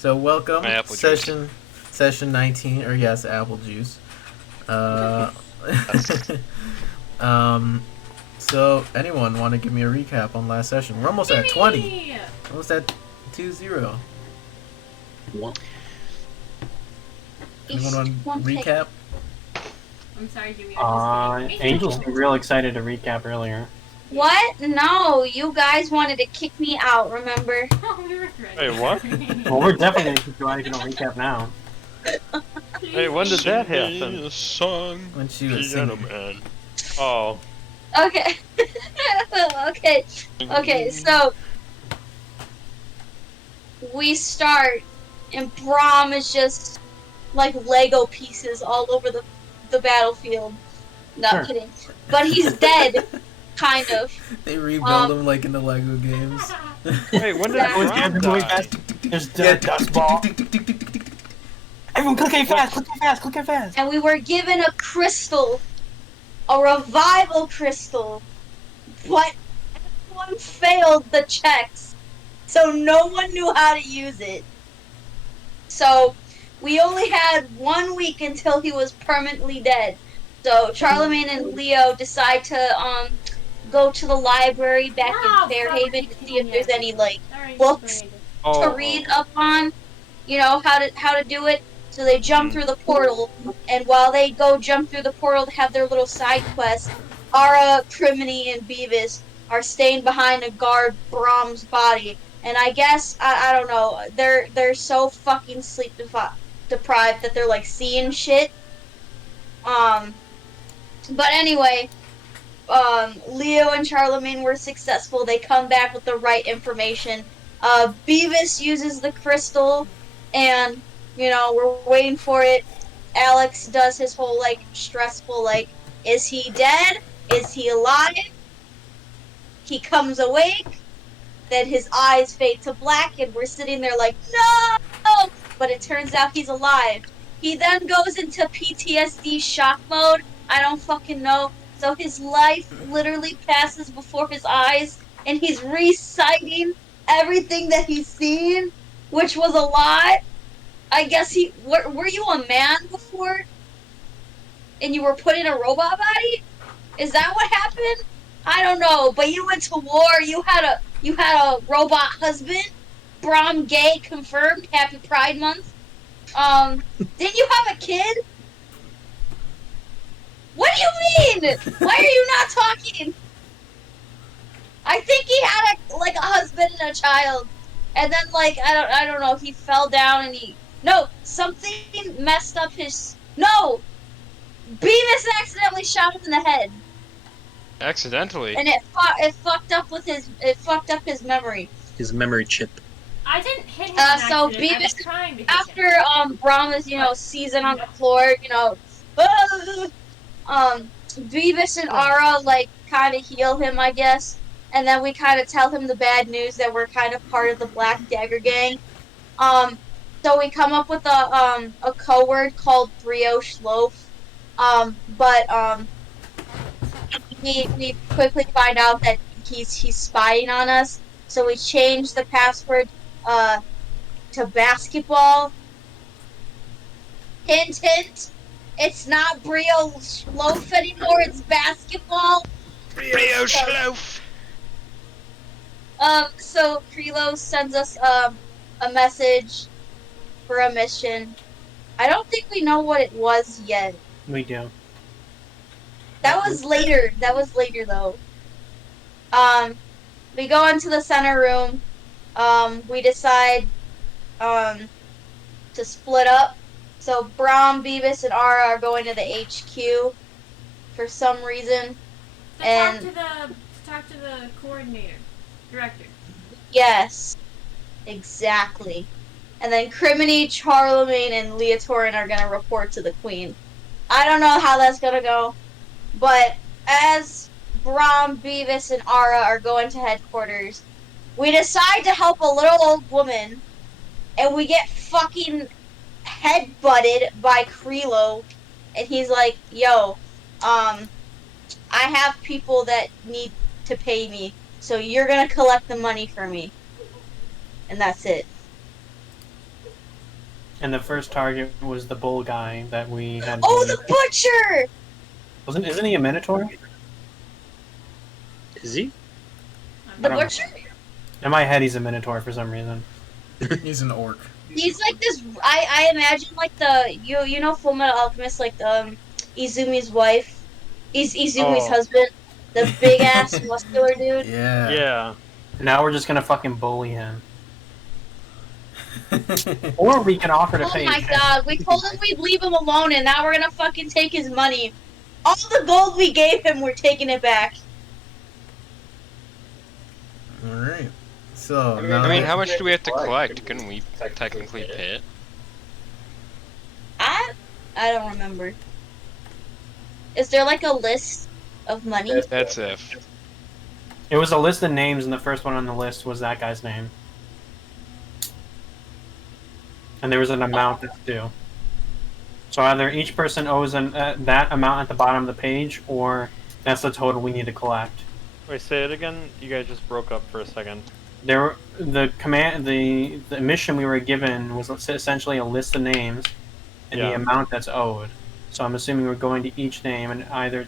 So welcome, My apple juice. session 19, or yes, apple juice. Uh, Yes. so anyone want to give me a recap on last session? We're almost at 20. Almost at 2-0. What? Anyone want to recap? I'm sorry, Jimmy. I'm just kidding. Angel seemed real excited to recap earlier. What? No, you guys wanted to kick me out, remember? Oh, we were ready. Wait, what? Well, we're definitely going to keep you out if you don't recap now. Hey, when did that happen? A song, When she was Piano singing. Man. Oh, Okay. Okay, so we start and Brom is just like Lego pieces all over the battlefield. Not Sure. kidding. But he's dead, kind of. They rebuild them like in the Lego games. wait, when did Yeah. Everyone's Brom getting really die? fast. There's the dust ball. Everyone click it fast, click it fast, click it fast. And we were given a crystal. A revival crystal. But everyone failed the checks. So no one knew how to use it. So we only had 1 week until he was permanently dead. So Charlemagne and Leo decide to go to the library back in Fairhaven to see if there's any like Sorry, books Oh, to read up on, you know, how to do it. So they jump through the portal, and while they go jump through the portal to have their little side quest, Ara, Crimeny, and Beavis are staying behind to guard Brom's body. And I guess I don't know, they're so fucking sleep deprived that they're like seeing shit. But anyway, Leo and Charlemagne were successful. They come back with the right information. Beavis uses the crystal, and you know, we're waiting for it. Alex does his whole, like, stressful, like, is he dead? Is he alive? He comes awake. Then his eyes fade to black, and we're sitting there like, no! But it turns out he's alive. He then goes into PTSD shock mode. I don't fucking know. So his life literally passes before his eyes, and he's reciting everything that he's seen, which was a lot. I guess were you a man before? And you were put in a robot body? Is that what happened? I don't know, but you went to war, you had a robot husband. Brom gay confirmed, happy Pride Month. Didn't you have a kid? What do you mean? Why are you not talking? I think he had a husband and a child. And then like I don't know, he fell down and something messed up his... No! Beavis accidentally shot him in the head. accidentally. And it fucked up his memory. His memory chip. I didn't hit him. So I was Beavis, trying to hit after him. Brom is, seasoned on the floor, Beavis and Ara like kind of heal him, I guess. And then we kind of tell him the bad news that we're kind of part of the Black Dagger Gang. So we come up with a code word called brioche loaf. But we quickly find out that he's spying on us. So we change the password to basketball. Hint, hint. It's not brioche loaf anymore. It's basketball. Brioche loaf. So Kreelo sends us a message for a mission. I don't think we know what it was yet. We do. That was later though. We go into the center room. We decide to split up. So Brom, Beavis, and Ara are going to the HQ for some reason. To talk to the coordinator, director. Yes, exactly. And then Crimeny, Charlemagne, and Leotorin are going to report to the Queen. I don't know how that's going to go, but as Brom, Beavis, and Ara are going to headquarters, we decide to help a little old woman, and we get fucking headbutted by Kreelo, and he's like, yo, I have people that need to pay me, so you're going to collect the money for me. And that's it. and the first target was the bull guy that we had. Oh, the butcher! Isn't he a minotaur? Is he? The I don't butcher? In my head, he's a minotaur for some reason. He's an orc. He's like this. I imagine like the you know Full Metal Alchemist, like the Izumi's wife, Izumi's husband, the big ass muscular dude. Yeah. Yeah. Now we're just gonna fucking bully him. Or we can offer to Oh pay. my god, we told him we'd leave him alone, and now we're gonna fucking take his money. All the gold we gave him, we're taking it back. Alright. So, I now mean, how much do we have to collect? Couldn't we technically pay it? I don't remember. Is there like a list of money? That's if. It was a list of names, and the first one on the list was that guy's name. And there was an amount that's due. So either each person owes that amount at the bottom of the page, or that's the total we need to collect. Wait, say it again. You guys just broke up for a second. The mission we were given was essentially a list of names and the amount that's owed. So I'm assuming we're going to each name and either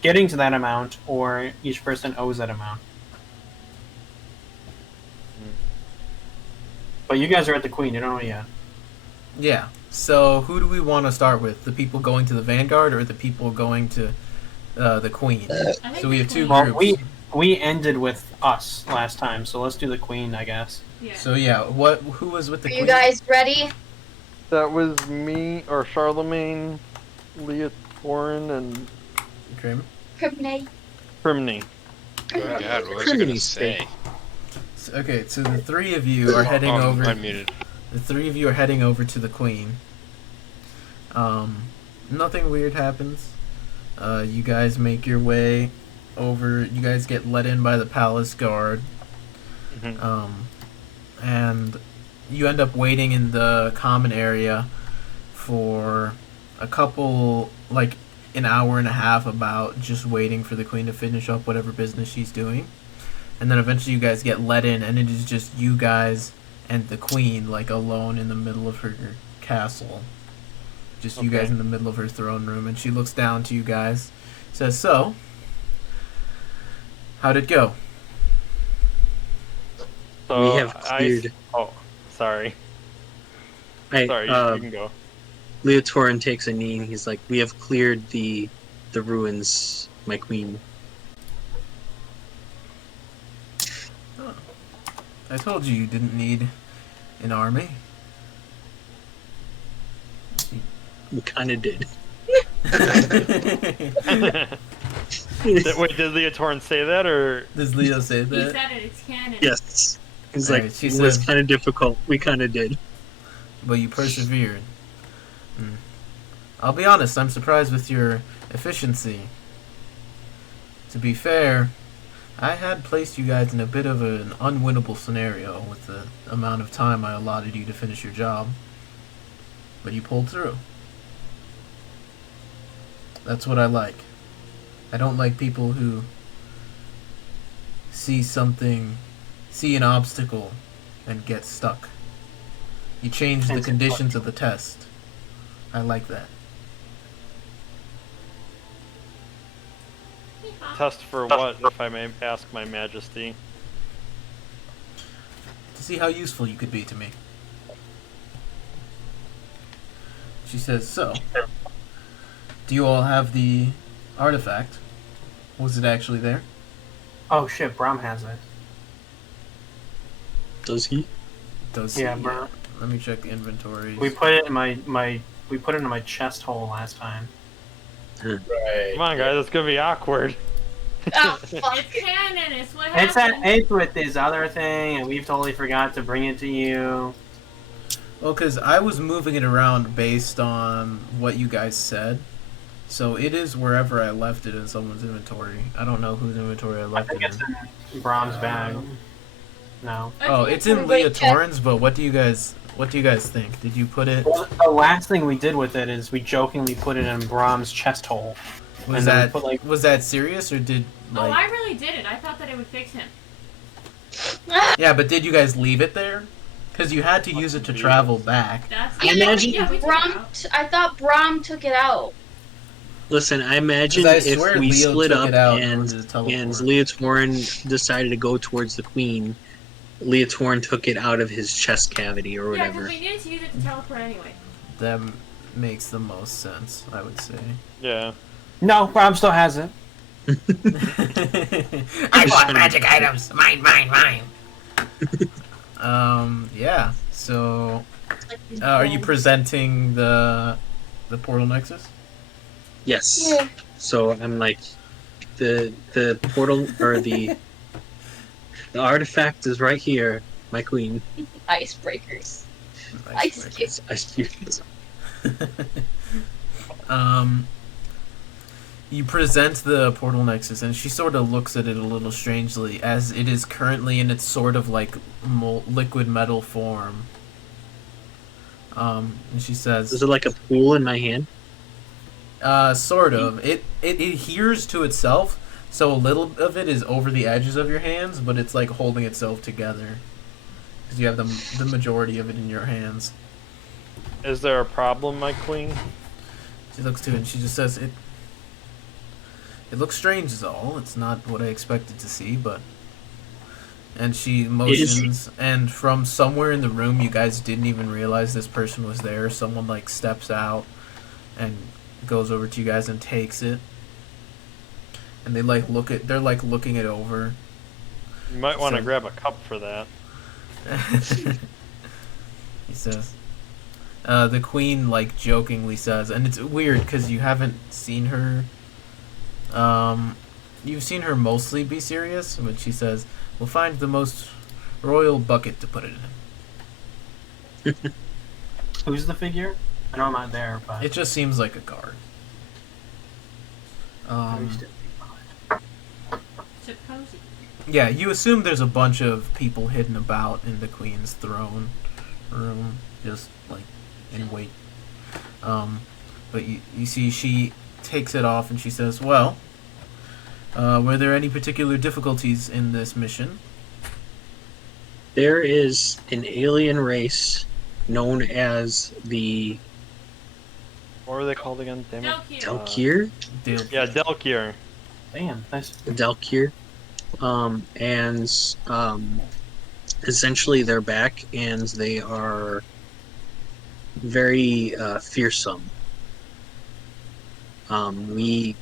getting to that amount or each person owes that amount. But you guys are at the Queen. You don't know yet. Yeah. So, who do we want to start with? The people going to the Vanguard or the people going to the Queen? So we have two groups. Well, we ended with us last time, so let's do the Queen, I guess. Yeah. So yeah, who was with the Are Queen? you guys ready? That was me, or Charlemagne, Leotorin, and Crimeny. Crimeny. Oh god, what was I gonna say? Okay, so the three of you are heading over. Unmuted. The three of you are heading over to the Queen. Nothing weird happens. You guys make your way over. You guys get let in by the palace guard. And you end up waiting in the common area for a couple, like an hour and a half, about just waiting for the Queen to finish up whatever business she's doing. And then eventually you guys get let in, and it is just you guys and the Queen, like, alone in the middle of her castle. Just you guys in the middle of her throne room, and she looks down to you guys, says, "So, how'd it go?" So We have cleared. Sorry. Hey, Sorry, you can go. Leotorin takes a knee and he's like, "We have cleared the ruins, my queen." I told you didn't need an army. We kind of did. Wait, did Leotorin say that, or? Does Leo say He that? said it, it's canon. Yes. He's Alright, like, she it was said- kind of difficult. We kind of did. But you persevered. I'll be honest, I'm surprised with your efficiency. To be fair, I had placed you guys in a bit of an unwinnable scenario with the amount of time I allotted you to finish your job. But you pulled through. That's what I like. I don't like people who see an obstacle and get stuck. You change the conditions of the test. I like that. Test for what, if I may ask my majesty? To see how useful you could be to me. She says, "So, do you all have the artifact? Was it actually there?" Oh shit, Brom has it. Does he? Does Yeah, he? Brom. Let me check inventory. We put it in we put it in my chest hole last time. Come on, guys, it's gonna be awkward. Oh, fuck. It's canon, it's what It's happened. with this other thing, and we've totally forgot to bring it to you. Well, because I was moving it around based on what you guys said. So it is wherever I left it in someone's inventory. I don't know whose inventory I I left think it it's in. in Brom's bag. No. Oh, it's in Everybody check. Leotorin's, but what do you guys think? Did you put it? Well, the last thing we did with it is we jokingly put it in Brom's chest hole. Was and then that we put, like- was that serious, or did Oh, I like? really did it. I thought that it would fix him. Yeah, but did you guys leave it there? Because you had to use it to travel back. That's I imagine- yeah, we took it Brom, out. I thought Brom took it out. Listen, I imagine 'Cause I if swear we Leo split took up it out in and order to teleport. Leotorin decided to go towards the queen, Leotorin took it out of his chest cavity or Yeah, whatever. because we needed to use it to teleport anyway. That makes the most sense, I would say. Yeah. No, Brom still has it. I want magic items. Mine. Yeah. So, are you presenting the portal nexus? Yes. Yeah. So I'm like, the portal or the artifact is right here, my queen. Icebreakers. Ice cubes. You present the portal nexus, and she sort of looks at it a little strangely, as it is currently in its sort of like liquid metal form. And she says, Is it like a pool in my hand? Sort of. It adheres to itself, so a little of it is over the edges of your hands, but it's like holding itself together. Because you have the majority of it in your hands. Is there a problem, my queen? She looks to it and she just says, It looks strange is all. It's not what I expected to see, but... And she motions, and from somewhere in the room you guys didn't even realize this person was there. Someone like steps out and goes over to you guys and takes it. And they like they're like looking it over. You might want to So- grab a cup for that. He says. The queen like jokingly says, and it's weird because you haven't seen her. You've seen her mostly be serious, but she says, "We'll find the most royal bucket to put it in." Who's the figure? I know I'm not there, but It just seems like a guard. Supposedly. Yeah, you assume there's a bunch of people hidden about in the queen's throne room, just like in wait. But you see, she takes it off and she says, "Well, were there any particular difficulties in this mission?" There is an alien race known as the What were they called again? Damn it. Delkir. Delkir. Yeah, Delkir. damn, nice. Delkir. And essentially they're back and they are very fearsome. We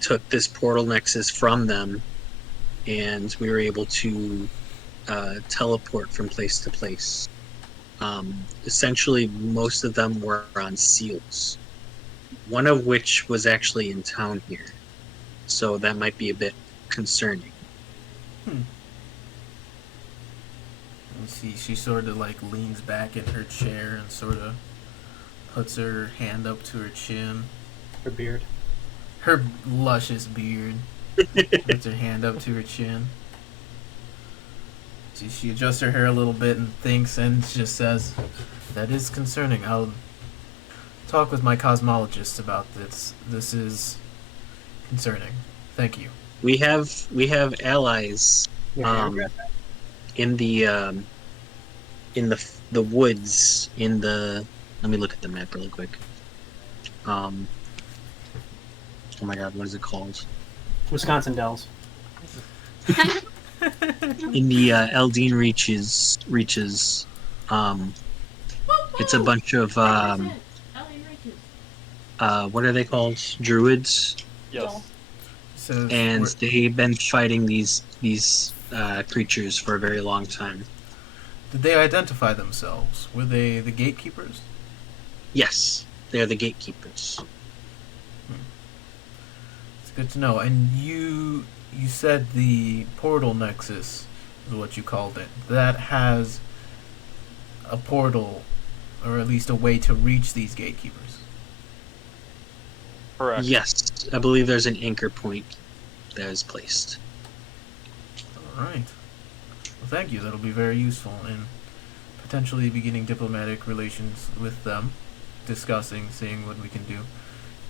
took this portal nexus from them and we were able to teleport from place to place. Essentially, most of them were on seals, one of which was actually in town here. So that might be a bit concerning. You see, she sort of like leans back in her chair and sort of puts her hand up to her chin. Her beard. Her luscious beard. Puts her hand up to her chin. She adjusts her hair a little bit and thinks and just says, "That is concerning. I'll talk with my cosmologist about this. This is concerning. Thank you." We have allies in the woods in the. Let me look at the map really quick. Oh my God, what is it called? Wisconsin Dells. In the Eldine reaches. It's a bunch of what are they called? Druids. Yes. So And they've been fighting these creatures for a very long time. did they identify themselves? Were they the gatekeepers? Yes, they're the gatekeepers. It's good to know. And you said the portal nexus is what you called it. That has a portal, or at least a way to reach these gatekeepers. Correct. Yes, I believe there's an anchor point that is placed. All right. Well, thank you. That'll be very useful in potentially beginning diplomatic relations with them, discussing, seeing what we can do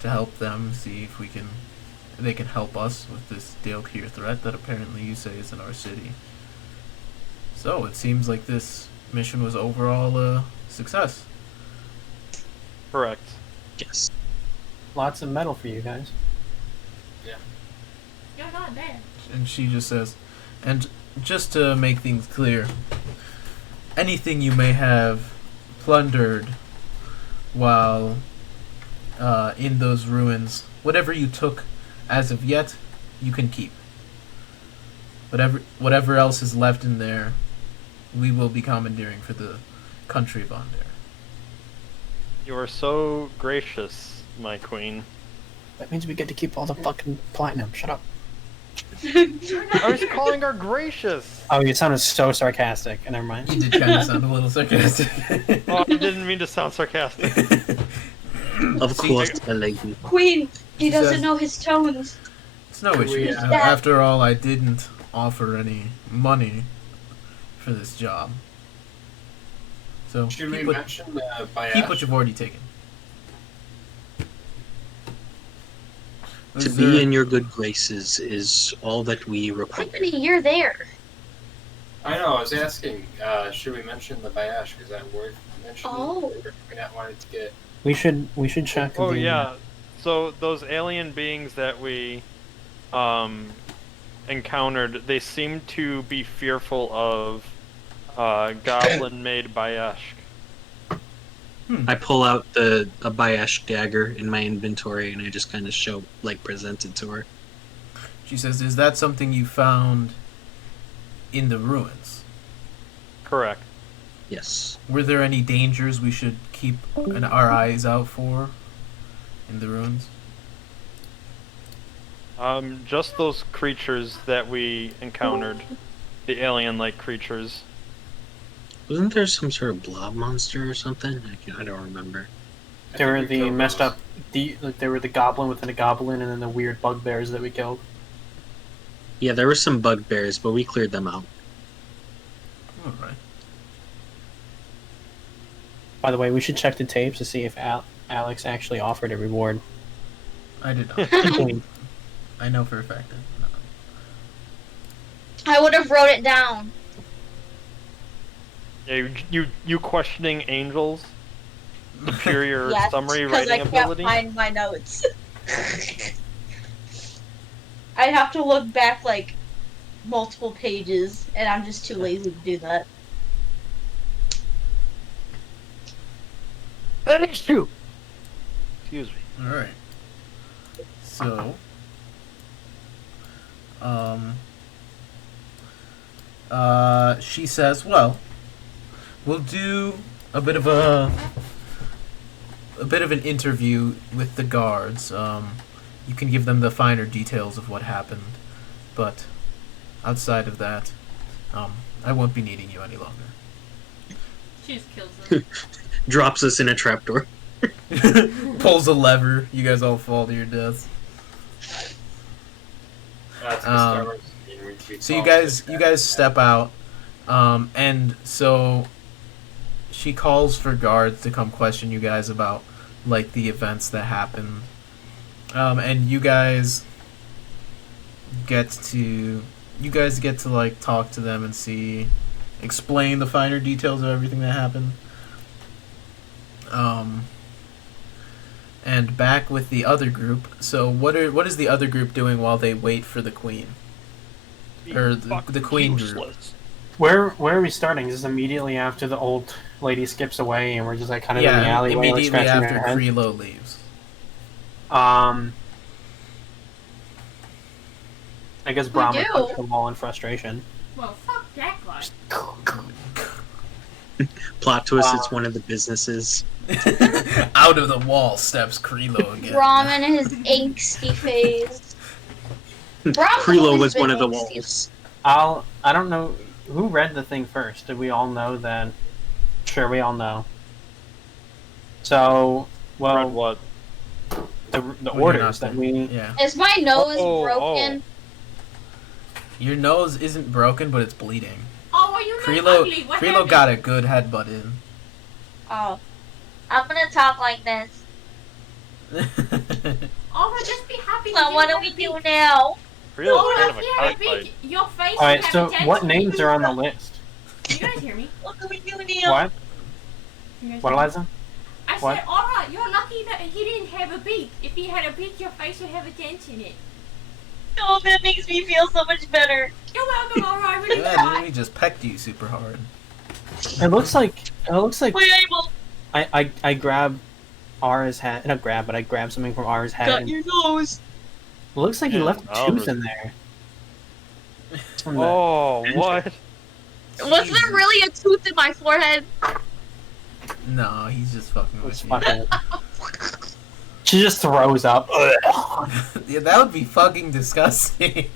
to help them, see if they can help us with this Delkir threat that apparently you say is in our city. So it seems like this mission was overall a success. Correct. Yes. Lots of metal for you guys. You're not there. And she just says, and just to make things clear, anything you may have plundered while in those ruins, whatever you took as of yet, you can keep. Whatever else is left in there, we will be commandeering for the country of Onder. You are so gracious, my queen. That means we get to keep all the fucking platinum. Shut up. I was calling her gracious. Oh, you sounded so sarcastic. Never mind. You did kind of sound a little sarcastic. Oh, I didn't mean to sound sarcastic. Of course, the lady. Queen, he She doesn't says- know his tones. It's no issue. we, After all, I didn't offer any money for this job. So Should we keep what, mention the Bayash? keep what you've already taken. To Is be there- in your good graces is all that we require. Crimeny, you're there. I know, I was asking, should we mention the Bayash? Is that worth mentioning? Oh. Or do we not want it to get... We should check. Oh the, yeah. So those alien beings that we encountered, they seem to be fearful of goblin-made Bayash. I pull out a Bayash dagger in my inventory and I just kind of present it to her. She says, "Is that something you found in the ruins? Correct. Yes. Were there any dangers we should keep our eyes out for in the ruins?" Just those creatures that we encountered, the alien-like creatures. Wasn't there some sort of blob monster or something? I don't remember. They were I think we the killed messed those. up. They were the goblin within a goblin, and then the weird bugbears that we killed. Yeah, there were some bugbears, but we cleared them out. All right. By the way, we should check the tapes to see if Alex actually offered a reward. I did not. Queen. I know for a fact. I would have wrote it down. Yeah, you questioning angels? Superior Yes, summary because I writing can't ability? find my notes. I'd have to look back like multiple pages, and I'm just too lazy to do that. That is true. Excuse me. All right. So, she says, "Well, we'll do a bit of an interview with the guards. You can give them the finer details of what happened, but outside of that, I won't be needing you any longer." She just kills them. Drops us in a trapdoor. Pulls a lever. You guys all fall to your deaths. That's the Um, Star Wars scene where we So you talked guys about step out, and so she calls for guards to come question you guys about like the events that happened, and you guys get to like talk to them and explain the finer details of everything that happened. And back with the other group. So what is the other group doing while they wait for the queen? Or the queen group. Where are we starting? Is this immediately after the old lady skips away, and we're just like kind of in the Yeah, alleyway, like immediately scratching after our heads? Kreelo leaves. I guess Brom would do. punch the wall in frustration. Well, fuck that guy. Plot twist, it's one of the businesses. Out of the wall steps Kreelo again. Brom and his angsty face. Kreelo was one of the walls. I don't know who read the thing first. Did we all know that? Sure, we all know. So, Read well, what? the When orders you're not that there. we. Yeah. Is my nose Oh, broken? Your nose isn't broken, but it's bleeding. Oh, are you not Kreelo ugly? What Kreelo happened? got a good headbutt in. Oh. I'm gonna talk like this. Oh, just be happy. So what do we do now? Kreelo's Oh, kind of a if you have a cockfight. big, your face. All right. you have So, a tattoo, what names are on the people- list? Can you guys hear me? What are we doing, Neil? What? Can you guys What, hear me? Eliza? I What? said, alright, you're lucky that he didn't have a beak. If he had a beak, your face would have a dent in it. Oh, that makes me feel so much better. You're welcome, alright, really Yeah, try. he just pecked you super hard. It looks like Wait, able. I grab Ara's hat. Not grab, but I grab something from Ara's hat. Got And your nose. it looks like he Yeah, left a Oliver's- tooth in there. From the- Oh, what? Was there really a tooth in my forehead? No, he's just fucking with It's you. fucking- She just throws up. Yeah, that would be fucking disgusting.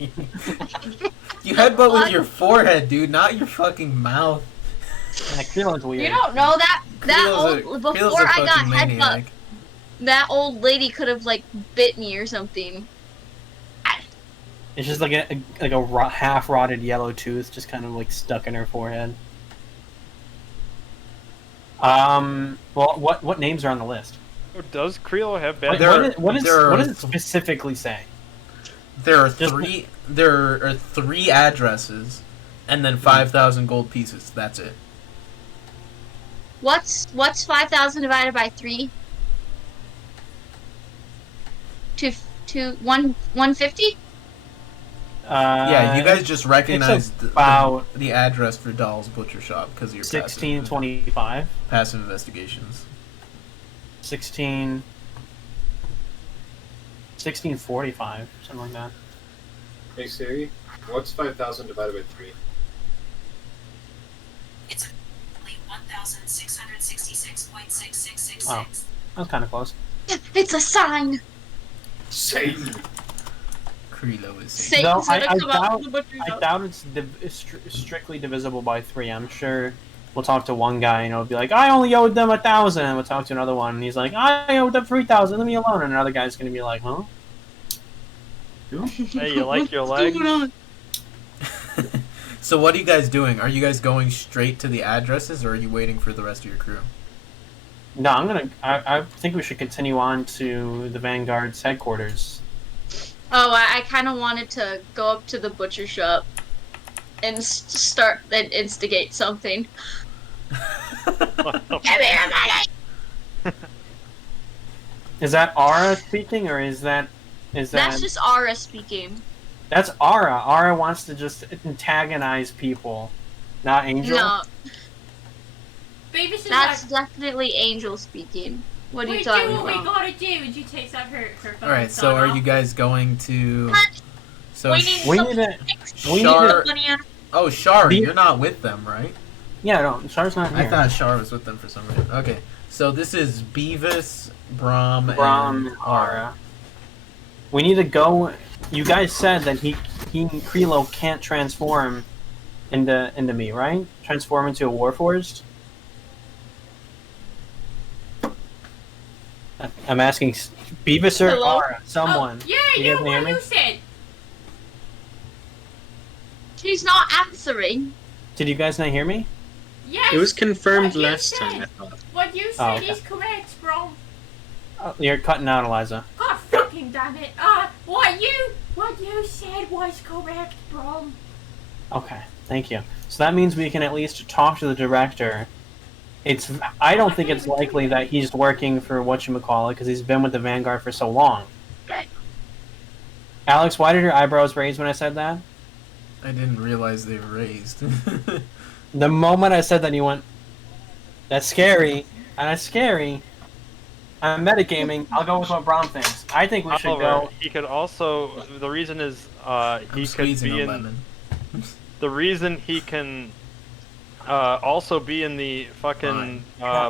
You headbutt with your forehead, dude, not your fucking mouth. That feeling's weird. You don't know that Kreelo's old Kreelo's before a I got fucking headbutt. maniac. That old lady could have like bit me or something. It's just like a half rotted yellow tooth, just kind of like stuck in her forehead. Well, what names are on the list? Does Kreelo have What, bad? what there does are it specifically say? There are Just- three. There are 3 addresses, and then 5,000 gold pieces. That's it. What's 5,000 divided by 3? To 150? Yeah, you guys just recognized about the address for Doll's Butcher Shop because of your 1625, passive investigations. 1645, something like that. Hey Siri, what's 5,000 divided by 3? It's only 1,666.6666. Oh. That was kind of close. It's a sign. Satan! Kreelo is Satan's No, gonna I come out doubt- of the butcher's I shop. doubt it's strictly divisible by 3. I'm sure we'll talk to one guy and he'll be like, I only owed them 1,000. And we'll talk to another one and he's like, I owed them 3,000. Leave me alone. And another guy's going to be like, huh? Hey, you like your What's legs? going on? So what are you guys doing? Are you guys going straight to the addresses, or are you waiting for the rest of your crew? No, I think we should continue on to the Vanguard's headquarters. Oh, I kind of wanted to go up to the butcher shop and start and instigate something. Is that Ara speaking or is that That's just Ara speaking. That's Ara. Ara wants to just antagonize people, not Angel. No, Beavis is that's like, definitely Angel speaking. What are we you do talking what we about? gotta do, and she takes out her phone. All right. So are you guys going to? So We need We some need to. fix we need Char- to- money out. Oh, Shar, The- you're not with them, right? Yeah, no, Char's not I here. thought Shar was with them for some reason. Okay. So this is Beavis, Brom, Brom, and Ara. We need to go. You guys said that he Kreelo can't transform into me, right? Transform into a Warforged. I'm asking Beavis or Hello? Ara, someone. Oh, yeah, You yeah, guys hear what me? you said. She's not answering. Did you guys not hear me? Yes. It was confirmed What you last said. time, I thought. What you Oh, said okay. is correct, bro. Oh, you're cutting out, Eliza. God fucking damn it. What you said was correct, bro. Okay, thank you. So that means we can at least talk to the director. I don't think it's likely that he's working for whatchamacallit because he's been with the Vanguard for so long. Alex, why did your eyebrows raise when I said that? I didn't realize they were raised. The moment I said that, you went, that's scary. And that's scary. I'm metagaming. I'll go with what Brom thinks. I think we should Oliver, go. he could also. The reason is I'm he could squeezing be a in. lemon. The reason he can also be in the fucking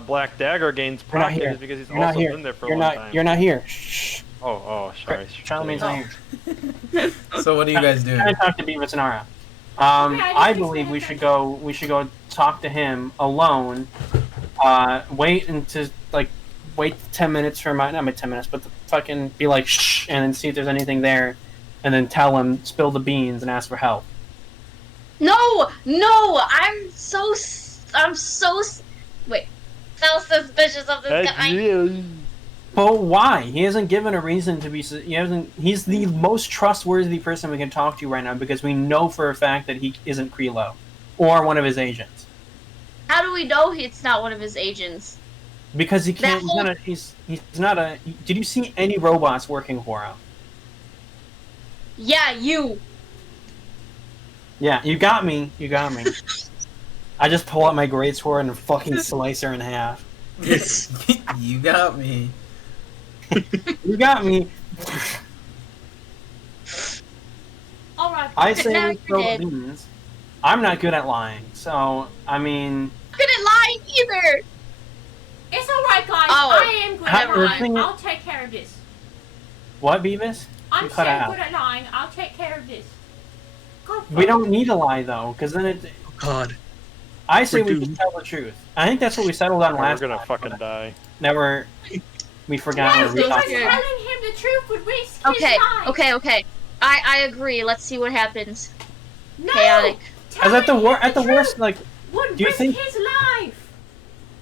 Black Dagger gains You're not pocket here. is because he's You're not also here. been there for You're a long not. time. You're not here. Shh. Oh, sorry. Charlemagne's not here. So what are you guys I'm doing? trying to talk to Beavis and Ara. I believe we should go. We should go talk to him alone. Wait 10 minutes for not 10 minutes, but fucking be like shh, and then see if there's anything there, and then tell him, spill the beans, and ask for help. No, I'm so suspicious of this guy. But why? He hasn't given a reason to be. He's the most trustworthy person we can talk to right now because we know for a fact that he isn't Kreelo or one of his agents. How do we know it's not one of his agents? Because he can't. That He's not a. Did you see any robots working for him? Yeah, you. Yeah, you got me. You got me. I just pull out my greatsword and fucking slice her in half. You got me. You got me. Alright. I say Now we you're throw dead. beans. I'm not good at lying, so I mean. I couldn't lie either. It's alright, guys. Oh, I am good at the lying. thing is- I'll take care of this. What, Beavis? I'm You so cut out. good at lying. I'll take care of this. Go We for don't it. need to lie though, because then it. God. I say we We're should tell the truth. I think that's what we settled on We're last gonna time. fucking die. Never. We forgot. No, what we because talked scared. about. telling him the truth would risk Okay, his life. okay. I agree. Let's see what happens. No! Chaotic. As at the Telling him at the truth worst, like would do you risk think- his life.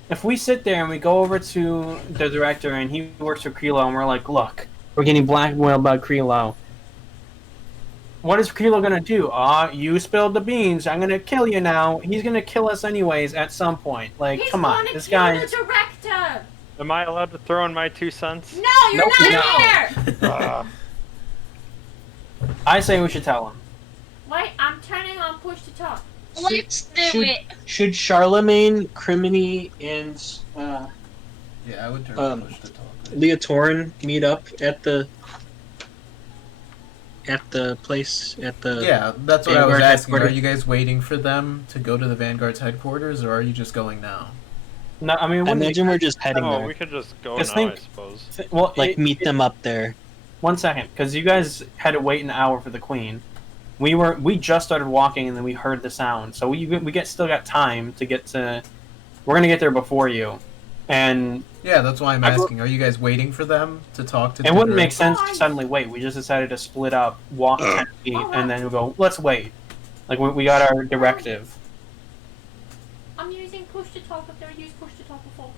if we sit there and we go over to the director and he works for Kreelo and we're like, look, we're getting blackmailed by Kreelo. What is Kreelo gonna do? You spilled the beans. I'm gonna kill you now. He's gonna kill us anyways at some point. Like, He's come on, gonna this kill guy the is. director. Am I allowed to throw in my 2 cents? No, you're Nope, not no. here. Uh, I say we should tell him. Wait, I'm turning on push to talk. Let's do Should- it. Should Charlemagne, Crimeny, and Yeah, I would turn push to talk. Leotorin meet up at the place at the Yeah, that's what I was Vanguard asking. Are headquarters? you guys waiting for them to go to the Vanguard's headquarters, or are you just going now? No, I mean, I wouldn't imagine we're just heading oh, there. we could just go Just now, I think- suppose. well, Like meet them up there. 1 second, because you guys had to wait an hour for the queen. We just started walking and then we heard the sound, so we still got time to get to. We're gonna get there before you, and Yeah, that's why I'm I go- asking. Are you guys waiting for them to talk to? it the wouldn't make director? sense to suddenly wait. We just decided to split up, walk 10 feet, and then we go. Let's wait. Like we got our directive. I'm using push to talk. I've never used push to talk before.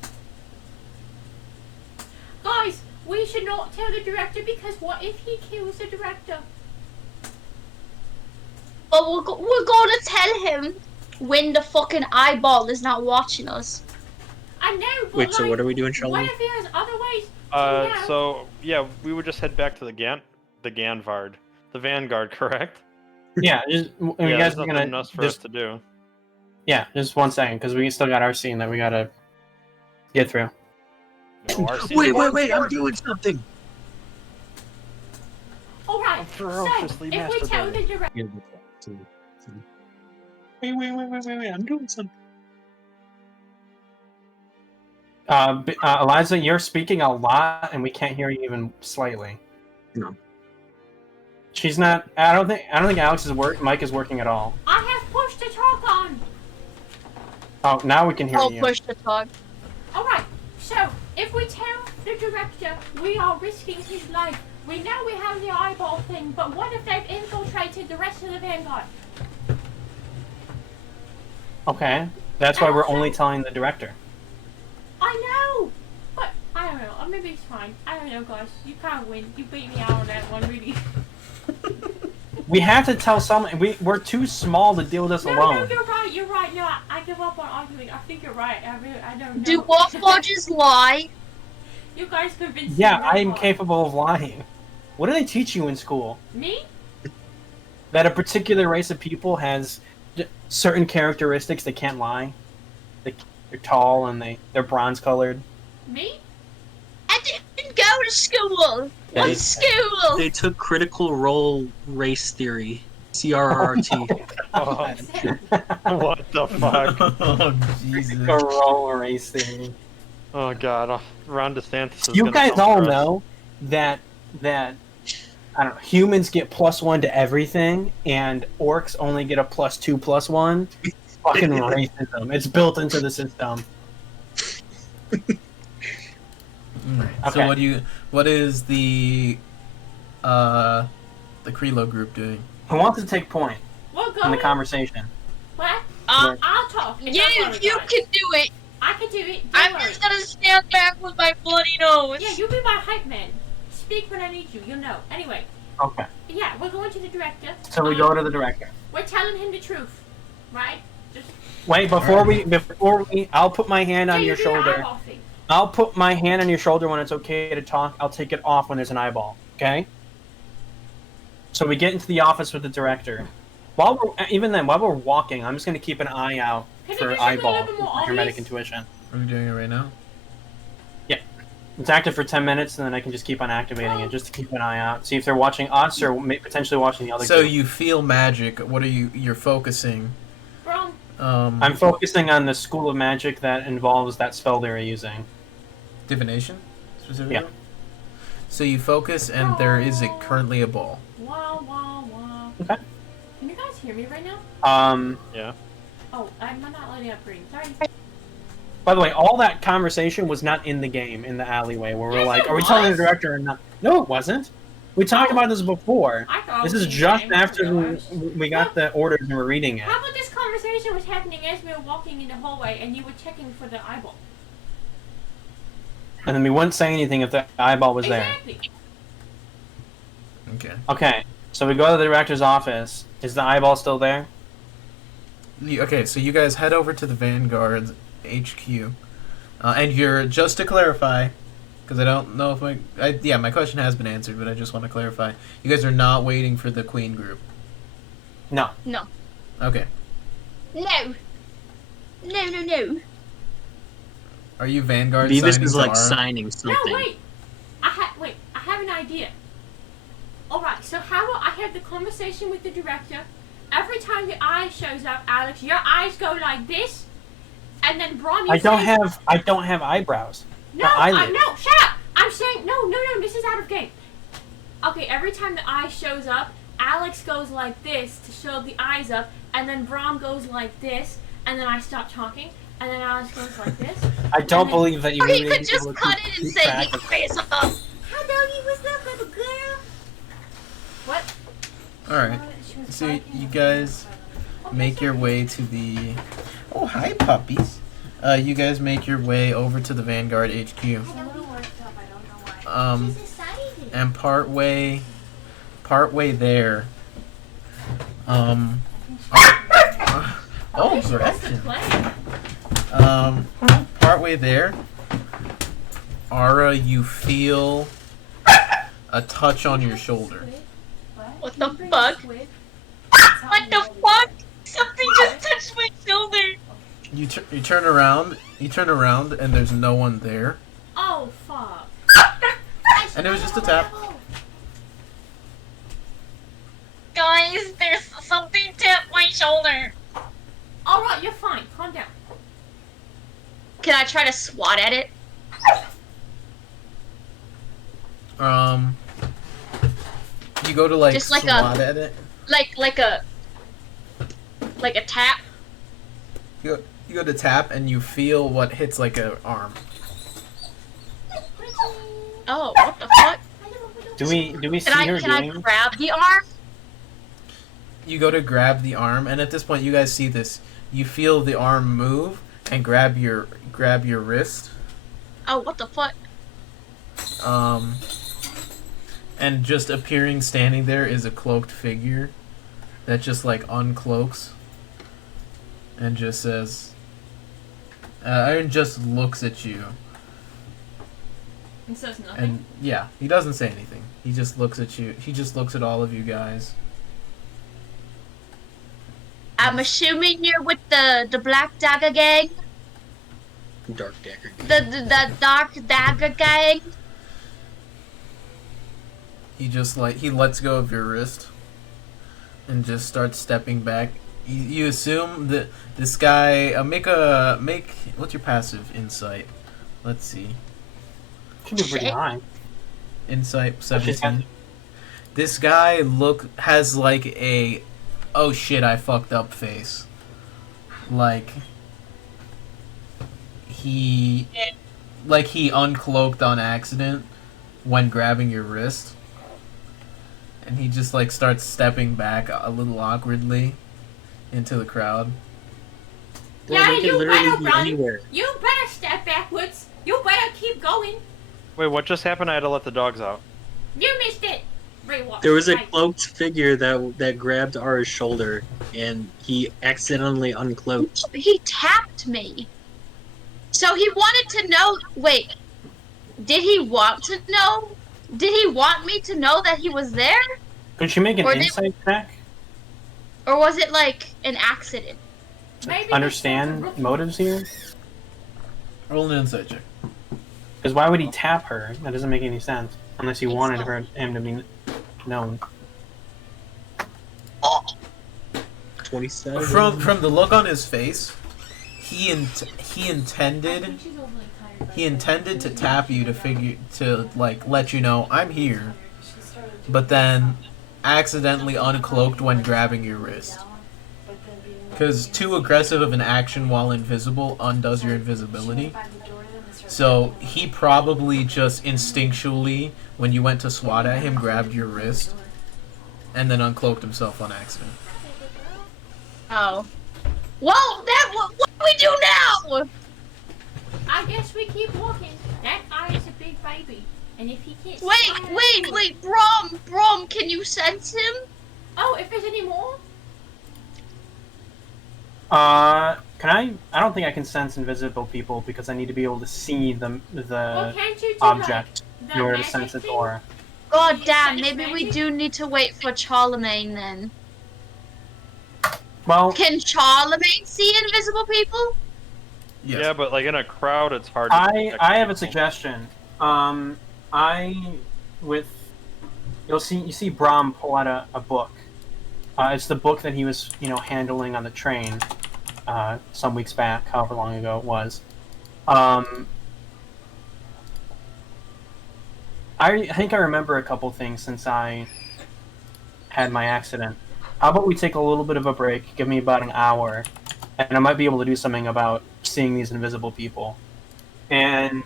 Guys, we should not tell the director because what if he kills the director? But we're gonna tell him when the fucking eyeball is not watching us. I know, but Wait, so like, what are we doing, what Charlemagne? if he has other ways to know? So yeah, we would just head back to the Vanguard, the Vanguard, correct? Yeah, just, I mean, Yeah, you guys there's are nothing gonna else for just us to do. yeah, just 1 second, because we still got our scene that we gotta get through. No, our scene- Wait! I'm doing something. Alright, I'm so ferociously if we tell the masturbating. director, Wait! I'm doing something. Eliza, you're speaking a lot, and we can't hear you even slightly. No. She's not. I don't think Alex's mic is working at all. I have push to talk on. Oh, now we can hear I'll you. push the talk. Alright, so if we tell the director we are risking his life, we know we have the eyeball thing, but what if they've infiltrated the rest of the Vanguard? Okay, that's why we're only telling the director. I know! But, I don't know, maybe it's fine. I don't know, guys. You can't win. You beat me out on that one, really. We have to tell someone. We're too small to deal with this No, alone. you're right. No, I give up on arguing. I think you're right. I don't know. Do Warforges lie? You guys convinced Yeah, me. I am capable of lying. What do they teach you in school? Me? That a particular race of people has certain characteristics they can't lie. They're tall and they're bronze colored. Me? I didn't go to school. Yeah, What school? They took Critical Role Race Theory, CRRT. Oh, what the fuck? Oh Jesus! A roll race thing. Oh god, Ron DeSantis is You gonna guys come all for us. know that I don't know, humans get +1 to everything, and orcs only get a +2/+1. Fucking racism. It's built into the system. Alright, Okay. so what is the Kreelo group doing? Who wants to take point We'll go. in the conversation? What? Uh, I'll talk. Don't You worry, guys. can do it. I can do it. Don't I'm worry. just gonna stand back with my bloody nose. Yeah, you be my hype man. Speak when I need you. You'll know. Anyway, Okay. yeah, we're going to the director. So we go to the director. We're telling him the truth, right? Just Wait, before we, I'll put my hand on Yeah, your you do the shoulder. eyeball thing. I'll put my hand on your shoulder when it's okay to talk. I'll take it off when there's an eyeball. Okay. So we get into the office with the director. While we're walking, I'm just gonna keep an eye out Can for you just make it a eyeball. little bit more With Hermetic obvious? intuition. Are we doing it right now? It's active for 10 minutes, and then I can just keep on activating it just to keep an eye out. See if they're watching us or potentially watching the other. So group. you feel magic. What are you're focusing? Brom. I'm focusing on the school of magic that involves that spell they're using. Divination, specifically? Yeah. So you focus, and there is currently a ball. Wow, wow, wow. Okay. Can you guys hear me right now? Yeah. Oh, I'm not letting up green. Sorry. By the way, all that conversation was not in the game, in the alleyway, where we're Yes, like, it are we telling the was. director or not? No, it wasn't. We talked about this before. I thought This it is was just in the game. after we got the orders and we're reading it. How about this conversation was happening as we were walking in the hallway and you were checking for the eyeball? And then we wouldn't say anything if the eyeball was there. Exactly. Okay. Okay, so we go to the director's office. Is the eyeball still there? Okay, so you guys head over to the Vanguard HQ, and you're, just to clarify, because I don't know if my question has been answered, but I just want to clarify. You guys are not waiting for the Queen group. No. No. Okay. No. No, no, no. Are you Vanguard? Beavis signing is like Zara? signing something. No, wait. I have an idea. Alright, so how about I have the conversation with the director. Every time the eye shows up, Alex, your eyes go like this, and then Brom, you I don't say, have eyebrows. No, eyelids. no, shut up! I'm saying no, this is out of game. Okay, every time the eye shows up, Alex goes like this to show the eyes up, and then Brom goes like this, and then I stop talking, and then Alex goes like this. I don't believe that you. Or he really could just able to cut keep- it and keep say track the of- face up. Hello, you was that little girl? What? Alright. So you guys make your way to the... Oh, hi, puppies. You guys make your way over to the Vanguard HQ. And partway there, oh, correction. Partway there, Ara, you feel a touch on your shoulder. What the fuck? What the fuck? Something just touched my shoulder. You turn around, and there's no one there. Oh, fuck. And it was just a tap. Guys, there's something tapped my shoulder. Alright, you're fine. Calm down. Can I try to swat at it? You go to like Just like swat at it. Like a tap. You go to tap, and you feel what hits like an arm. Oh, what the fuck? Do we see her Can I doing? grab the arm? You go to grab the arm, and at this point, you guys see this. You feel the arm move and grab your wrist. Oh, what the fuck? And just appearing standing there is a cloaked figure that just like uncloaks and just says, and just looks at you. And says nothing. And yeah, he doesn't say anything. He just looks at you. He just looks at all of you guys. I'm assuming you're with the Black Dagger gang? Dark Dagger. The Dark Dagger gang? He just he lets go of your wrist and just starts stepping back. You assume that this guy make what's your passive insight? Let's see. Should be pretty high. Insight 17. This guy has like a oh shit I fucked up face. Like he uncloaked on accident when grabbing your wrist. And he just like starts stepping back a little awkwardly into the crowd. Yeah, they can you literally better be run. anywhere. You better step backwards. You better keep going. Wait, what just happened? I had to let the dogs out. You missed it. rewatch. There was a Right. cloaked figure that grabbed Ara's shoulder, and he accidentally uncloaked. He tapped me. So he wanted to know. Wait, did he want to know? Did he want me to know that he was there, Could you make an Or they- insight check? or was it like an accident? Maybe Understand that's motives here? Roll an insight check. Because why would he tap her? That doesn't make any sense. Unless he wanted him to be known. 27. From the look on his face, he intended she's overly tired. he intended to tap you to like let you know I'm here, but then accidentally uncloaked when grabbing your wrist. Because too aggressive of an action while invisible undoes your invisibility. So he probably just instinctually, when you went to swat at him, grabbed your wrist and then uncloaked himself on accident. Oh. Well, what do we do now? I guess we keep walking. That guy is a big baby, and if he can't. Wait, Brom, can you sense him? Oh, if there's any more. Can I? I don't think I can sense invisible people because I need to be able to see Well, the can't you do object like, in order to magic sense its thing? aura. God You damn, sense maybe we magic? do need to wait for Charlemagne then. Well, Can Charlemagne see invisible people? Yes. Yeah, but like in a crowd, it's hard. To I detect have a people. suggestion. You see Brom pull out a book. It's the book that he was handling on the train some weeks back, however long ago it was. I think I remember a couple things since I had my accident. How about we take a little bit of a break, give me about an hour, and I might be able to do something about seeing these invisible people. And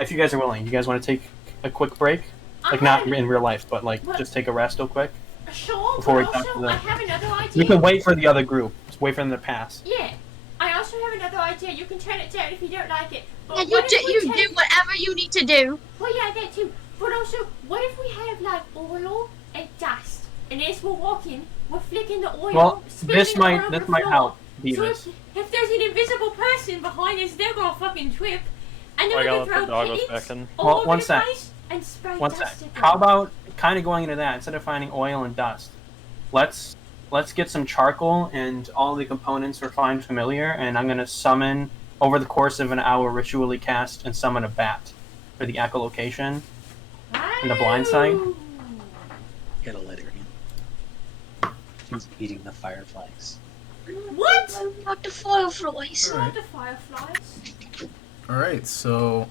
if you guys are willing, you guys want to take a quick break? Like, not in real life, but like just take a rest real quick? Sure, Before we but talk to also the- I have another idea. You can wait for the other group. Just wait for them to pass. Yeah, I also have another idea. You can turn it down if you don't like it. But Yeah, you what do, if we you take- do whatever you need to do. Well, yeah, that too. But also, what if we have like oil and dust, and as we're walking, we're flicking the oil. Well, spilling this the oil might on the this might floor. help, So Beavis. if there's an invisible person behind us, they're gonna fucking trip, and then I we're gotta gonna let throw the doggos pigs back in. all Well, over one the sec. place and spray One dust sec. at them. How about kind of going into that instead of finding oil and dust? Let's get some charcoal and all the components we're fine familiar, and I'm gonna summon over the course of an hour, ritually cast and summon a bat for the echolocation and the blind sight. Wow. Gotta let her in. She's eating the fireflies. What? Not the fireflies. Alright. Not the fireflies. Alright, so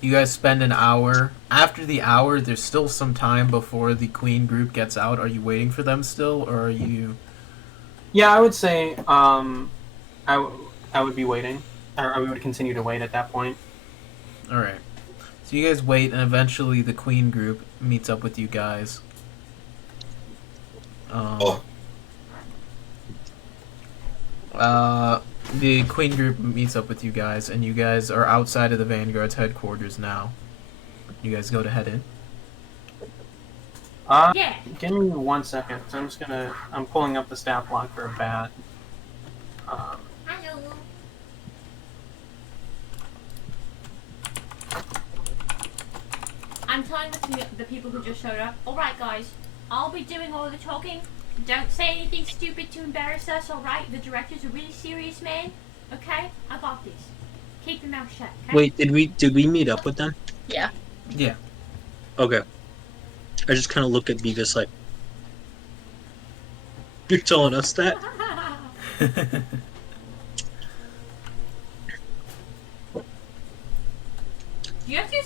you guys spend an hour. After the hour, there's still some time before the queen group gets out. Are you waiting for them still, or are you... Yeah, I would say I would be waiting, or I would continue to wait at that point. Alright. So you guys wait, and eventually the queen group meets up with you guys. The queen group meets up with you guys, and you guys are outside of the Vanguard's headquarters now. You guys go to head in. Yeah. Give me 1 second. So I'm pulling up the stat block for a bat. Hello. I'm telling the people who just showed up. Alright, guys. I'll be doing all the talking. Don't say anything stupid to embarrass us, alright? The director's a really serious man. Okay? I got this. Keep your mouth shut, okay? Wait, did we meet up with them? Yeah. Yeah. Okay. I just kind of look at Beavis like, you're telling us that?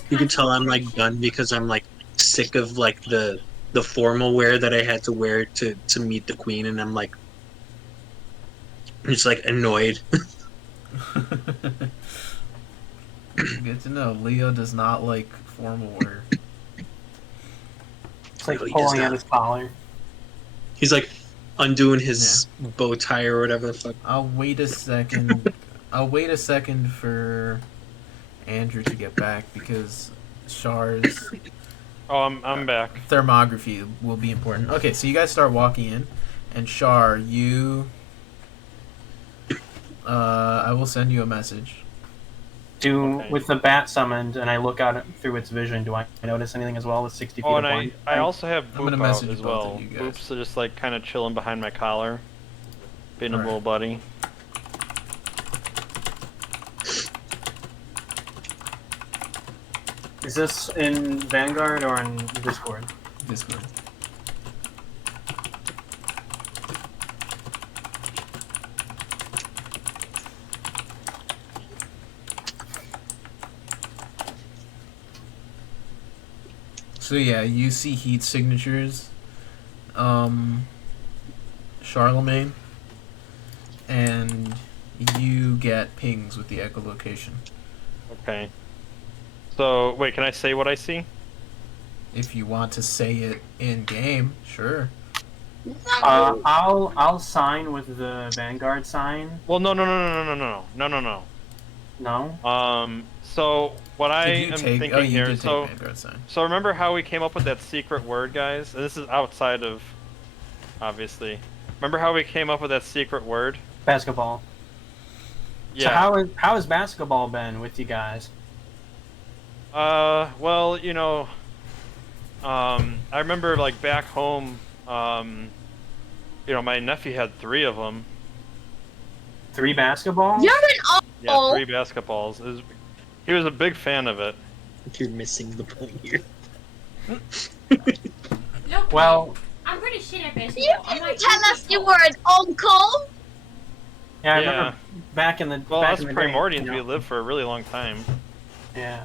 You can tell I'm like done because I'm like sick of like the formal wear that I had to wear to meet the queen, and I'm like just like annoyed. Good to know. Leo does not like formal wear. It's like No, he pulling does at not. his collar. He's like undoing his bow tie or whatever the fuck. I'll wait a second. I'll wait a second for Andrew to get back because Char's Oh, I'm back. Thermography will be important. Okay, so you guys start walking in, and Shar, you. I will send you a message. Okay. With the bat summoned, and I look out through its vision, do I notice anything as well with 60 feet Oh, of and blind? I also have I'm gonna Boop message out as both of well. you guys. Boop's just like kind of chilling behind my collar, being a Alright. little buddy. Is this in Vanguard or in Discord? Discord. So yeah, you see heat signatures, Charlemagne, and you get pings with the echolocation. Okay. So wait, can I say what I see? If you want to say it in game, sure. I'll sign with the Vanguard sign. Well, no. No. So what I Did you am take? thinking Oh, you here, did so take Vanguard sign. so remember how we came up with that secret word, guys? And this is outside of, obviously. Remember how we came up with that secret word? Basketball. Yeah. So how has basketball been with you guys? Well, you know, I remember like back home, you know, my nephew had 3 of them. 3 basketballs? You're an Yeah, awful. 3 basketballs. He was a big fan of it. You're missing the point here. Nope. Well, I'm pretty shit at basketball. You I'm didn't like tell us you were an uncle. yeah, I Yeah. remember back in the Well, back us in the day, Primordians, you we know, lived for a really long time. Yeah.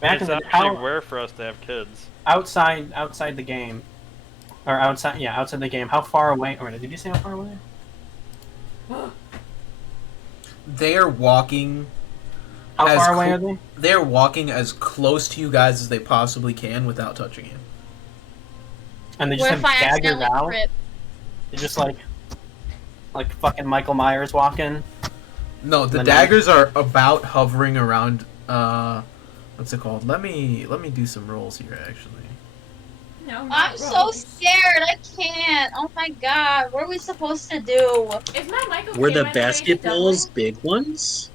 Back It's in the actually rare for us to have kids. outside the game, or outside the game. How far away? Or did you say how far away? They are walking. How As far away clo- are they? They're walking as close to you guys as they possibly can without touching you. And they just What have if I daggers accidentally out. trip? They're just like fucking Michael Myers walking. No, the The daggers are about hovering around. What's it called? Let me do some rolls here. Actually, No, not I'm so rolls. scared. I can't. Oh my god. What are we supposed to do? Is my mic okay, Were the by way? Is it basketballs doubling? big ones?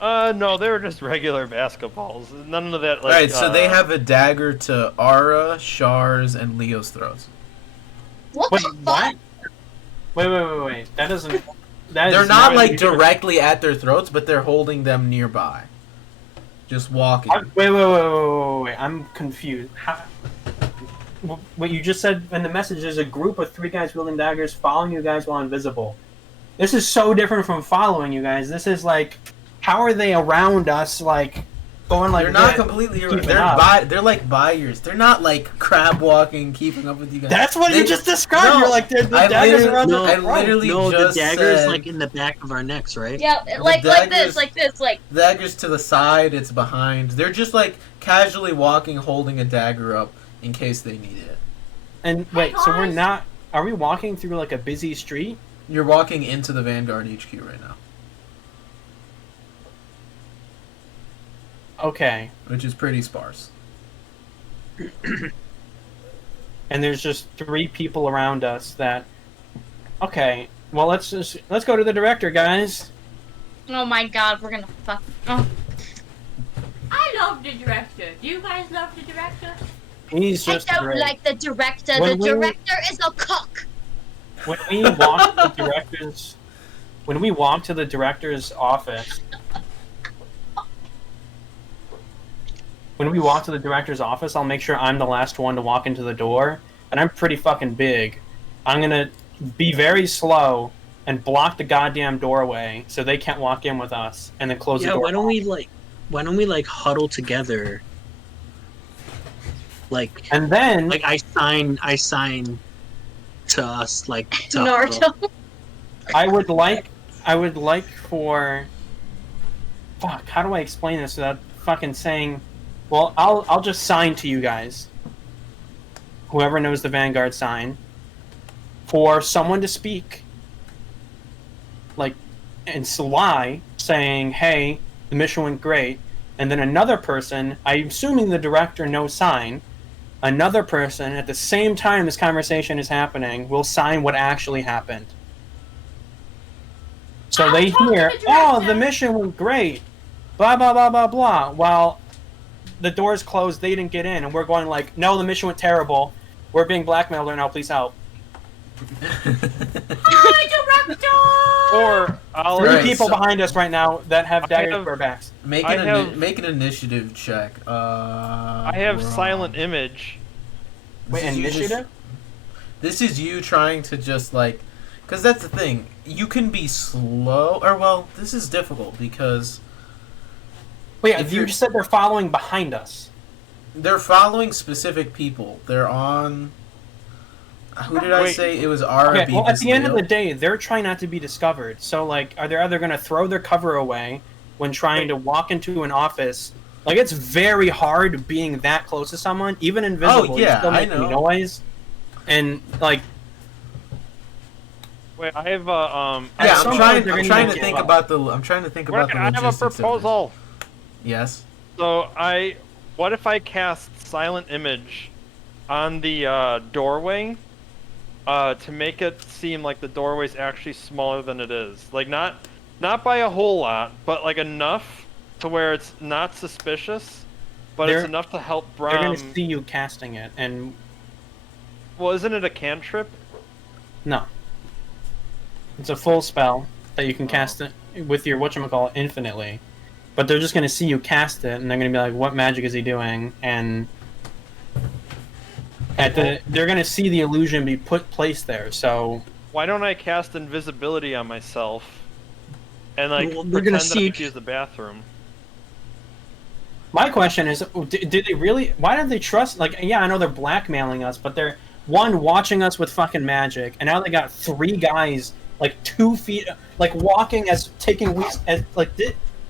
No, they were just regular basketballs. None of that, like. all right. So they have a dagger to Ara, Shar's, and Leo's throats. What Wait, the what? fuck? Wait. That doesn't. They're not like directly at their throats, but they're holding them nearby. Just walking. Wait. I'm confused. How? What you just said in the message is a group of 3 guys wielding daggers following you guys while invisible. This is so different from following you guys. This is like, how are they around us? Like, going like They're not this, completely. keeping They're up? They're like by yours. They're not like crab walking, keeping up with you guys. That's what They- you just described. No, You're like, the I daggers literally- are on no, the I front. literally No, the just dagger's said like in the back of our necks, right? Yeah, like daggers- this, like. daggers to the side. It's behind. They're just like casually walking, holding a dagger up in case they need it. And wait, so we're guys. not? Are we walking through like a busy street? You're walking into the Vanguard HQ right now, Okay. which is pretty sparse. And there's just 3 people around us that. Okay. Well, let's go to the director, guys. Oh my god, we're gonna fuck. Oh. I love the director. Do you guys love the director? He's I just don't great. like the director. When The we- director is a cock. When we walk to the director's, when we walk to the director's office, I'll make sure I'm the last one to walk into the door, and I'm pretty fucking big. I'm gonna be very slow and block the goddamn doorway so they can't walk in with us, and then close the Yeah, door. why don't we like huddle together? Like And then I sign to us like to huddle. Naruto. I would like for. Fuck, how do I explain this without fucking saying? Well, I'll just sign to you guys. Whoever knows the Vanguard sign. For someone to speak. Like, and lie, saying, hey, the mission went great. and then another person, I'm assuming the director knows sign, another person at the same time this conversation is happening will sign what actually happened. So they hear, oh, the mission went great, blah, blah, blah, blah, blah, while the doors closed, they didn't get in, and we're going like, no, the mission went terrible, we're being blackmailed right now, please help. Hi, director! Or I'll Three people behind us right now that have daggers to our backs. Make an initiative check. I have silent image. Wait, initiative? This is you trying to just like, because that's the thing. You can be slow, or well, this is difficult because. Wait, you just said they're following behind us. They're following specific people. They're on. Who did I say? It was our. Okay, well, at the end of the day, they're trying not to be discovered. So, like, are they either going to throw their cover away when trying to walk into an office? Like, it's very hard being that close to someone, even invisible. Oh, yeah, you're still I making know. noise, and like. Wait, I have Yeah, I'm trying to think about the. I'm trying to think about the I have a logistics of proposal. this. Yes. So what if I cast silent image on the doorway? To make it seem like the doorway's actually smaller than it is. Like, not by a whole lot, but like enough to where it's not suspicious, but it's enough to help Brom. They're going to see you casting it, and... Well, isn't it a cantrip? No. It's a full spell that you can cast it with your whatchamacallit infinitely. But they're just going to see you cast it, and they're going to be like, what magic is he doing? And... they're going to see the illusion be placed there, so... Why don't I cast invisibility on myself and like Well, pretend that I use the bathroom? My question is, did they really... Why don't they trust... Like, yeah, I know they're blackmailing us, but they're, one, watching us with fucking magic, and now they got 3 guys, like, 2 feet... Like, walking as... Taking weeks... As, like,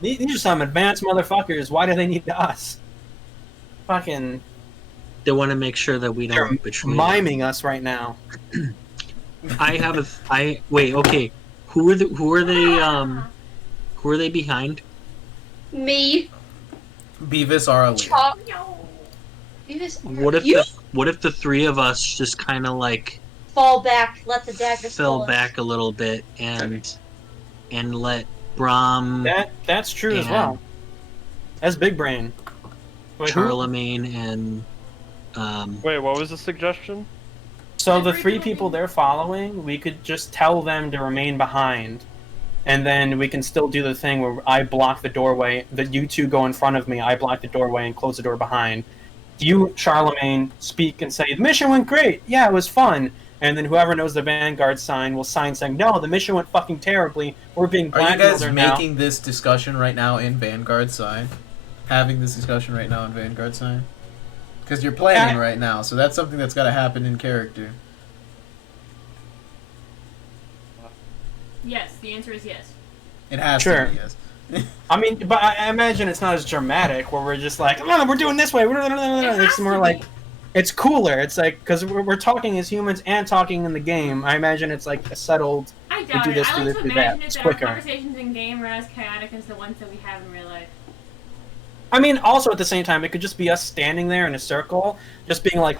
these are some advanced motherfuckers. Why do they need us? Fucking... They want to make sure that we don't betray miming us right now. Wait, okay. Who are they behind? Me. Beavis are elite. Beavis. What if the 3 of us just kind of like fall back, let the daggers fell back a little bit and let Brom that's true as well. That's big brain. Wait, Charlemagne and Wait, what was the suggestion? So the 3 people they're following, we could just tell them to remain behind, and then we can still do the thing where I block the doorway, that you 2 go in front of me, I block the doorway and close the door behind. You, Charlemagne, speak and say, the mission went great, yeah, it was fun, and then whoever knows the Vanguard sign will sign saying, no, the mission went fucking terribly, we're being blackmailed. Are you guys making this discussion right now in Vanguard sign? Having this discussion right now in Vanguard sign? Because you're planning right now, so that's something that's got to happen in character. Yes, the answer is yes. It has to be yes. I mean, but I imagine it's not as dramatic, where we're just like, oh, we're doing this way. It's more like, it's cooler. It's like, because we're talking as humans and talking in the game. I imagine it's like a settled. I doubt do it. this, I do like this, to do that. imagine It's that our quicker. conversations in game are as chaotic as the ones that we have in real life. I mean, also at the same time, it could just be us standing there in a circle, just being like,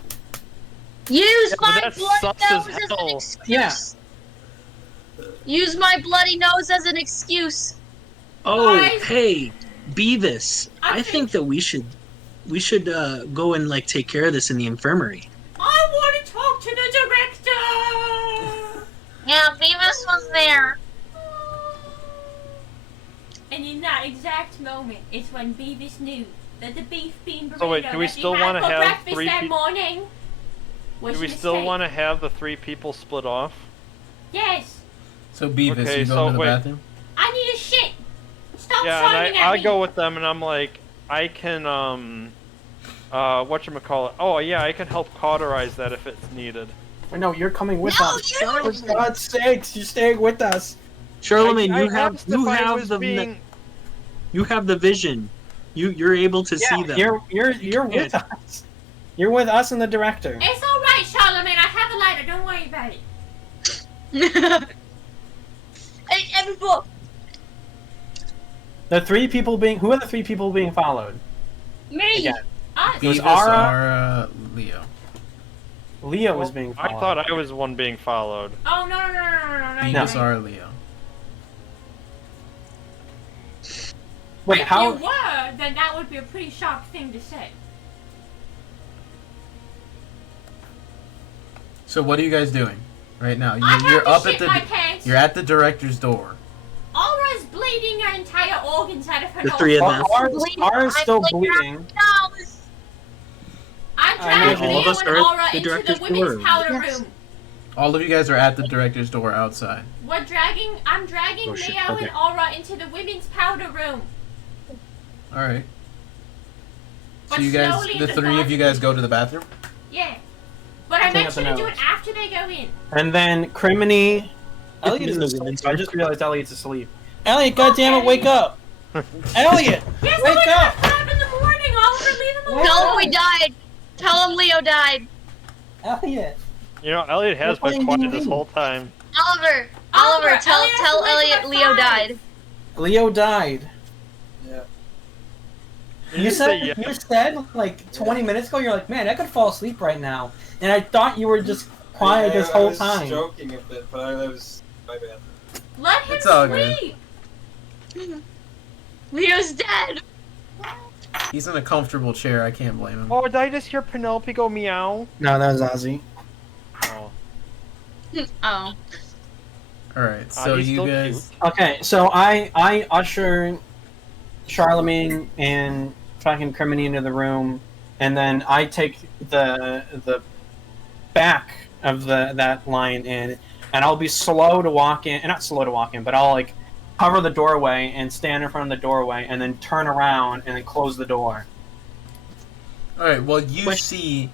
Use my that's bloody sus as nose as an hell. excuse. yeah. Use my bloody nose as an excuse. Oh, Guys. hey, Beavis. I I think that we should go and like take care of this in the infirmary. I want to talk to the director! Yeah, Beavis was there. And in that exact moment, it's when Beavis knew that the beef bean burrito So wait, do we that he still had wanna for have breakfast 3 that people? morning was Do we a still mistake. want to have the 3 people split off? Yes. So Beavis, Okay, you go so to the wait. bathroom? I need a shit. Stop Yeah, signing and at I me. go with them, and I'm like, I can whatchamacallit? Oh yeah, I can help cauterize that if it's needed. No, you're coming with No, us. you- For God's sakes, you're staying with us. Charlemagne, I you have asked if I was the being... you have the vision. You're able to see them. You're with us. You're with us and the director. It's all right, Charlemagne. I have a lighter. Don't worry about it. Hey, everybody. The 3 people being... Who are the 3 people being followed? Me! Again. Us. It was Beavis, Ara- Ara, Leo. Leo was being followed. I thought I was one being followed. Oh no no no no no no no! Beavis, no. Ara, Leo. Wait, If how... you were, then that would be a pretty shocked thing to say. So what are you guys doing right now? I have You're to up shit at the. my pants. You're at the director's door. Aura's bleeding her entire organs out of her The nose. 3 of them. Ara's still I'm bleeding. No! I know, dragged all of Leo us and are at Aura the into the director's women's door. powder Yes. room. All of you guys are at the director's door outside. I'm dragging Oh, shit, Leo okay. and Aura into the women's powder room. All right. So But you guys, slowly the and 3 of you guys, go to the bathroom. Yeah. But I Clean meant up the you to do nose. it after they go in. And then Crimeny... Elliott In is the asleep. I just realized Elliott's asleep. Elliott, goddammit, wake up! Elliott, Yes, wake we're up! 5 in the morning. Oliver, leave him alone. Tell him we died! Tell him Leo died! Elliott. You know, Elliot has We're been playing quiet this D&D. whole time. Oliver, Oliver, tell Elliott has to wake Elliott up at Leo 5. died. Leo died. Yeah. You say said, yeah. you said like 20 minutes ago, you're like, man, I could fall asleep right now. And I thought you were just quiet this I whole was time. joking a bit, but I was... My bad. Let him It's all good. sleep. Leo's dead! He's in a comfortable chair. I can't blame him. Oh, did I just hear Penelope go meow? No, that was Ozzy. Oh. Oh. All right. So he's you still guys. Okay, so I usher Charlemagne and fucking Crimeny into the room, and then I take the back of that line in, and I'll be slow to walk in, not slow to walk in, but I'll like cover the doorway and stand in front of the doorway, and then turn around and then close the door. All right. Well, you see,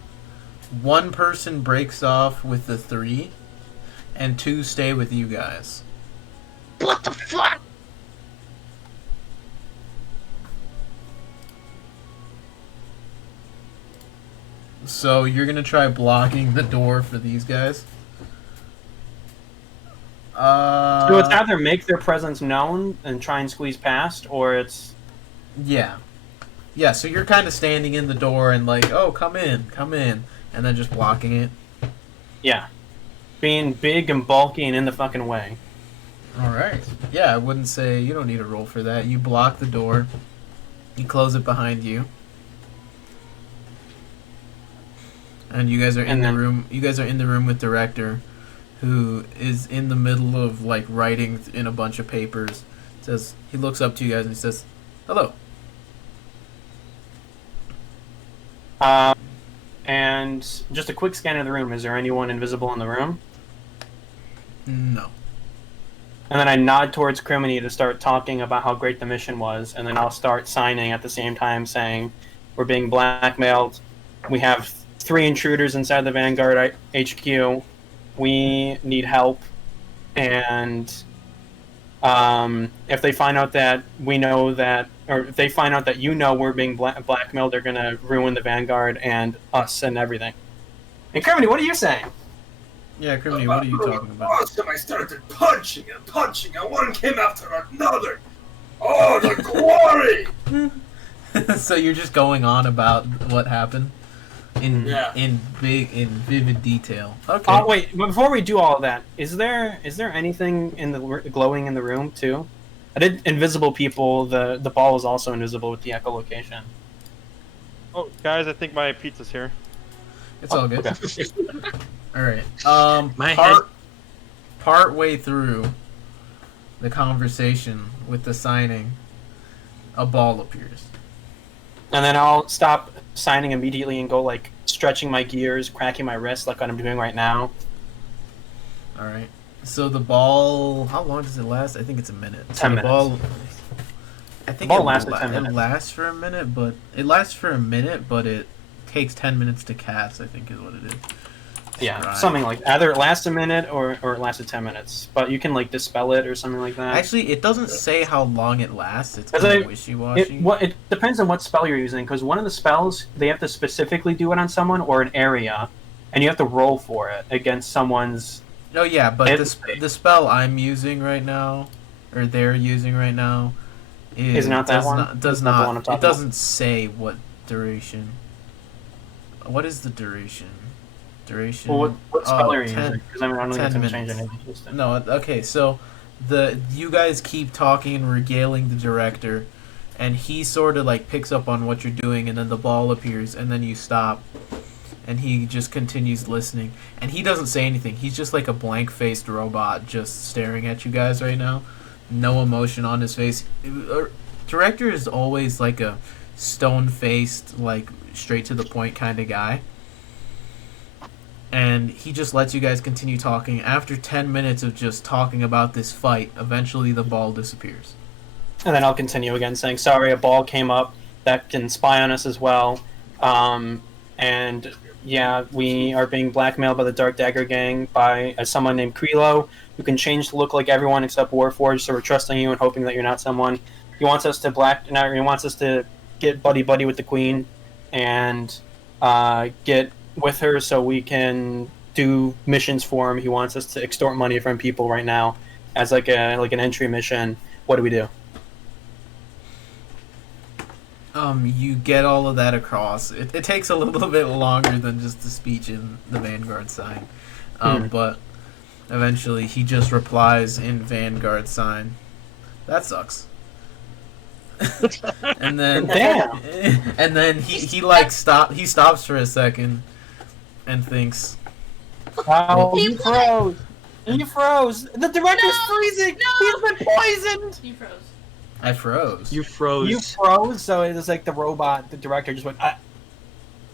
one person breaks off with the 3, and 2 stay with you guys. What the fuck? So you're gonna try blocking the door for these guys. So it's either make their presence known and try and squeeze past, or it's Yeah. Yeah, so you're kind of standing in the door and like, oh, come in, and then just blocking it. yeah, being big and bulky and in the fucking way. Alright. Yeah, I wouldn't say, you don't need a roll for that. You block the door, you close it behind you, and you guys are in And the then- room. You guys are in the room with Director, who is in the middle of like writing in a bunch of papers. Says he looks up to you guys and he says, "Hello." And just a quick scan of the room. Is there anyone invisible in the room? No. And then I nod towards Crimeny to start talking about how great the mission was, and then I'll start signing at the same time saying, we're being blackmailed. We have 3 intruders inside the Vanguard HQ. We need help. And if they find out that we know that, or if they find out that you know we're being blackmailed, they're going to ruin the Vanguard and us and everything. And Crimeny, what are you saying? Yeah, Criminy, what are you talking about? Awesome! I started punching and one came after another. Oh, the glory! So you're just going on about what happened in Yeah. in vivid detail. Okay. Oh wait! But before we do all of that, is there anything in the glowing in the room too? I did invisible people. The ball is also invisible with the echolocation. Oh, guys, I think my pizza's here. It's all good. Okay. All right. My Part way through the conversation with the signing, a ball appears. And then I'll stop signing immediately and go like stretching my gears, cracking my wrist like what I'm doing right now. All right. So the ball, how long does it last? I think it's a minute. 10 So the minutes. ball, I think ball it lasts for 10 It minutes. lasts for a minute, but it takes 10 minutes to cast. I think is what it is. Yeah, Right. something like either it lasts a minute or it lasted 10 minutes. But you can like dispel it or something like that. Actually, it doesn't say how long it lasts. It's 'Cause kind I- of wishy-washy. It depends on what spell you're using, because one of the spells they have to specifically do it on someone or an area, and you have to roll for it against someone's. Oh yeah, but It's- the spell I'm using right now, or they're using right now, Is it not that one? Does Is that the one I'm not. talking It doesn't say what duration. What is the duration? Duration. Well, what spell are you 10 using? Because I mean, I don't think 10 it's going to change minutes. anything. No, okay, so you guys keep talking and regaling the director, and he sort of like picks up on what you're doing, and then the ball appears, and then you stop, and he just continues listening, and he doesn't say anything. He's just like a blank-faced robot just staring at you guys right now. No emotion on his face. Director is always like a stone-faced, like straight to the point kind of guy. And he just lets you guys continue talking. After 10 minutes of just talking about this fight, eventually the ball disappears. And then I'll continue again, saying, sorry, a ball came up that can spy on us as well. And yeah, we are being blackmailed by the Dark Dagger Gang by someone named Kreelo, who can change to look like everyone except Warforged, so we're trusting you and hoping that you're not someone. He wants us to get buddy-buddy with the Queen and get with her so we can do missions for him. He wants us to extort money from people right now as like an entry mission. What do we do? You get all of that across. It takes a little bit longer than just the speech in the Vanguard sign. But eventually he just replies in Vanguard sign. That sucks. And then Damn. and then he like stops for a second and thinks, Oh, He he froze. He froze. The director's No, freezing. no. He's been poisoned. You froze. I froze. You froze. You froze, so it was like the robot, the director just went, ah.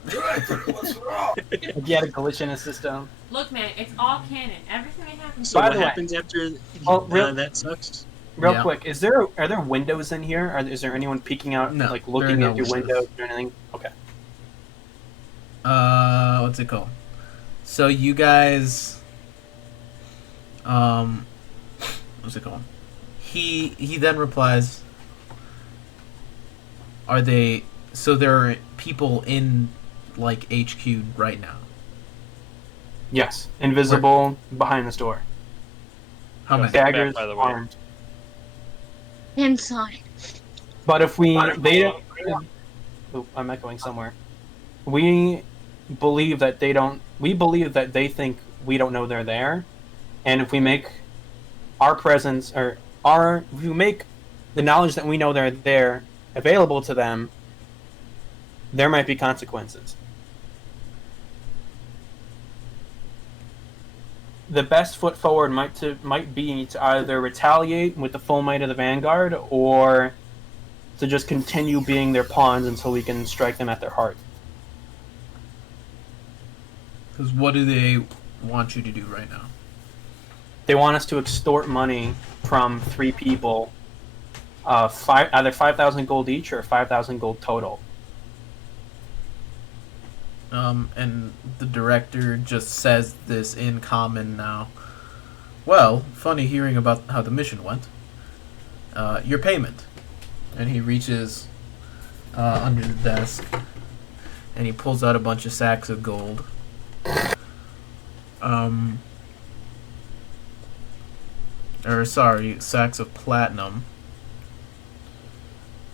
What's wrong? Like he had a glitch in his system. Look, man, it's all canon. Everything that happens. So By what the way- happens after Oh, that sucks? Real Yeah. quick, are there windows in here? Is there anyone peeking out, No, like there looking are at no your windows. windows or anything? Okay. What's it called? So you guys, what's it called? He then replies, "Are they? So there are people in like HQ right now. Yes, invisible behind this door. How many? Back, Daggers, by the way. armed. Inside. But if I'm echoing somewhere. We believe that they don't. We believe that they think we don't know they're there, and if we make our presence if we make the knowledge that we know they're there available to them, there might be consequences. The best foot forward might be to either retaliate with the full might of the Vanguard, or to just continue being their pawns until we can strike them at their heart. Because what do they want you to do right now? They want us to extort money from 3 people, either 5,000 gold each or 5,000 gold total. And the director just says this in common now. Well, funny hearing about how the mission went. Your payment. And he reaches under the desk and he pulls out a bunch of sacks of gold. Sacks of platinum.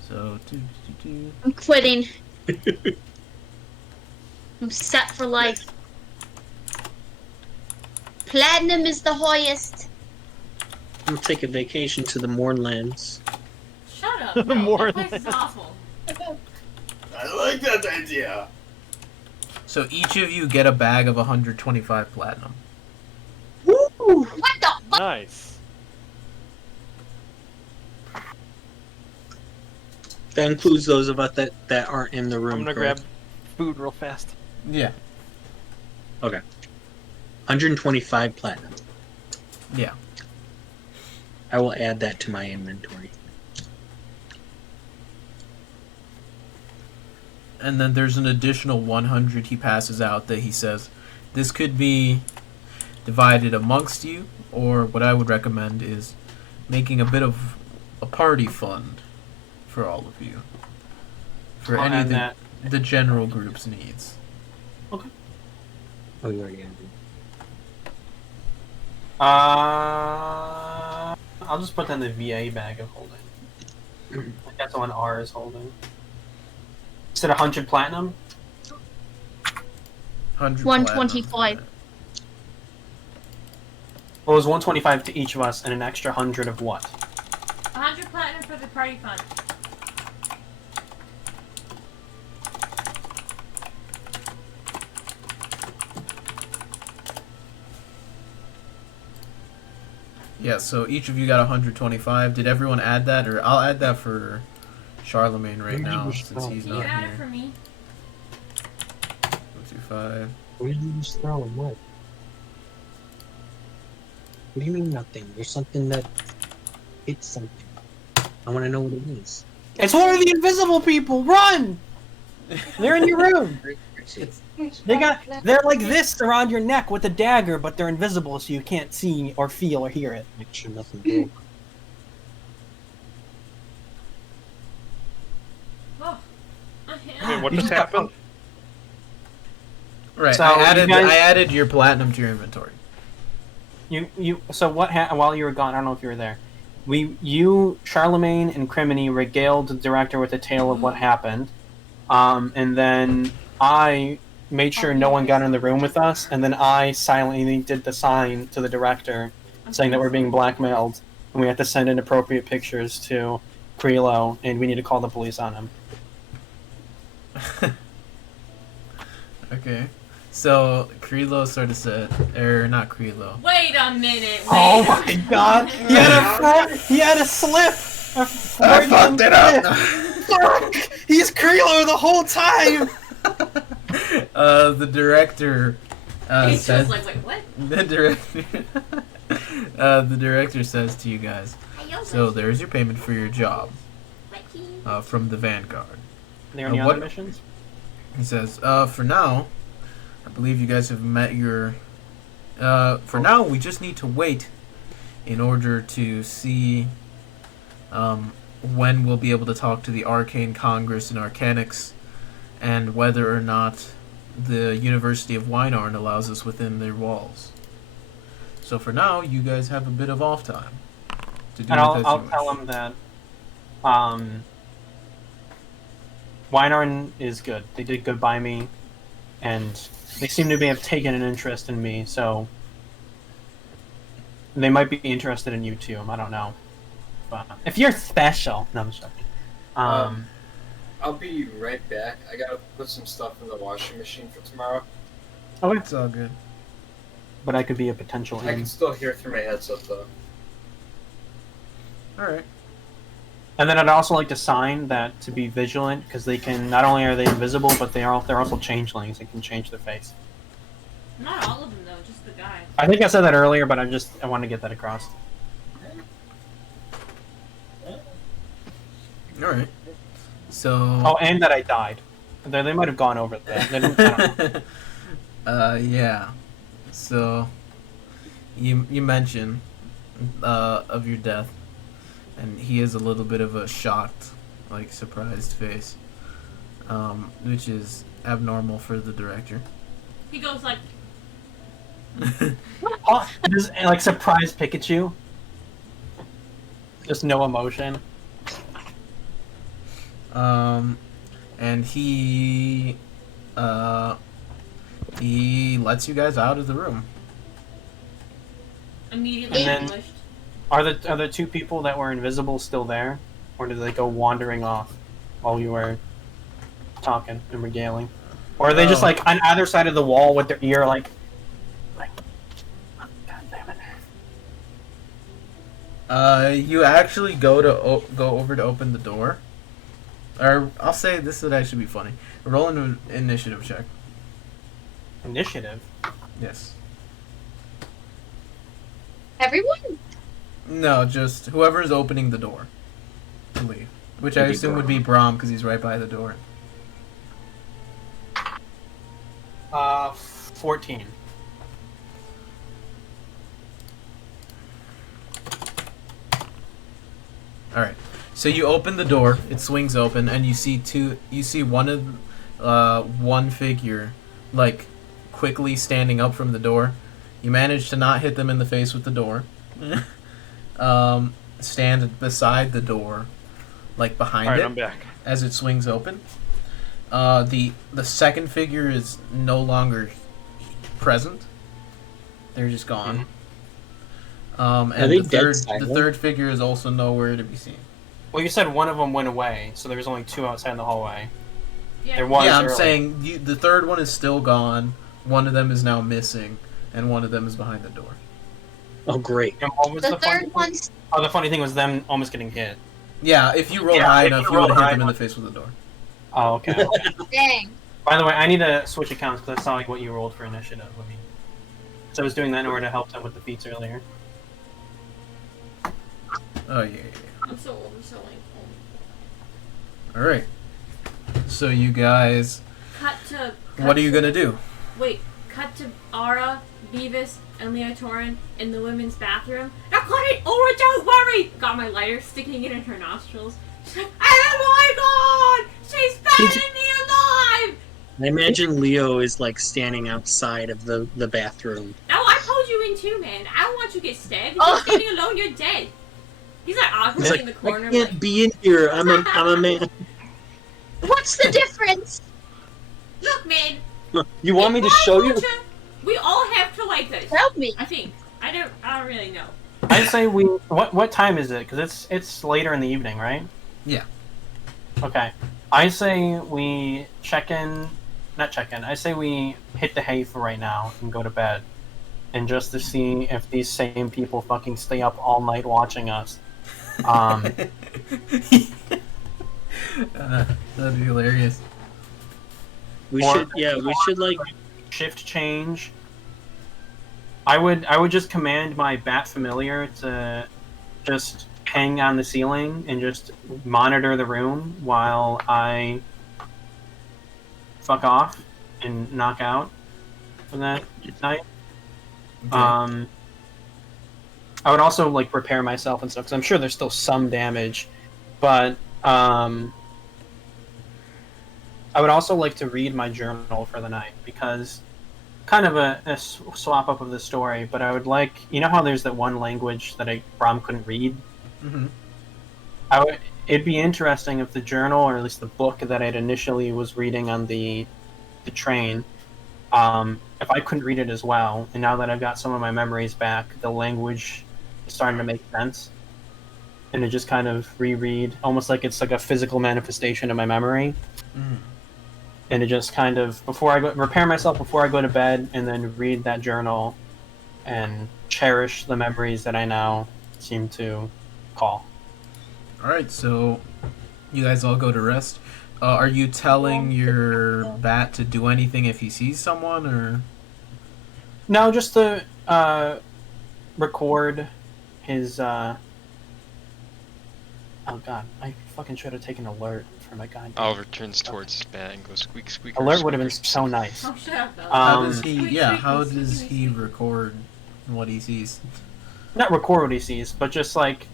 So, I'm quitting. I'm set for life. Platinum is the highest. We'll take a vacation to the Mournlands. Shut up. No, More that place is awful. I like that idea. So each of you get a bag of 125 platinum. Woo! What the fuck? Nice. That includes those of us that aren't in the room. I'm gonna correct? grab food real fast. Yeah. Okay. 125 platinum. Yeah. I will add that to my inventory. And then there's an additional 100 he passes out that he says, this could be divided amongst you, or what I would recommend is making a bit of a party fund for all of you. For I'll any add of that. the general group's needs. Oh, you already added it. I'll just put that in the VA bag of holding. That's the one R is holding. Is it 100 platinum? 100 125. platinum. Well, it was 125 to each of us, and an extra 100 of what? 100 platinum for the party fund. Yeah, so each of you got 125. Did everyone add that? Or I'll add that for Charlemagne right now, since he's You not can add it here. for me. 125. Where did you just throw him? What? What do you mean nothing? There's something that hits something. I want to know what it is. It's one of the invisible people. Run! They're in your room. They're like this around your neck with a dagger, but they're invisible, so you can't see or feel or hear it. Make sure nothing broke. Oh. Wait, what You just just got happened? Right, So, I you guys- added your platinum to your inventory. So what while you were gone, I don't know if you were there. You, Charlemagne, and Crimeny regaled the director with a tale of what happened. And then I made sure no one got in the room with us, and then I silently did the sign to the director saying that we're being blackmailed, and we have to send in appropriate pictures to Kreelo, and we need to call the police on him. Okay. So, Kreelo sort of said, or not Kreelo. Wait a minute. Oh wait. my god! He had a slip. I fucked it up! Fuck! He's Kreelo the whole time. The director He's says... just like, wait, what? The director says to you guys, so there's your payment for your job from the Vanguard. Are there any what- other missions? He says, for now, I believe you guys have met your... for now, we just need to wait in order to see when we'll be able to talk to the Arcane Congress and Arcanics, and whether or not the University of Wynarn allows us within their walls. So for now, you guys have a bit of off time to do And with I'll this tell him that Wynarn is good. They did good by me, and they seem to have taken an interest in me, so they might be interested in you too. I don't know. But if you're special, no, I'm just joking. I'll be right back. I gotta put some stuff in the washing machine for tomorrow. Okay, It's all good. but I could be a potential I in. can still hear through my headset though. Alright. And then I'd also like to sign that to be vigilant, because they can, not only are they invisible, but they're also changelings and can change their face. Not all of them, though, just the guy. I think I said that earlier, but I want to get that across. Alright. So... Oh, and that I died. They might have gone over that. They didn't, I don't know. Yeah. So, you mention of your death, and he has a little bit of a shocked, like, surprised face, which is abnormal for the director. He goes like, Oh, just like surprise Pikachu. Just no emotion. And he lets you guys out of the room. immediately And then- ambushed. Are the two people that were invisible still there, or did they go wandering off while you were talking and regaling, or are they just Oh. like on either side of the wall with their ear like? God damn it! You actually go over to open the door. Or, I'll say this would actually be funny. Roll an initiative check. Initiative. Yes. Everyone? No, just whoever is opening the door to leave. Which I Would be assume would be Brom, because he's right by the door. 14. Alright. So you open the door, it swings open, and you see one figure, like, quickly standing up from the door. You manage to not hit them in the face with the door. Stand beside the door, like behind Alright, it I'm back. as it swings open. The second figure is no longer present. They're just gone. And they the dead the silent? third figure is also nowhere to be seen. Well, you said one of them went away, so there was only 2 outside in the hallway. Yeah. There was Yeah, I'm earlier. saying the third one is still gone. One of them is now missing, and one of them is behind the door. Oh, great. And what was The funny third thing? one's Oh, the funny thing was them almost getting hit. Yeah, if you rolled Yeah, high if enough, you you would have rolled hit them high in the face with the door. Oh, okay. dang. By the way, I need to switch accounts because I saw like what you rolled for initiative. Let me. So I was doing that in order to help them with the feats earlier. Oh yeah. I'm so old. I'm so like. All right. So you guys, Cut to. what are you gonna do? Wait. Cut to Ara, Beavis, and Leotorin in the women's bathroom. Now cut it. Oh, don't worry. Got my lighter sticking it in her nostrils. She's like, oh my god! She's burning me alive! I imagine Leo is like standing outside of the bathroom. No, I pulled you in too, man. I don't want you to get stabbed. If Oh. you're standing alone, you're dead. He's like awkwardly He's like, in the corner. I can't like, be in here. I'm a man. What's the difference? look, man. You want me to my show you? culture, we all have to like this. Help me. I think. I don't really know. I say we. What time is it? Because it's later in the evening, right? Yeah. Okay. I say we check in. Not check in. I say we hit the hay for right now and go to bed, and just to see if these same people fucking stay up all night watching us. That'd be hilarious. We Or- should like Shift change. I would just command my bat familiar to just hang on the ceiling and just monitor the room while I fuck off and knock out for that night. Okay. I would also like repair myself and stuff because I'm sure there's still some damage, but I would also like to read my journal for the night because kind of a swap up of the story. But I would like, you know how there's that one language that Brom couldn't read. Mm-hmm. It'd be interesting if the journal, or at least the book that I'd initially was reading on the train, if I couldn't read it as well, and now that I've got some of my memories back, the language is starting to make sense, and to just kind of reread, almost like it's like a physical manifestation of my memory, Mm. and to just kind of repair myself before I go to bed, and then read that journal, and cherish the memories that I now seem to call. All right. So you guys all go to rest. Are you telling your bat to do anything if he sees someone, or? No, just to record his. Oh god, I fucking should have taken alert for my goddamn. Oliver turns towards his bat and goes squeak squeak. Alert would have been so nice. Oh, shut up, though. How Um, does he? Yeah. How does he record what he sees? Not record what he sees, but just like.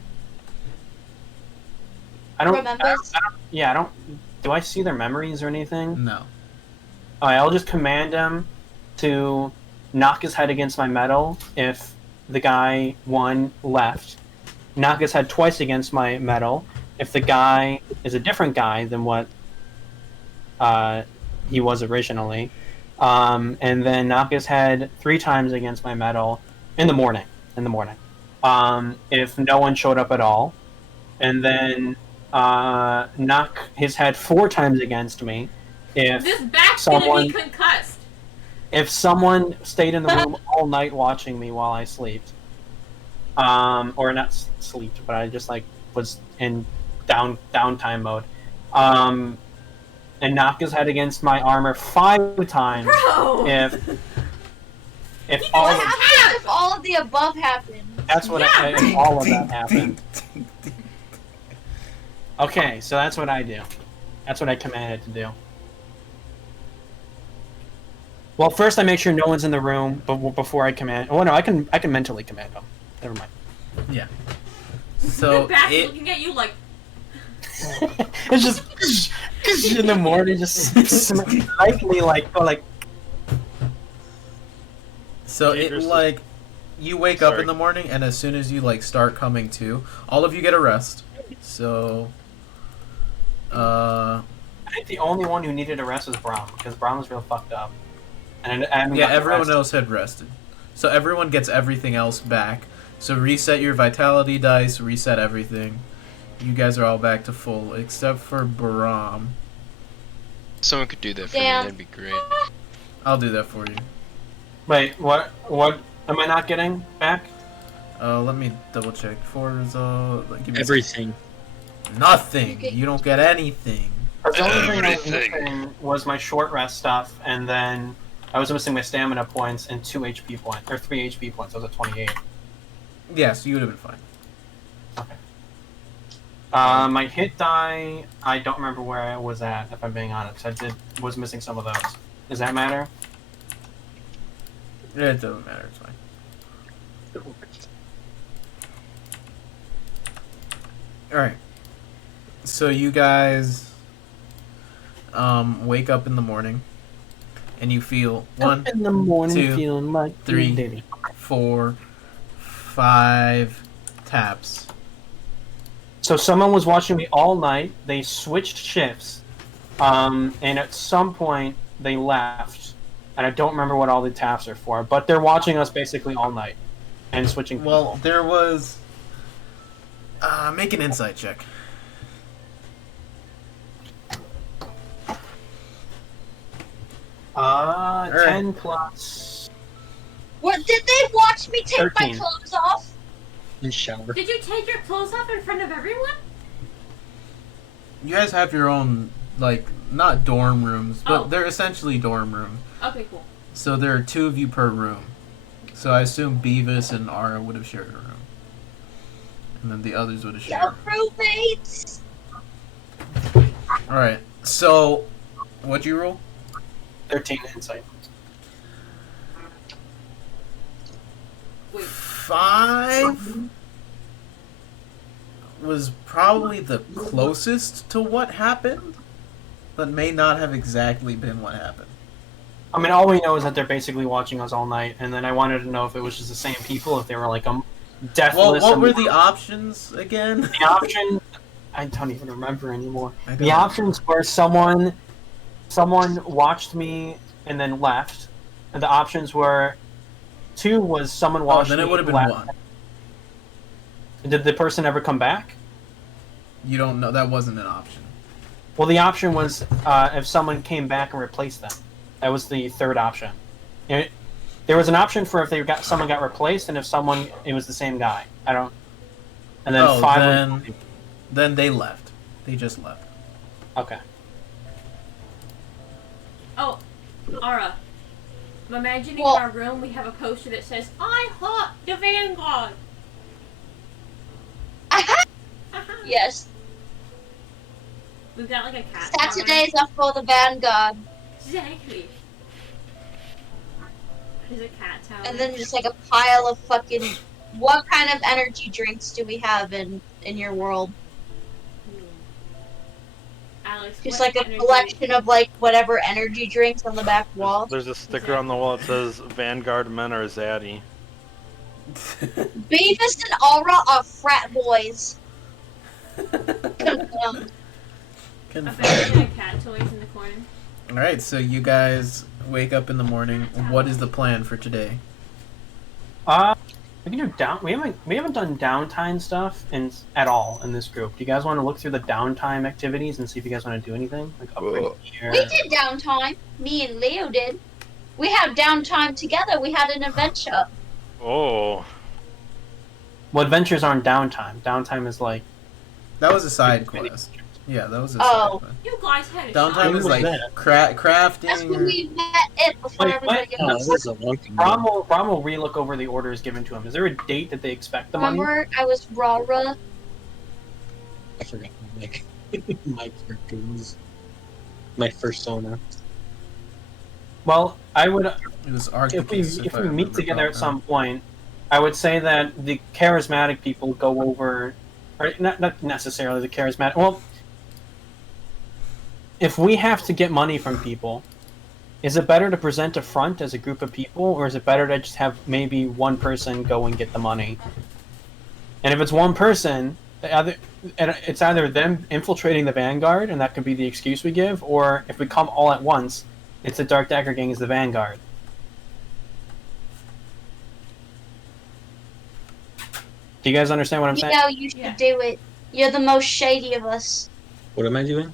I don't. Remembers? Yeah, I don't. Do I see their memories or anything? No. Alright, I'll just command him to knock his head against my metal if the guy one left. Knock his head twice against my metal if the guy is a different guy than what he was originally. And then knock his head 3 times against my metal in the morning. If no one showed up at all. And then knock his head 4 times against me if This bat's someone- gonna be concussed. if someone stayed in the room all night watching me while I slept. Or not slept, but I just like was in downtime mode. And knock his head against my armor 5 times Bro! if What all What of, happens if all of the above happen? that's what Yeah. if all of that happened. Okay, so that's what I do. That's what I command it to do. Well, first I make sure no one's in the room before I command. Oh no, I can mentally command them. Never mind. Yeah. So The bat's it. looking at you like, It's just in the morning, just slightly like go like. So it Dangerously- like you wake up Sorry. in the morning, and as soon as you like start coming to, all of you get a rest. So Uh, I think the only one who needed a rest was Brom, because Brom was real fucked up. And I haven't yeah, gotten everyone rest. else had rested. So everyone gets everything else back. So reset your vitality dice, reset everything. You guys are all back to full, except for Brom. Someone could do that for Damn. me. That'd be great. I'll do that for you. Wait, what am I not getting back? Let me double check. Give me Everything. nothing. You don't get anything. The only thing I was Everything. missing was my short rest stuff, and then I was missing my stamina points and 2 HP points, or 3 HP points. I was at 28. Yes, you would have been fine. My hit die, I don't remember where I was at, if I'm being honest. Was missing some of those. Does that matter? It doesn't matter. It's fine. All right. So you guys wake up in the morning, and you feel one, in the morning, 2, feeling like 3, Diddy. 4, 5 taps. So someone was watching me all night. They switched shifts, and at some point they left. And I don't remember what all the taps are for, but they're watching us basically all night and switching. Well, people. there was. Make an insight check. Alright. 10 plus. What did they watch me take 13. my clothes off? And shower. Did you take your clothes off in front of everyone? You guys have your own, like, not dorm rooms, but Oh. they're essentially dorm rooms. Okay, cool. So there are 2 of you per room. So I assume Beavis and Ara would have shared a room. And then the others would have shared. Yeah, roommates. Alright, so what'd you roll? 13 insight. Wait. 5 was probably the closest to what happened, but may not have exactly been what happened. I mean, all we know is that they're basically watching us all night, and then I wanted to know if it was just the same people, if they were like deathless. Well, what and- were the options again? The option? I don't even remember anymore. I The don't. options were someone watched me and then left, and the options were 2 was someone Oh, watched then me it would have been left. 1. Did the person ever come back? You don't know. That wasn't an option. Well, the option was if someone came back and replaced them. That was the third option. There was an option for if someone got replaced, and if it was the same guy. I don't. And then 5. Then they left. They just left. Okay. Oh, Ara. I'm imagining Well- in our room we have a poster that says, I haunt the Vanguard. Aha! Haha. Yes. We've got like a cat. Saturdays are for the Vanguard. tower. Exactly. There's a cat tower. And then just like a pile of fucking. What kind of energy drinks do we have in your world? Alex, Just what like a energy- collection of like whatever energy drinks on the back wall. There's a sticker on the wall that says Vanguard men are zaddy. Beavis and Aura are frat boys. Confirmed. A fountain of cat toys in the corner. Alright, so you guys wake up in the morning. What is the plan for today? We can do we haven't done downtime stuff at all in this group. Do you guys want to look through the downtime activities and see if you guys want to do anything? Like upgrade gear. We did downtime. Me and Leo did. We had downtime together. We had an adventure. Oh. Well, adventures aren't downtime. Downtime is like That was a side quest. Yeah, that was a Oh. side quest. You guys had a Downtime shot. is was like that? crafting. That's when we met it before Wait, everybody what? No, else. this is a long time. Brom will relook over the orders given to him. Is there a date that they expect the money? Remember, I was Rara. I forgot like my cartoons. My persona. Well, I would It was if Arcticus, we I meet remember together at correctly. some point. I would say that the charismatic people go over, or not necessarily the charismatic. Well, if we have to get money from people, is it better to present a front as a group of people, or is it better to just have maybe one person go and get the money? And if it's one person, It's either them infiltrating the Vanguard, and that could be the excuse we give, or if we come all at once, it's the Dark Dagger Gang is the Vanguard. Do you guys understand what I'm You saying? know you should do it. You're the most shady of us. What am I doing?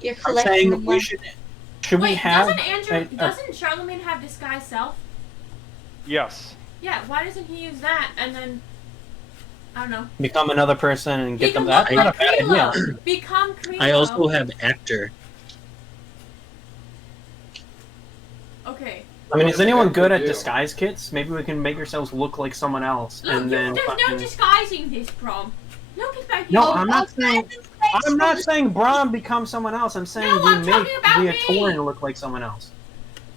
You're I'm collecting saying them. we should we Wait, have doesn't Charlemagne have disguise self? Yes. Yeah, why doesn't he use that and then I don't know. become another person and get He them? can That's look not a like bad idea. Kreelo. Become Kreelo. I also have actor. Okay. I mean, is anyone good at disguise kits? Maybe we can make ourselves look like someone else, Look, and then. there's no fucking- disguising this, Brom. Look at back No, here. I'm not saying. I'm not saying Brom becomes someone else. I'm saying No, we I'm make talking about Leotorin me. look like someone else.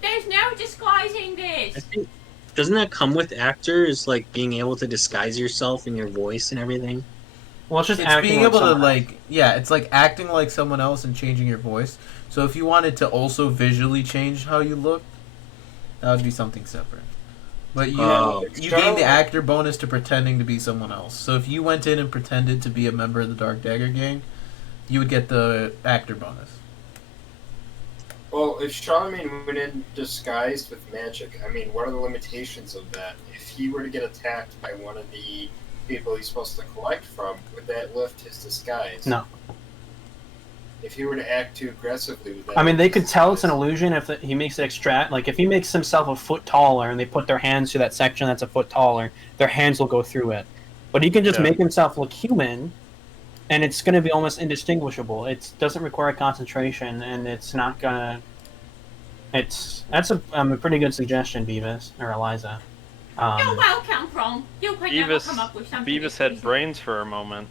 There's no disguising I this. think doesn't that come with actors, like being able to disguise yourself and your voice and everything? Well, it's just It's acting being like able to someone else. it's like acting like someone else and changing your voice. So if you wanted to also visually change how you look, that would be something separate. But you you gain the actor bonus to pretending to be someone else. So if you went in and pretended to be a member of the Dark Dagger Gang, you would get the actor bonus. Well, if Charlemagne went in disguised with magic, I mean, what are the limitations of that? If he were to get attacked by one of the people he's supposed to collect from, would that lift his disguise? No. If he were to act too aggressively, would that I mean, they lift could his tell it's an disguise? illusion if he makes it extract. Like, if he makes himself a foot taller and they put their hands to that section that's a foot taller, their hands will go through it. But he can just Yeah. make himself look human, and it's going to be almost indistinguishable. It doesn't require concentration, and it's not gonna. That's a pretty good suggestion, Beavis or Eliza. You're welcome, Brom. You could never come up with something. Beavis had brains for a moment.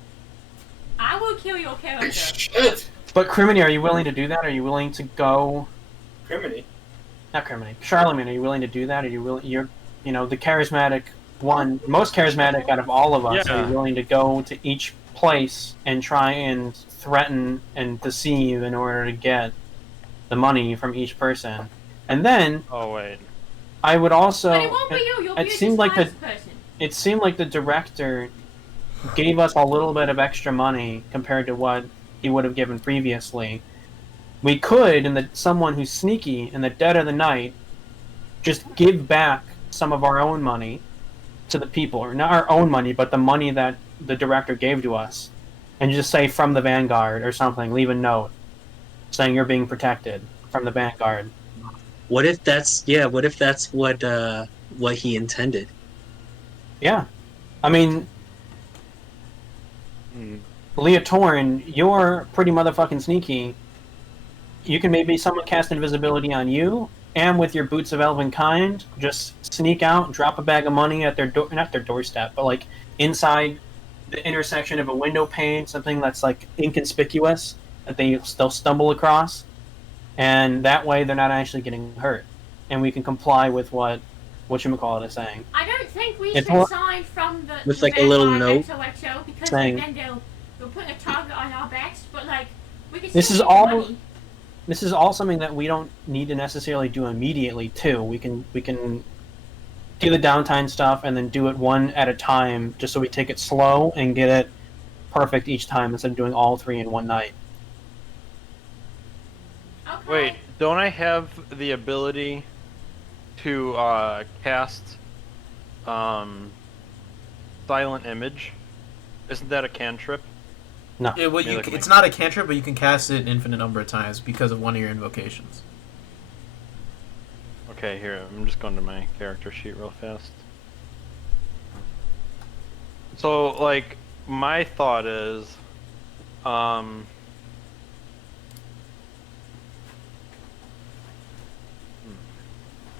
I will kill your character. Shit! But Crimeny, are you willing to do that? Are you willing to go? Criminy. Not Crimeny. Charlemagne, are you willing to do that? Are you willing? You're, the charismatic one, most charismatic out of all of us. Yeah. Are you willing to go to each place and try and threaten and deceive in order to get the money from each person? And then Oh wait. I would also. But it won't be you. You'll be it a seemed like disguised person. It seemed like the director gave us a little bit of extra money compared to what he would have given previously. We could, someone who's sneaky in the dead of the night, just give back some of our own money to the people, or not our own money, but the money that the director gave to us, and just say from the Vanguard or something. Leave a note saying you're being protected from the Vanguard. What if that's what he intended? Yeah, I mean. Leotorin, you're pretty motherfucking sneaky. You can maybe someone cast invisibility on you, and with your boots of elven kind, just sneak out, drop a bag of money at their not their doorstep, but like inside the intersection of a window pane, something that's like inconspicuous that they'll stumble across, and that way they're not actually getting hurt, and we can comply with what whatchamacallit is saying. I don't think we It's should more- sign from the With, like, a little Vanguard note XOXO because saying- then they'll put a target on our backs. But like, we can. This still is get the all- money. This is all something that we don't need to necessarily do immediately too. We can do the downtime stuff and then do it one at a time, just so we take it slow and get it perfect each time instead of doing all three in one night. Okay. Wait, don't I have the ability to cast Silent Image? Isn't that a cantrip? No. It's not a cantrip, but you can cast it an infinite number of times because of one of your invocations. Okay, here, I'm just going to my character sheet real fast. So, like, my thought is,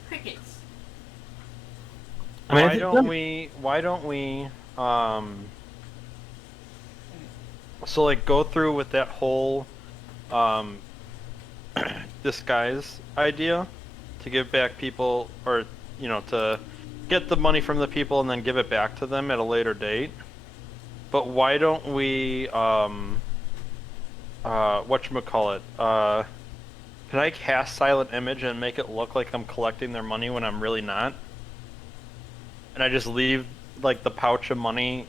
Crickets. I mean, why don't we, so like go through with that whole, disguise idea to give back people, or, to get the money from the people and then give it back to them at a later date. But why don't we, whatchamacallit, can I cast Silent Image and make it look like I'm collecting their money when I'm really not? And I just leave, like, the pouch of money,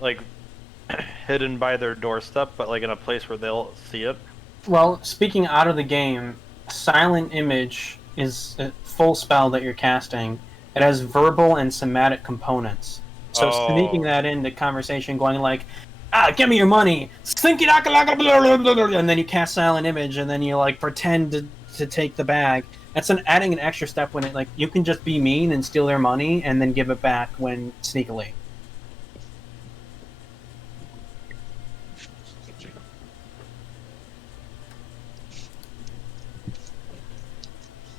like hidden by their doorstep, but like in a place where they'll see it? Well, speaking out of the game, Silent Image is a full spell that you're casting. It has verbal and somatic components. So sneaking that into conversation, going like, give me your money, stinky and then you cast Silent Image, and then you like pretend to take the bag. That's adding an extra step when it like you can just be mean and steal their money and then give it back when sneakily.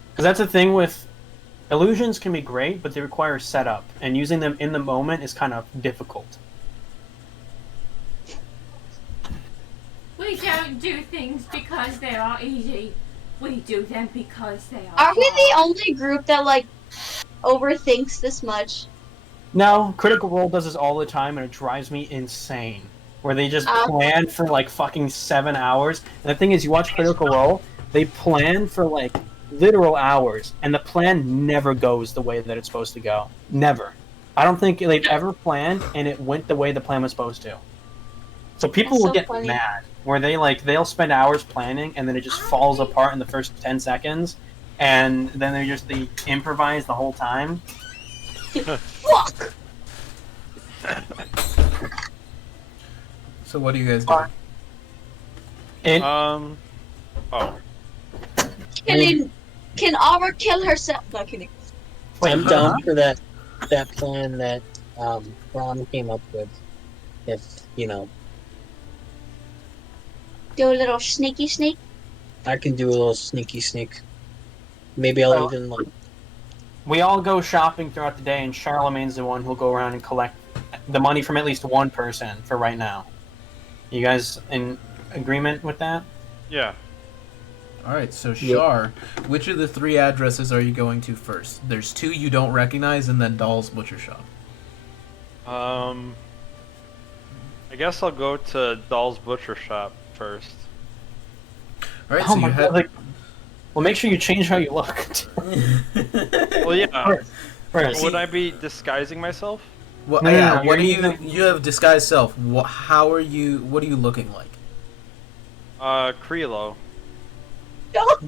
Because that's the thing with illusions can be great, but they require setup, and using them in the moment is kind of difficult. We don't do things because they are easy. We do them because they are Are we the hard. only group that like overthinks this much? No, Critical Role does this all the time, and it drives me insane. Where they just plan for like fucking 7 hours. And the thing is, you watch Critical Role, they plan for like literal hours, and the plan never goes the way that it's supposed to go. Never. I don't think they've ever planned, and it went the way the plan was supposed to. So people That's will so get funny. mad, where they'll spend hours planning, and then it just falls apart in the first 10 seconds, and then they improvise the whole time. Fuck! So what do you guys do? And Can Aura kill herself? No, kidding. wait, I'm down for that plan that Brom came up with. If Do a little sneaky sneak. I can do a little sneaky sneak. Maybe I'll even like. We all go shopping throughout the day, and Charlemagne's the one who'll go around and collect the money from at least one person for right now. You guys in agreement with that? Yeah. Alright, so Char, which of the 3 addresses are you going to first? There's 2 you don't recognize, and then Doll's Butcher Shop. I guess I'll go to Doll's Butcher Shop first. Alright, Oh so my you god! Well, make sure you change how you look. Well, yeah. First. Would I be disguising myself? What, No, yeah, no, what do you're you have disguised self? What are you looking like? Kreelo.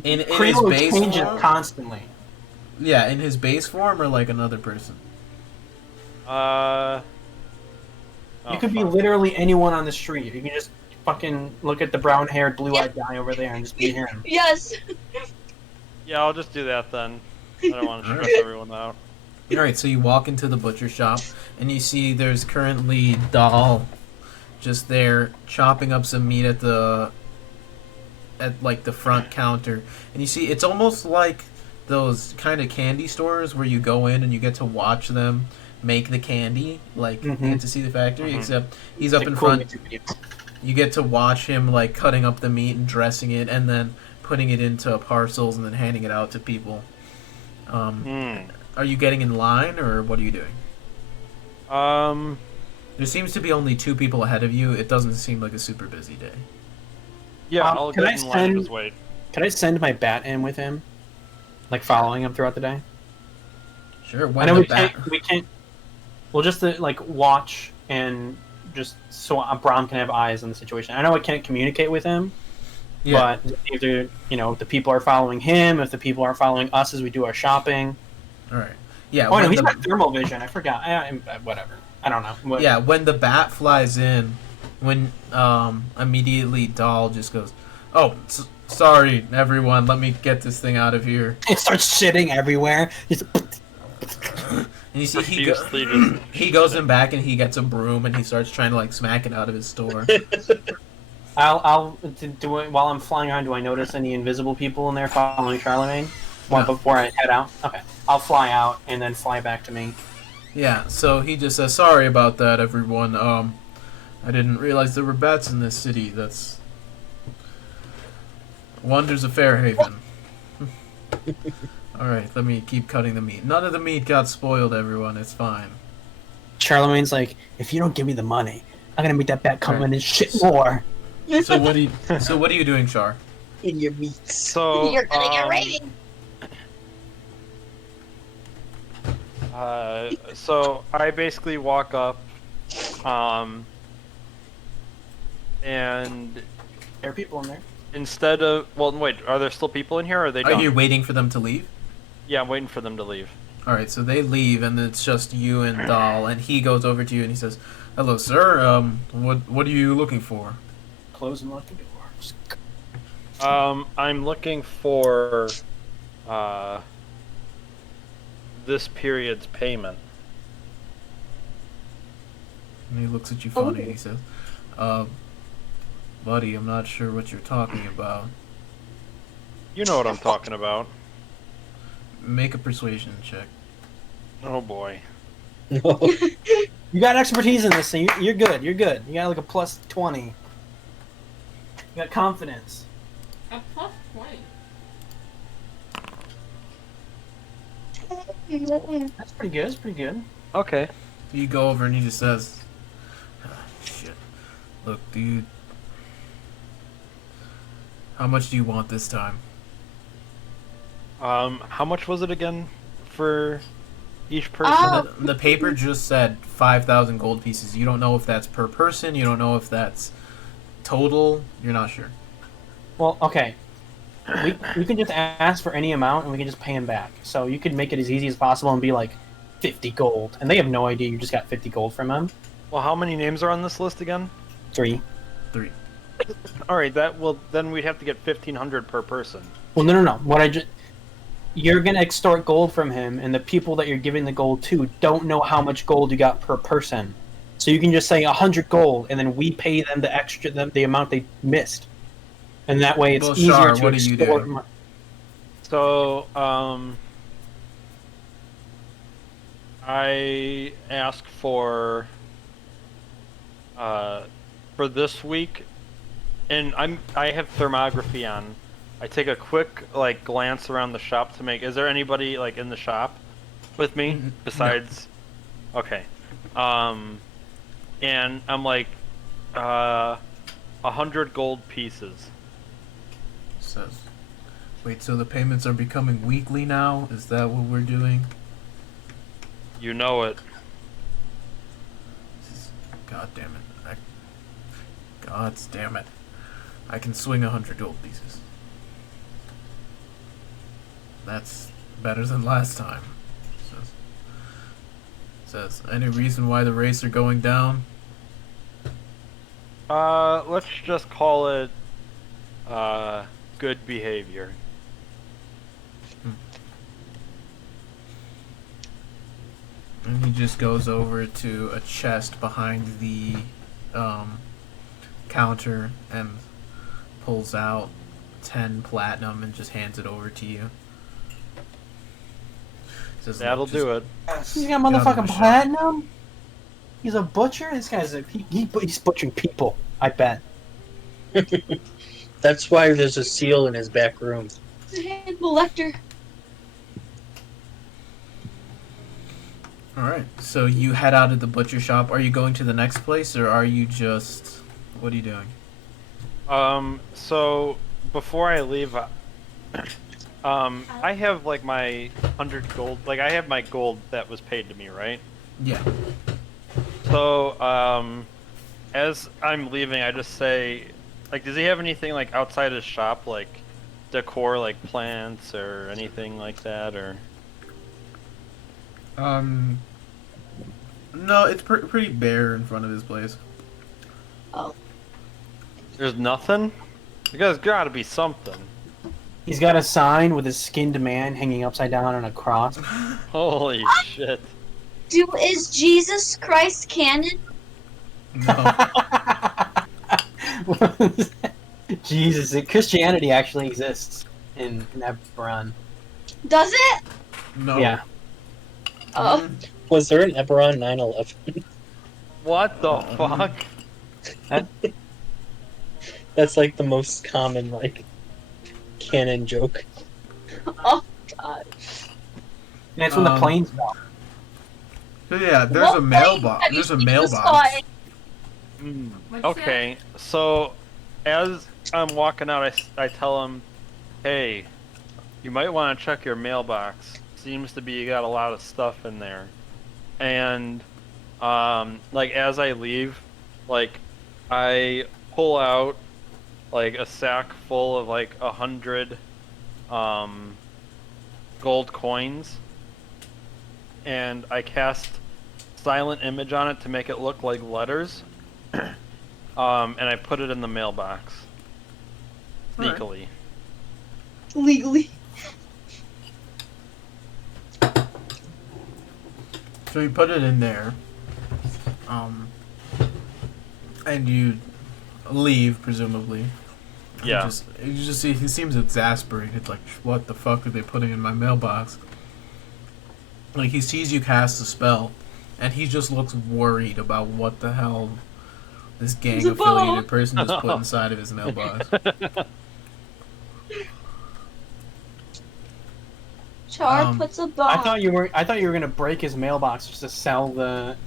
In his Kreelo base changes form? constantly. Yeah, in his base form or like another person? You could be literally anyone on the street. You can just fucking look at the brown-haired, blue-eyed guy over there and just be him. Yes. Yeah, I'll just do that then. I don't want to stress everyone out. Alright, so you walk into the butcher shop, and you see there's currently Doll just there chopping up some meat at the front counter. And you see, it's almost like those kind of candy stores where you go in and you get to watch them make the candy, like you get to see the factory, except he's up in front. You get to watch him like cutting up the meat and dressing it, and then putting it into parcels and then handing it out to people. Are you getting in line, or what are you doing? There seems to be only 2 people ahead of you. It doesn't seem like a super busy day. Yeah, I'll can get I in line and send- just wait. Can I send my bat in with him? Like following him throughout the day? Sure. I When know the we can't. We'll just like watch and just so Brom can have eyes on the situation. I know I can't communicate with him, but either the people are following him, if the people are following us as we do our shopping. All right. Yeah. Oh no, when he's the- got thermal vision. I forgot. Whatever. I don't know. What- Yeah, when the bat flies in, when immediately Doll just goes, "Oh, sorry, everyone. Let me get this thing out of here." It starts shitting everywhere. He's And you see Profusely just- he goes in back and he gets a broom and he starts trying to like smack it out of his store. I'll do it while I'm flying around. Do I notice any invisible people in there following Charlemagne? Well, before I head out. Okay, I'll fly out and then fly back to me. Yeah, so he just says, "Sorry about that, everyone. I didn't realize there were bats in this city. That's wonders of Fairhaven." Alright, let me keep cutting the meat. None of the meat got spoiled, everyone. It's fine. Charlemagne's like, if you don't give me the money, I'm gonna make that bat come in and shit more. So what are you doing, Char? In your meats. So You're gonna get raided. So I basically walk up And There are people in there. instead of wait, are there still people in here? Or are they Are done? you waiting for them to leave? Yeah, I'm waiting for them to leave. All right, so they leave, and it's just you and Dahl, and he goes over to you and he says, "Hello, sir. What are you looking for?" Close and lock the doors. I'm looking for this period's payment. And he looks at you funny and he says, buddy, I'm not sure what you're talking about. You know what I'm talking about. Make a persuasion check." Oh boy. No. You got expertise in this, so you're good. You're good. You got like a plus 20. You got confidence. A plus 20. That's pretty good. That's pretty good. Okay. You go over and he just says, shit. Look, dude. How much do you want this time? How much was it again for each person? The paper just said 5,000 gold pieces. You don't know if that's per person. You don't know if that's total. You're not sure. Well, okay. We can just ask for any amount and we can just pay him back. So you could make it as easy as possible and be like 50 gold. And they have no idea you just got 50 gold from him. Well, how many names are on this list again? 3. 3. Alright, then we'd have to get 1,500 per person. Well, no. You're gonna extort gold from him, and the people that you're giving the gold to don't know how much gold you got per person. So you can just say 100 gold, and then we pay them the extra, the amount they missed, and that way it's Well, easier Shar, to what are you extort. doing? So, I ask for this week, and I have thermography on. I take a quick glance around the shop to make. Is there anybody in the shop with me besides? No. Okay. And I'm 100 gold pieces. Says, wait, so the payments are becoming weekly now? Is that what we're doing? You know it. God damn it. God damn it. I can swing 100 gold pieces. That's better than last time. Says, any reason why the rates are going down? Let's just call it good behavior. And he just goes over to a chest behind the counter and pulls out 10 platinum and just hands it over to you. Says, That'll do it. He's got motherfucking platinum. He's a butcher. This guy's he's butchering people. I bet. That's why there's a seal in his back room. Collector. Alright, so you head out of the butcher shop. Are you going to the next place, or are you just... What are you doing? So, before I leave, I have, my 100 gold... I have my gold that was paid to me, right? Yeah. So, as I'm leaving, I just say... does he have anything, outside his shop, decor, plants or anything like that, or... No, it's pretty bare in front of his place. Oh. There's nothing? There's gotta be something. He's got a sign with his skinned man hanging upside down on a cross. Holy shit. Is Jesus Christ canon? No. Jesus, Christianity actually exists in Eberron. Does it? No. Yeah. Oh. Was there an Eberron 9/11? What the fuck? That's the most common canon joke. Oh god. That's when the planes fell. So yeah, there's a mailbox. There's a mailbox. Okay, so as I'm walking out, I tell him, hey, you might want to check your mailbox. Seems to be you got a lot of stuff in there. And like as I leave, like I pull out like a sack full of like 100 gold coins, and I cast silent image on it to make it look like letters. And I put it in the mailbox sneakily. Legally. So you put it in there, and you leave, presumably. Yeah. You just see he seems exasperated. Like, what the fuck are they putting in my mailbox? Like, he sees you cast a spell, and he just looks worried about what the hell this gang-affiliated person just put inside of his mailbox. Char puts a bomb. I thought you were gonna break his mailbox just to sell the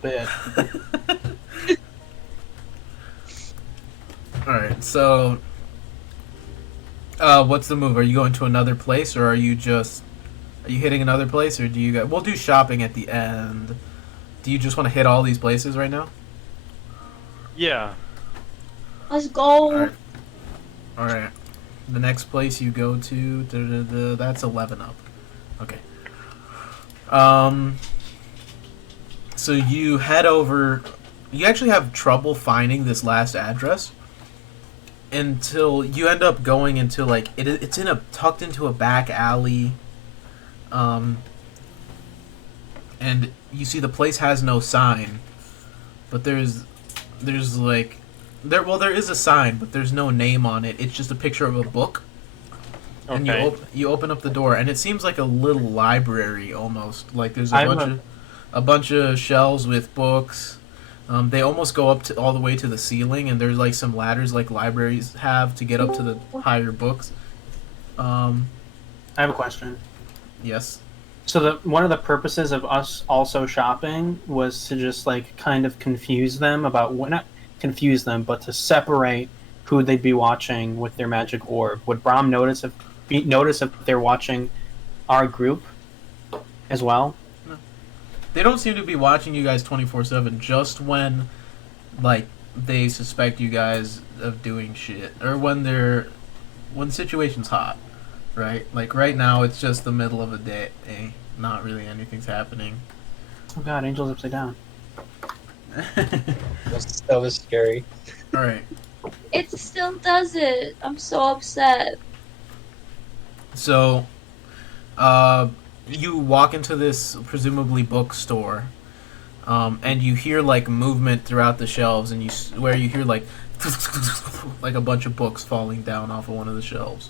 bit. All right, so what's the move? Are you going to another place, or are you hitting another place, or do you we'll do shopping at the end. Do you just want to hit all these places right now? Yeah. Let's go. All right. The next place you go to, that's 11 up. Okay. So you head over. You actually have trouble finding this last address until you end up going into like it's tucked into a back alley. And you see the place has no sign, but there is a sign, but there's no name on it. It's just a picture of a book. And you open up the door, and it seems like a little library almost. Like there's a bunch of shelves with books. They almost go up to all the way to the ceiling, and there's like some ladders like libraries have to get up to the higher books. I have a question. Yes. So one of the purposes of us also shopping was to just like kind of confuse them about not confuse them, but to separate who they'd be watching with their magic orb. Would Brom notice if they're watching our group as well? No. They don't seem to be watching you guys 24/7. Just when, like, they suspect you guys of doing shit, or when the situation's hot, right? Like right now, it's just the middle of a day. Not really anything's happening. Oh god, Angel's upside down. That was scary. All right. It still does it. I'm so upset. So, you walk into this presumably bookstore, and you hear like movement throughout the shelves, and you hear like like a bunch of books falling down off of one of the shelves.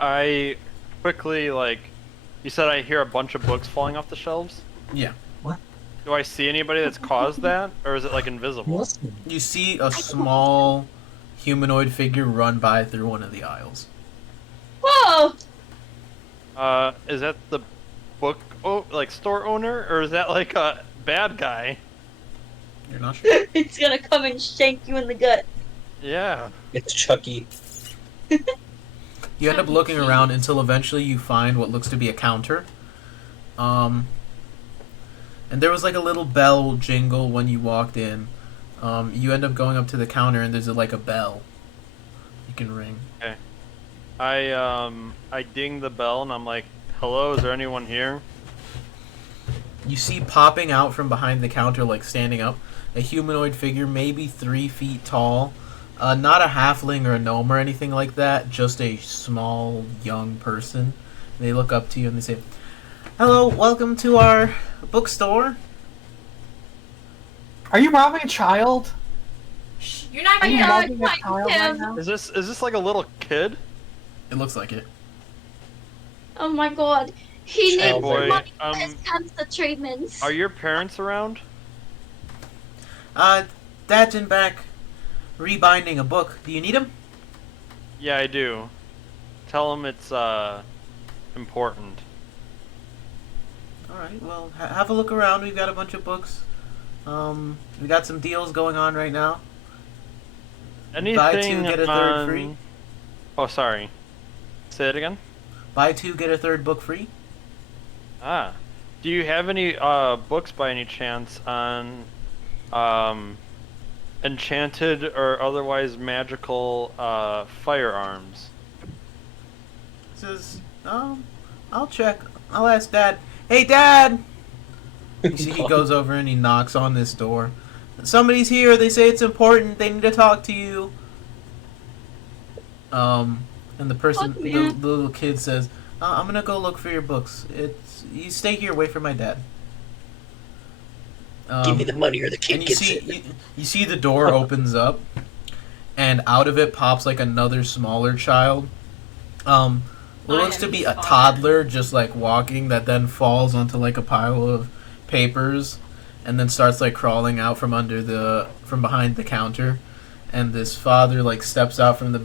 I quickly you said I hear a bunch of books falling off the shelves. Yeah. Do I see anybody that's caused that, or is it like invisible? You see a small humanoid figure run by through one of the aisles. Whoa! Is that the book store owner, or is that like a bad guy? You're not sure. It's gonna come and shank you in the gut. Yeah. It's Chucky. You end up looking around until eventually you find what looks to be a counter. And there was like a little bell jingle when you walked in. You end up going up to the counter, and there's like a bell you can ring. Okay. I ding the bell, and I'm like, "Hello, is there anyone here?" You see popping out from behind the counter, like standing up, a humanoid figure, maybe 3 feet tall. Not a halfling or a gnome or anything like that, just a small, young person. They look up to you and they say, "Hello, welcome to our bookstore." Are you robbing a child? Shh, you're not Are you gonna. robbing a child right now? Is this like a little kid? It looks like it. Oh my god. He Hey needs boy, money for his cancer treatments. are your parents around? Dad's in back rebinding a book. Do you need him? Yeah, I do. Tell him it's important. Alright, well, have a look around. We've got a bunch of books. We got some deals going on right now. Anything Buy two, get a third on... free. Oh, sorry. Say it again. Buy two, get a third book free. Ah. Do you have any books by any chance on enchanted or otherwise magical firearms? He says, I'll check. I'll ask Dad. Hey, Dad! You see, he goes over and he knocks on this door. Somebody's here. They say it's important. They need to talk to you. And the person, the little kid says, I'm gonna go look for your books. You stay here, wait for my dad. Give me the money or the kid and you gets see, it. You see the door opens up, and out of it pops like another smaller child. What looks to be a toddler, just like walking, that then falls onto like a pile of papers, and then starts like crawling out from behind the counter. And this father like steps out from the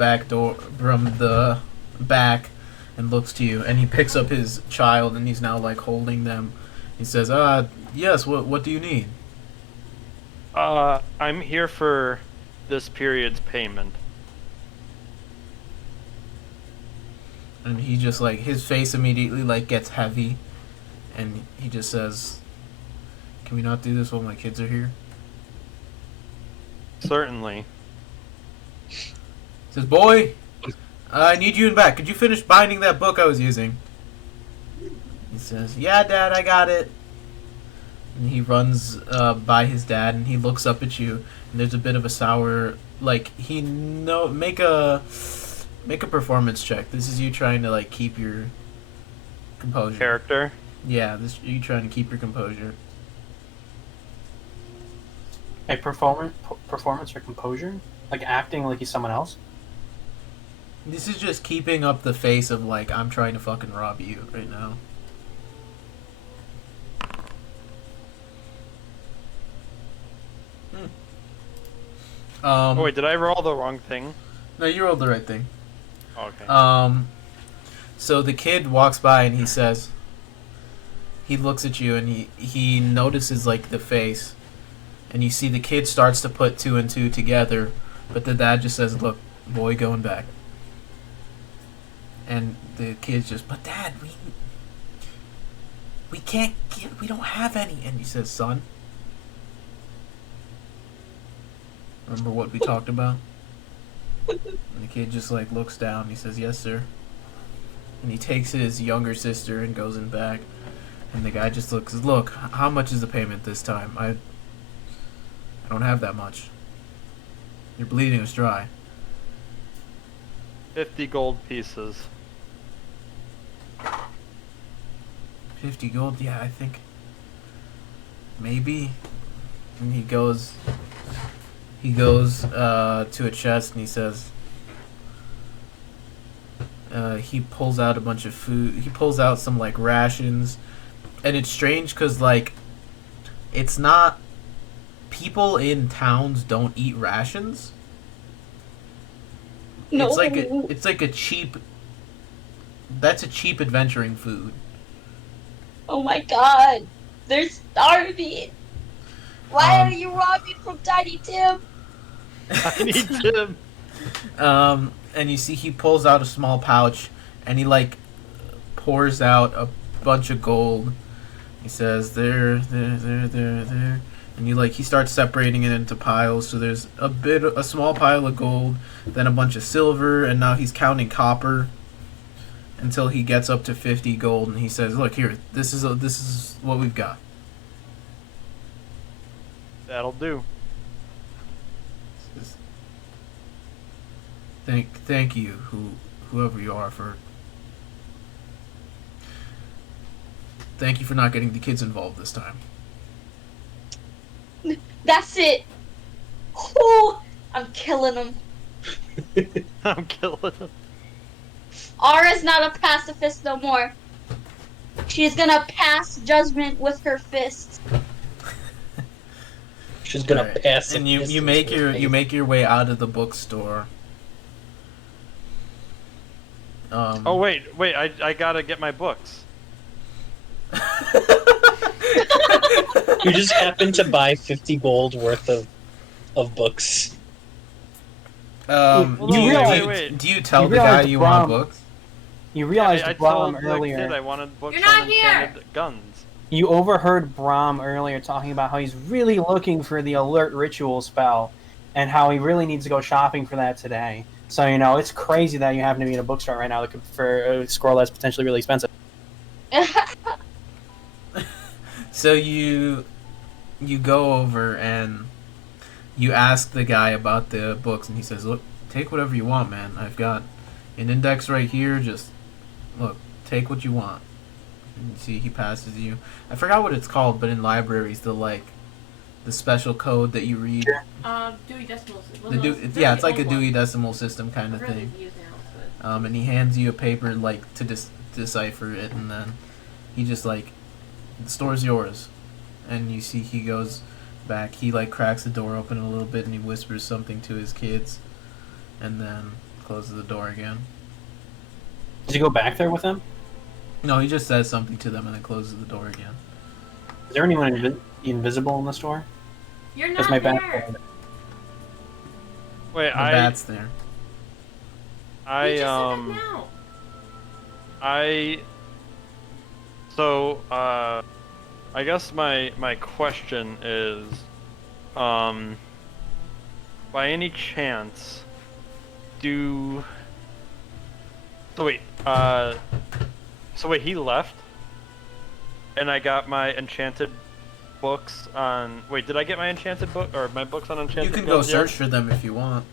back and looks to you, and he picks up his child, and he's now like holding them. He says, yes, what do you need? I'm here for this period's payment. And he just like, his face immediately like gets heavy, and he just says, can we not do this while my kids are here? Certainly. He says, boy, I need you in back. Could you finish binding that book I was using? He says, yeah, Dad, I got it. And he runs by his dad, and he looks up at you, and there's a bit of a sour, like, make a performance check. This is you trying to, like, keep your composure. Character? Yeah, you trying to keep your composure. A performance or composure? Like acting like he's someone else? This is just keeping up the face of, like, I'm trying to fucking rob you right now. Wait, did I roll the wrong thing? No, you rolled the right thing. Okay. So the kid walks by and he says, he looks at you and he notices like the face, and you see the kid starts to put two and two together, but the dad just says, look, boy, going back. And the kid's just, but Dad, we can't get, we don't have any. And he says, son, remember what we talked about? And the kid just like looks down. He says, yes, sir. And he takes his younger sister and goes in back. And the guy just looks, look, how much is the payment this time? I don't have that much. Your bleeding is dry. 50 gold pieces. 50 gold? Yeah, I think maybe. And he goes to a chest and he says, he pulls out a bunch of food. He pulls out some like rations, and it's strange because like it's not, people in towns don't eat rations. No. It's like a cheap. That's a cheap adventuring food. Oh my god. They're starving. Why are you robbing from Tiny Tim? Tiny Tim. And you see he pulls out a small pouch and he like pours out a bunch of gold. He says, there. And he starts separating it into piles. So there's a small pile of gold, then a bunch of silver, and now he's counting copper until he gets up to 50 gold. And he says, look here, this is what we've got. That'll do. Thank you, whoever you are, thank you for not getting the kids involved this time. That's it. Oh, I'm killing them. I'm killing him. Ara's not a pacifist no more. She's gonna pass judgment with her fists. She's gonna Right. pass it. And you make your way out of the bookstore. Oh wait, I gotta get my books. You just happen to buy 50 gold worth of books. Wait. Do you tell You the guy realize you Brom- want books? You realized I Brom told earlier. the kid I wanted books You're not on here! enchanted guns. You overheard Brom earlier talking about how he's really looking for the alert ritual spell, and how he really needs to go shopping for that today. So it's crazy that you happen to be in a bookstore right now looking for a scroll that's potentially really expensive. So you go over and you ask the guy about the books, and he says, "Look, take whatever you want, man. I've got an index right here. Just look, take what you want." And you see, he passes you. I forgot what it's called, but in libraries, the special code that you read. Dewey Decimal System. Yeah, it's like a Dewey Decimal System kind of thing. And he hands you a paper to decipher it, and then he just the store's yours. And you see he goes back. He cracks the door open a little bit, and he whispers something to his kids, and then closes the door again. Did you go back there with him? No, he just says something to them and then closes the door again. Is there anyone invisible in the store? You're not That's my there. bad. Wait, The bat's there. We just said that now. I guess my question is, by any chance, so wait, he left, and I got my enchanted books on. Wait, did I get my enchanted book or my books on enchanted? You can go Guns yet? search for them if you want.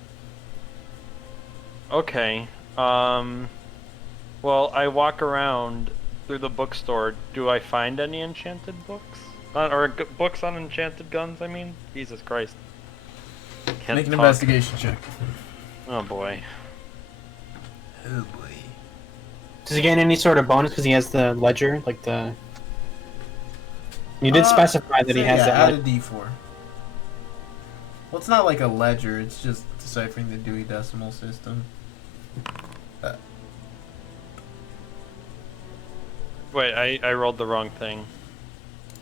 Okay. Well, I walk around through the bookstore. Do I find any enchanted books? Books on enchanted guns, I mean? Jesus Christ. Can't Make an talk. investigation check. Oh boy. Oh boy. Does he get any sort of bonus because he has the ledger, You did specify that he has that. Add a D4. Well, it's not like a ledger. It's just deciphering the Dewey Decimal System. Wait, I rolled the wrong thing.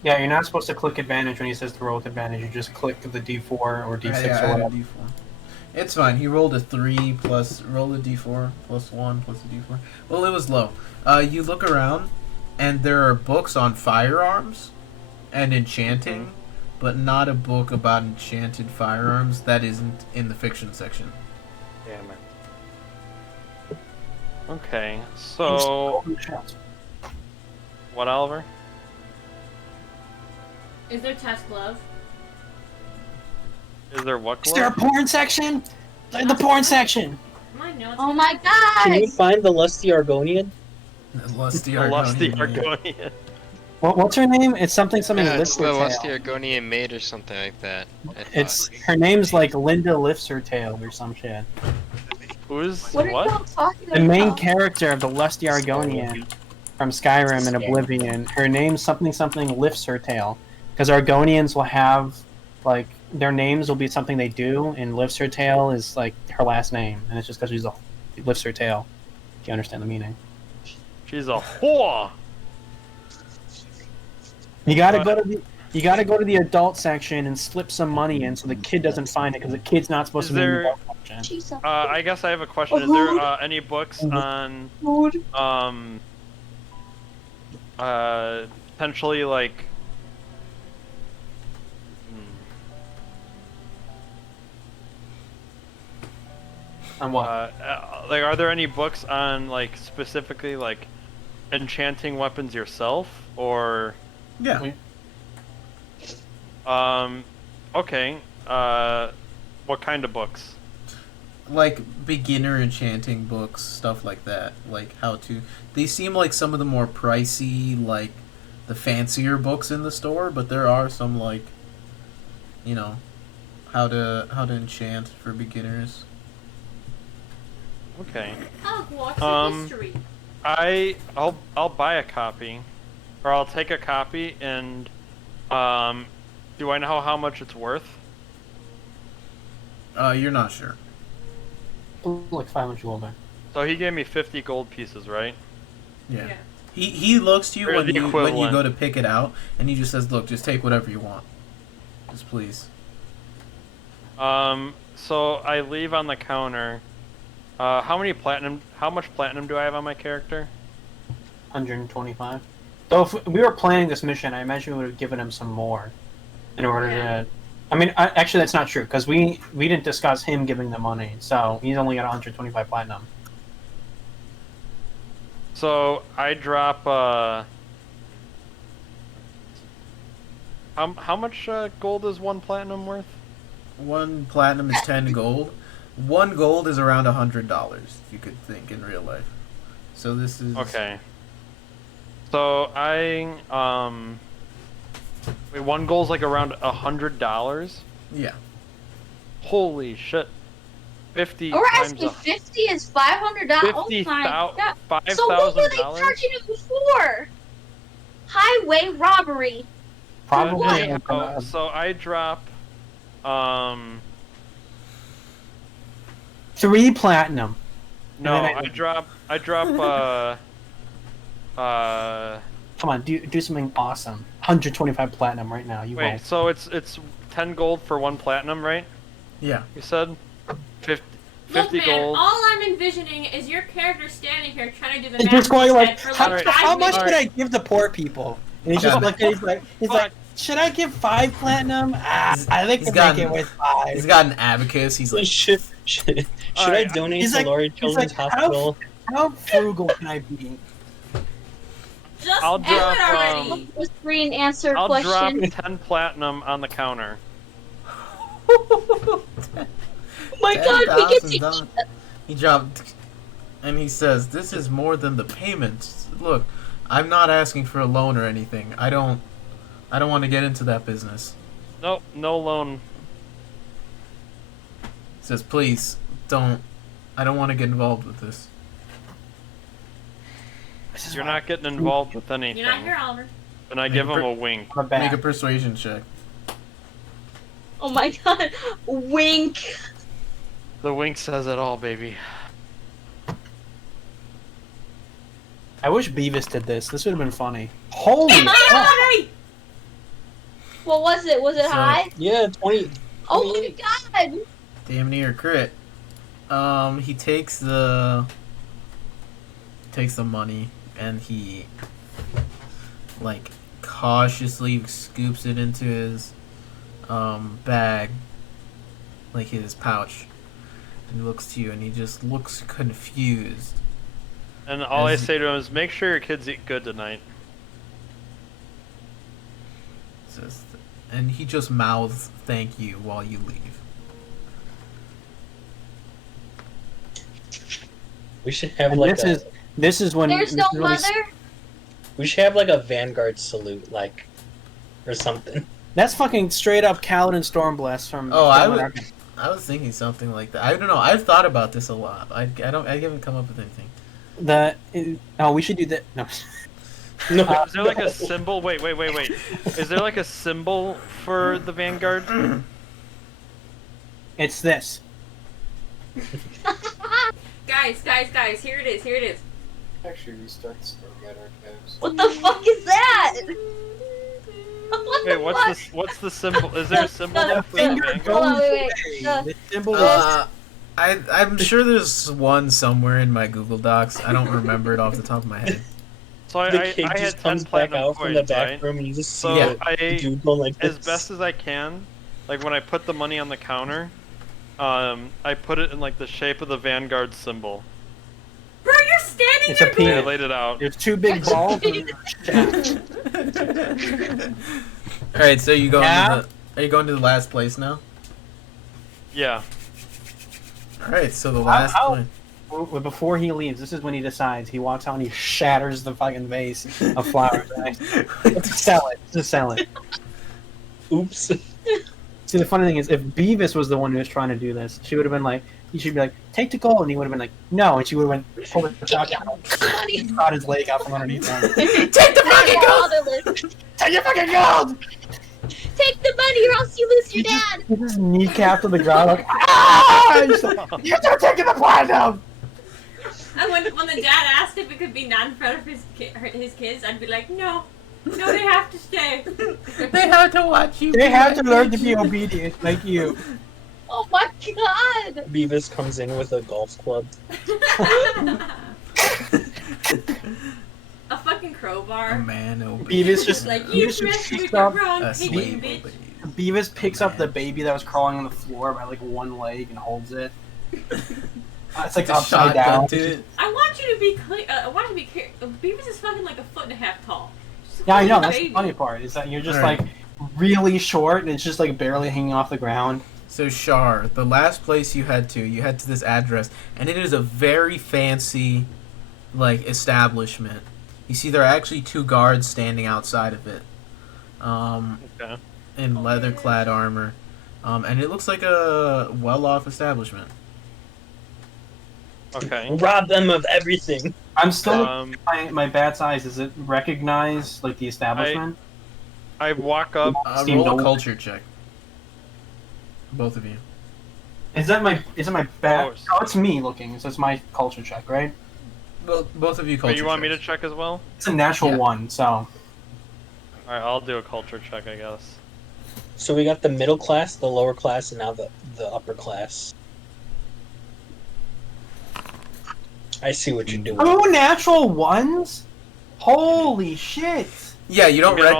Yeah, you're not supposed to click advantage when he says to roll with advantage. You just click the D4 or D6 Yeah, or add a whatever. D4. It's fine. He rolled a 3 plus... Roll a D4 plus 1 plus a D4. Well, it was low. You look around, and there are books on firearms and enchanting, but not a book about enchanted firearms that isn't in the fiction section. Damn it. Okay, so... What, Oliver? Is there test glove? Is there what Is there a glove? porn section? The porn section! My notes. Oh my Can you god! find the lusty Argonian? Lusty The Lusty Argonian. Argonian. What's her name? It's something Yeah, it's the Lifts Her Lusty Tail. Argonian maid or something like that. I It's thought. her name's Linda Lifts Her Tail or some shit. Who's What are what? y'all talking The main about? character of the Lusty Argonian from Skyrim and Oblivion, her name's something Lifts Her Tail. Because Argonians will have, their names will be something they do, and Lifts Her Tail is, her last name. And it's just because she lifts her tail. Do you understand the meaning? She's a whore! You gotta go to the adult section and slip some money in so the kid doesn't find it, because the kid's not supposed Is to be in the there- adult section. Jesus. I guess I have a question. Is there any books on Food. potentially On what? are there any books on specifically enchanting weapons yourself or Yeah. okay what kind of books? Beginner enchanting books, stuff like that. How to... They seem like some of the more pricey, the fancier books in the store, but there are some, how to enchant for beginners. Okay. Hogwarts and history. I'll buy a copy, or I'll take a copy, and do I know how much it's worth? You're not sure. 500 gold there. So he gave me 50 gold pieces, right? Yeah. He looks to you Or when the you equivalent. go to pick it out, and he just says, "Look, just take whatever you want, just please." So I leave on the counter. How much platinum do I have on my character? 125. So if we were planning this mission, I imagine we would have given him some more in order Yeah. to. I mean, actually, that's not true because we didn't discuss him giving the money, so he's only got 125 platinum. So I drop. How much gold is 1 platinum worth? 1 platinum is 10 gold. 1 gold is around $100. You could think in real life. So this is Okay. So I wait, 1 gold's like around $100. Yeah. Holy shit! 50 We're times asking 50 is $500. Oh my god! $5,000. So what were they charging him before? Highway robbery. Probably. So I drop 3 platinum. no, And then I drop Come on, do something awesome. 125 platinum right now. You wait, won't. so it's 10 gold for 1 platinum, right? Yeah. You said 50 Look, man, gold. all I'm envisioning is your character standing here trying to do the He's math just going in his like, head for how, like Alright. 5 how much minutes. should I give the poor people? And he's just Yeah. looking. He's like, should I give 5 platinum? I think he's we'll got- make it with 5. He's got an abacus. He's like, Should I Alright, donate he's to like- Laurie he's Children's like, Hospital? How frugal can I be? Just I'll do drop, it already. The screen answer I'll question. drop 10 platinum on the counter. Oh my god, we get to $10,000. He dropped, and he says, "This is more than the payment. Look, I'm not asking for a loan or anything. I don't want to get into that business." Nope, no loan. He says, "Please don't. I don't want to get involved with this." You're not getting involved with anything. You're not here, Oliver. And I give him a wink. I'm a bat. Make a persuasion check. Oh my god. Wink. The wink says it all, baby. I wish Beavis did this. This would have been funny. Holy fuck! Hey! What was it? Was it So- high? Yeah, 20. Oh my god. Damn near crit. He takes the money and he like cautiously scoops it into his bag, like his pouch, and looks to you, and he just looks confused. And all I As- say to him is, make sure your kids eat good tonight. Says, and he just mouths "thank you" while you leave. We should have And like this is when There's we no can really mother. we should have like a Vanguard salute, like, or something. That's fucking straight up Kaladin Stormblast from. Oh, I from would- America. I was thinking something like that. I don't know. I've thought about this a lot. I haven't come up with anything. We should do that. No. No, Is there like a symbol? Wait. Is there like a symbol for the Vanguard? It's this. Guys, here it is. Actually, restart Stormlight Archives. What the fuck is that? Wait, what's the symbol? Is there a symbol The for the finger Vanguard? Hold on, goes wait. away. The symbol is. I'm sure there's one somewhere in my Google Docs. I don't remember it off the top of my head. So the I kid had just 10 comes back platinum out from the coins, back right? room and you just see So Yeah. I, dude going like this. as best as I can, like when I put the money on the counter, I put it in like the shape of the Vanguard symbol. Bro, you're standing It's a there And I penis. laid it out. There's 2 big balls. All right, so you going? Yeah. Are you going to the last place now? Yeah. All right, so the last how- place. Well, before he leaves, this is when he decides. He walks out and he shatters the fucking vase of flowers. Let's sell it. Just sell it. Oops. See, the funny thing is, if Beavis was the one who was trying to do this, she would have been like, he should be like, take the gold, and he would have been like, no, and she would have went, pulled the shotgun, got his leg out from underneath him. Take the fucking gold! Take your fucking gold! Take the money or else you lose your dad. He just kneecapped to the ground like, ah! He's like, you're not taking the platinum! And when the dad asked if it could be not in front of his kids, I'd be like, no, they have to stay. They have to watch you. They have to learn to be obedient, like you. Oh my god. Beavis comes in with a golf club. A fucking fucking crowbar. A man obeyed. Beavis just Like, you Beavis just messed with picks the up wrong A pigeon, slave bitch. obeyed. Beavis picks up the Man. baby that was crawling on the floor by like one leg and holds it. It's like It's a upside shotgun down. to it. I want you to be clear. I want you to be clear. Beavis is fucking like 1.5 feet tall. Just a Yeah, I know. fucking That's baby. the funny part is that you're just Alright. like really short and it's just like barely hanging off the ground. So Shar, the last place you head to this address, and it is a very fancy, like, establishment. You see, there are actually 2 guards standing outside of it, Okay. in leather-clad armor, and it looks like a well-off establishment. Okay. Rob them of everything. I'm still Um, my bat's eyes. Does it recognize like the establishment? I walk up. Steve Roll a Nolan. culture check. Both of you. Is that my bat? Oh, Oh, it's me looking. So it's my culture check, right? Both of you culture Wait, you want me to checks. check as well? It's a natural Yeah. one. So All right, I'll do a culture check, I guess. So we got the middle class, the lower class, and now the upper class. I see what you're doing. 2 natural ones. Holy shit! Yeah, you don't You get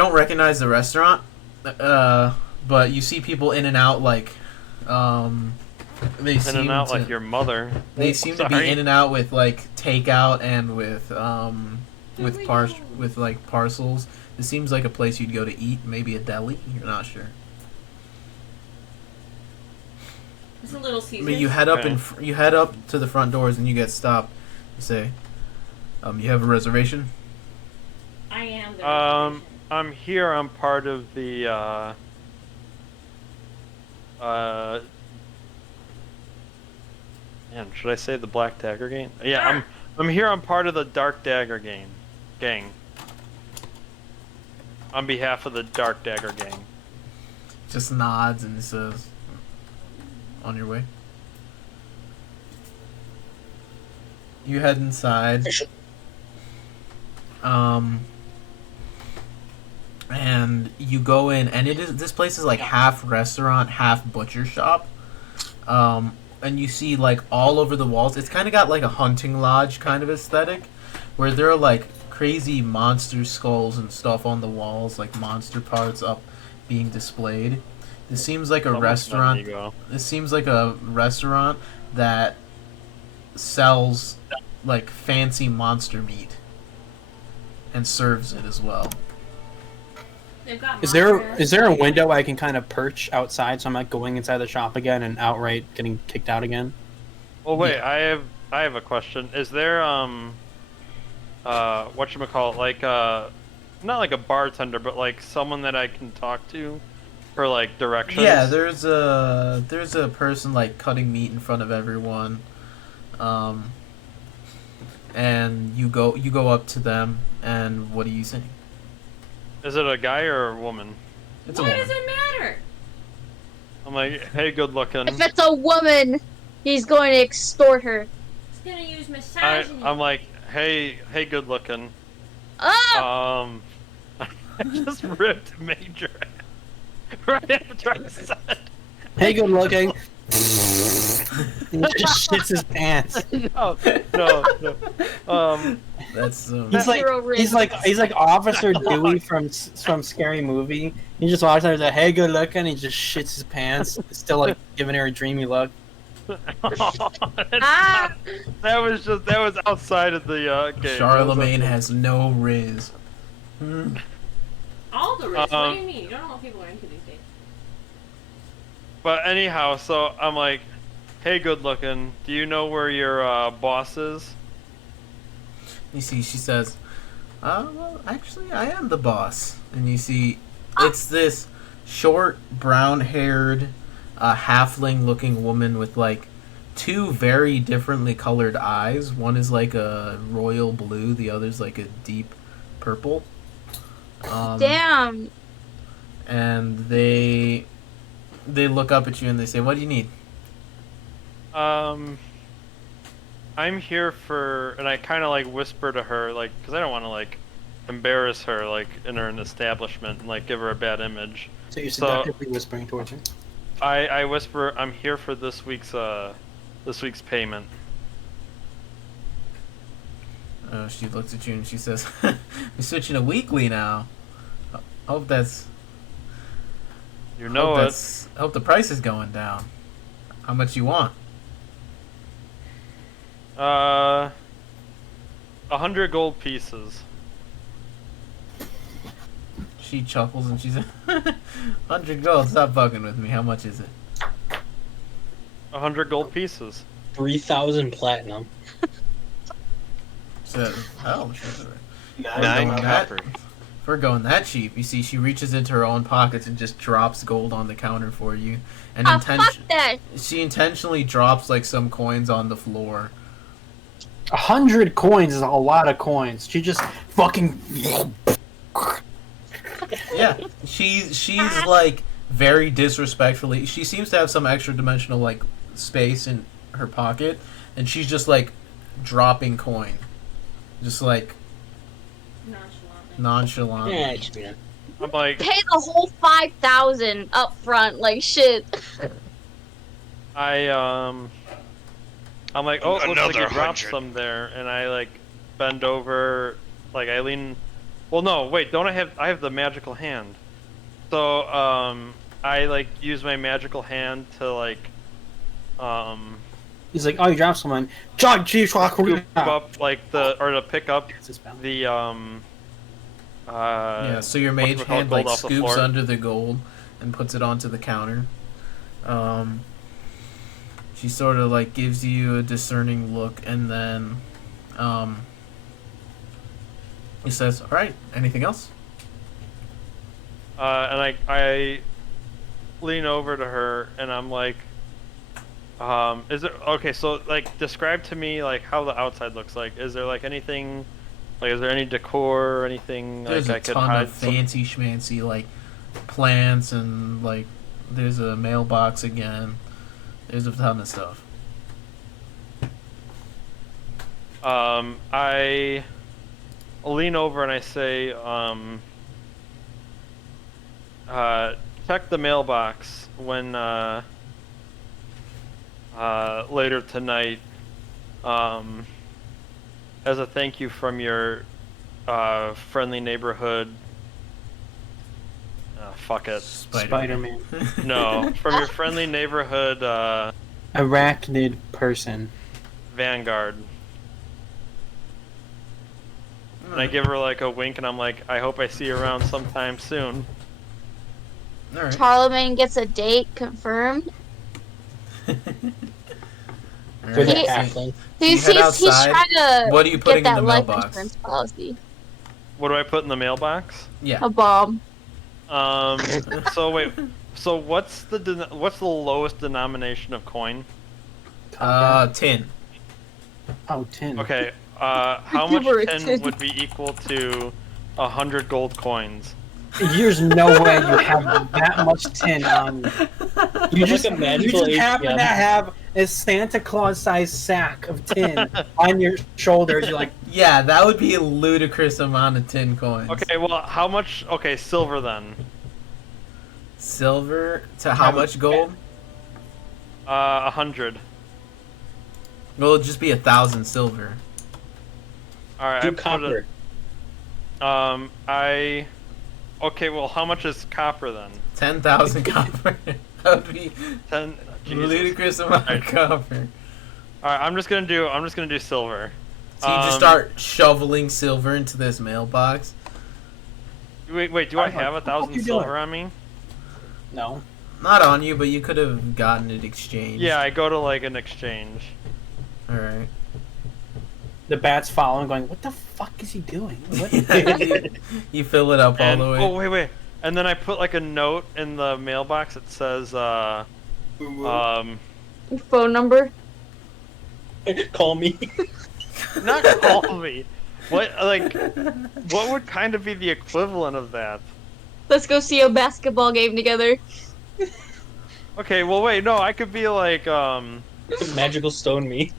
all recognize the restaurant, but you see people in and out like, they In seem and out to, like your mother. they seem to be Sorry. in and out with like takeout and with like parcels. It seems like a place you'd go to eat, maybe a deli. You're not sure. It's a little Caesar. But you head up Okay. you head up to the front doors and you get stopped. You say, you have a reservation? I am the I'm here. I'm part of the Man, should I say the Black Dagger gang? Yeah, I'm here. I'm part of the Dark Dagger gang. On behalf of the Dark Dagger gang. Just nods and says, on your way. You head inside. And you go in, and this place is like half restaurant, half butcher shop. And you see like all over the walls. It's kind of got like a hunting lodge kind of aesthetic, where there are like crazy monster skulls and stuff on the walls, like monster parts up being displayed. This seems like a Almost an restaurant. amigo. This seems like a restaurant that sells like fancy monster meat and serves it as well. They've got Is there a monsters. window I can kind of perch outside so I'm not going inside the shop again and outright getting kicked out again? Well, wait. Yeah. I have a question. Is there whatchamacallit, like not like a bartender, but like someone that I can talk to for like directions? Yeah, there's a person like cutting meat in front of everyone, and you go up to them, and what are you saying? Is it a guy or a woman? It's a Why woman. does it matter? I'm like, hey, good looking. If it's a woman, he's going to extort her. He's gonna use misogyny. I'm like, hey, good looking. Ah! I just ripped Major right after I said. Hey, good looking. He just shits his pants. No. That's He's like Officer Dewey from Scary Movie. He just walks out and says, "Hey, good looking." He just shits his pants, still like giving her a dreamy look. Ah! That was outside of the game. Charlemagne has no riz. All the rich. What do you mean? You don't know what people are into these days. But anyhow, so I'm like, hey, good looking. Do you know where your boss is? You see, she says, well, actually, I am the boss. And you see, it's this short, brown-haired, halfling-looking woman with, like, 2 very differently colored eyes. One is, like, a royal blue. The other's, like, a deep purple. Damn. And they look up at you and they say, what do you need? I'm here for, and I kind of like whisper to her, like, because I don't want to like embarrass her, like in her establishment and like give her a bad image. So you're seductively whispering towards her. I whisper, I'm here for this week's payment. She looks at you and she says, "We're switching to weekly now. Hope that's. You know it. Hope the price is going down. How much you want?" 100 gold pieces. She chuckles and she says, "100 gold. Stop fucking with me. How much is it?" 100 gold pieces. 3,000 platinum. So, oh, sure. 9 copper. If we're going that cheap, you see, she reaches into her own pockets and just drops gold on the counter for you. And Fuck that. she intentionally drops like some coins on the floor. 100 coins is a lot of coins. She just fucking. Yeah, she's like very disrespectfully. She seems to have some extra dimensional like space in her pocket, and she's just like dropping coin, just like nonchalantly. Yeah, I'm like, Pay the whole 5,000 up front, like shit. I'm like, oh, looks like Another you dropped 100. some there, and I like bend over, like I lean. Well, no, wait, don't I have the magical hand? So I like use my magical hand to like He's like, oh, you dropped someone. John G. scoop up like to pick up the Yeah, so your mage whatchamacallit, hand gold like off the scoops floor. under the gold and puts it onto the counter. She sort of like gives you a discerning look, and then he says, "All right, anything else?" And I lean over to her and I'm like, is there okay? So like, describe to me like how the outside looks like. Is there like anything, like is there any decor or anything There's like a I could ton hide? of fancy schmancy like plants, and like there's a mailbox again. There's a ton of stuff. I lean over and I say, check the mailbox when later tonight, as a thank you from your friendly neighborhood. Fuck it. Spider-Man. No, from your friendly neighborhood Arachnid person. Vanguard. And I give her like a wink and I'm like, I hope I see you around sometime soon. All right. Charlemagne gets a date confirmed. All For the right. halfling. He's head trying outside. to What are you putting get in that the life mailbox? insurance policy. What do I put in the mailbox? Yeah. A bomb. So wait, so what's the lowest denomination of coin? 10. Oh, 10. Okay, how Give her much a 10 10. would be equal to 100 gold coins? There's no way you have that much tin on you. You just, like a magical you just happen ATM. to have a Santa Claus-sized sack of tin on your shoulders. You're like, Yeah, that would be a ludicrous amount of 10 coins. Okay, well, how much? Okay, silver then. Silver to how much gold? 100. Well, it'd just be 1,000 silver. All right, Do I put copper. it. Okay, well, how much is copper then? 10,000 copper. That would be 10. Jesus. ludicrous amount of Alright. copper. All right, I'm just gonna do silver. So you just start shoveling silver into this mailbox. Wait, do I What have the fuck 1,000 you silver doing? on me? no. Not on you, but you could have gotten it exchanged. Yeah, I go to like an exchange. Alright. The bat's following, going, what the fuck is he doing? What? You fill it up all And, the way. oh wait, and then I put like a note in the mailbox that says, Your phone number. Call me. not call me. What what would kind of be the equivalent of that? Let's go see a basketball game together. Okay, well wait, no, I could be like, Magical stone me.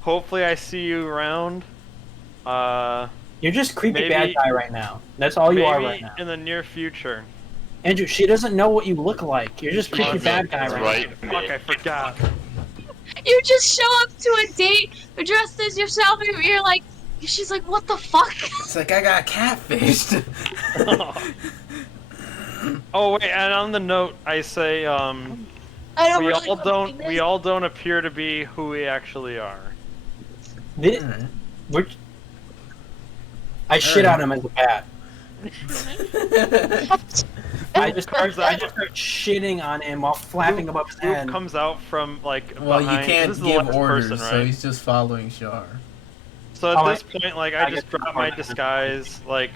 hopefully I see you around. You're just creepy Maybe- bad guy right now. That's all you are Maybe right now. in the near future. Andrew, she doesn't know what you look like. You're just creepy That's bad guy right right. now. Fuck, I forgot. You just show up to a date dressed as yourself and you're like, She's like, what the fuck? It's like I got catfished. Oh wait, and on the note, I say, I don't we really all wanna don't do this. we all don't appear to be who we actually are. This, Alright. which I shit on him as a bat. I just start shitting on him while flapping above his Who head. comes out from like Well, you behind? can't This is the give last orders, person, so right? he's just following Shar. So at Oh, this point, like, I I just get drop the my point. disguise, like,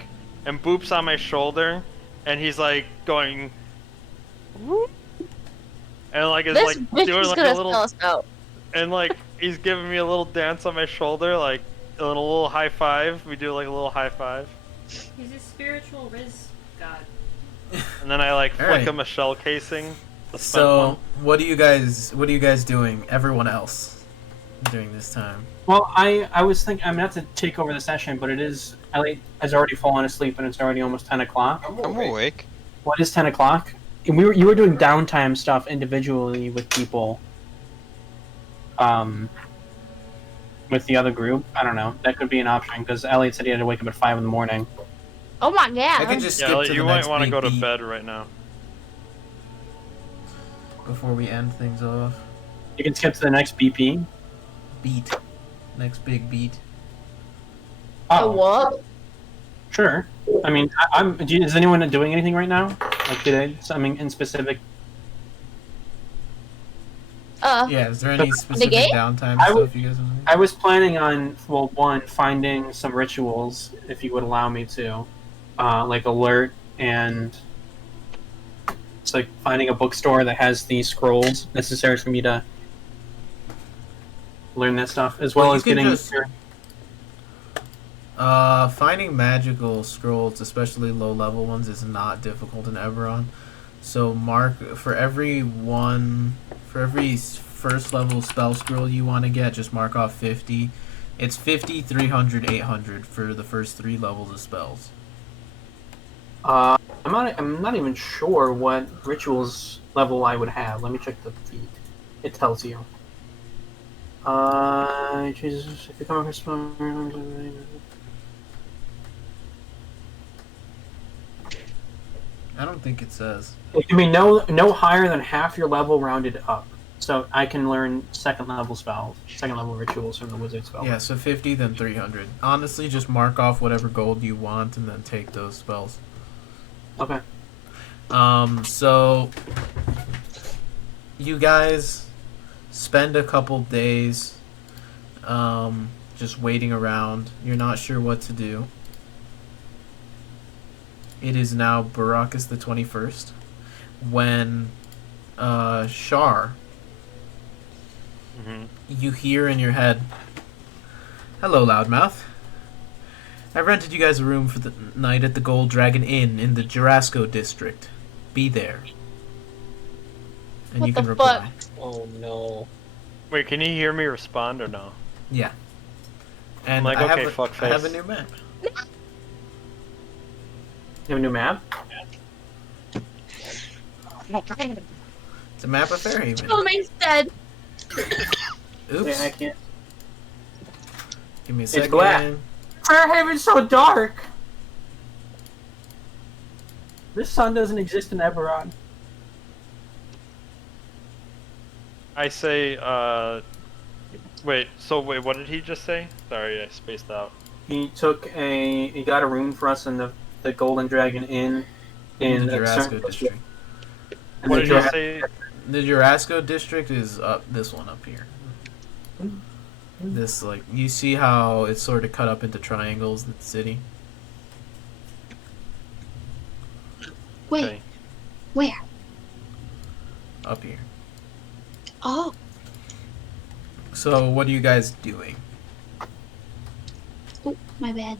and Boop's on my shoulder, and he's like going, whoop, and like is This like bitch doing is like gonna a little, sell us out. and like he's giving me a little dance on my shoulder, like a little high five. We do like a little high five, He's a spiritual Riz god. and then I like flick Alright. him a shell casing. The spent So, one. what are you guys doing? Everyone else during this time. Well, I was thinking I'm not to take over the session, but it is Elliott has already fallen asleep and it's already almost 10 o'clock. I'm I'm awake. awake. What is 10 o'clock? And you were doing downtime stuff individually with people. With the other group. I don't know. That could be an option because Elliott said he had to wake up at 5 in the morning. Oh my I god. could just skip Yeah, to you the might next want to big go to beat bed right now. before we end things off. You can skip to the next BP. Beat. Next big beat. Oh, what? Sure. I mean, is anyone doing anything right now? Like, something in specific? Yeah, is there any specific game? downtime I stuff would- you guys want to do? I was planning on, well, one, finding some rituals, if you would allow me to. Like Alert, and it's like finding a bookstore that has the scrolls necessary for me to learn that stuff, as well Well, you as can getting... just- Finding magical scrolls, especially low-level ones, is not difficult in Eberron. So mark for every first-level spell scroll you want to get, just mark off 50. It's 50, 300, 800 for the first 3 levels of spells. I'm not even sure what rituals level I would have. Let me check the feed. It tells you. Jesus, if you come across spell... I don't think it says. It can be no higher than half your level rounded up. So I can learn second level spells, second level rituals from the wizard spell. Yeah, so 50, then 300. Honestly, just mark off whatever gold you want and then take those spells. Okay. So you guys spend a couple days just waiting around. You're not sure what to do. It is now Baracus the 21st when Shar, you hear in your head, "Hello, Loudmouth. I rented you guys a room for the night at the Gold Dragon Inn in the Jarasco district. Be there." And What you can the reply. Oh no. Wait, can you hear me respond or no? Yeah. And I'm like, I, okay, have fuck I have a face. new map. You have a new map? It's a map of Fairhaven. Charlemagne's dead. Oops. Yeah, I can't. Give me a It's second. black. Fairhaven's so dark! This sun doesn't exist in Eberron. I say, wait, what did he just say? Sorry, I spaced out. He got a room for us in the Golden Dragon Inn in the a certain Jarasco district. And What the did you Jura- say? The Jarasco district is up. This one up here. This, like, you see how it's sort of cut up into triangles, the city? Wait, Okay. where? Up here. Oh, So, what are you guys doing? oh, my bad.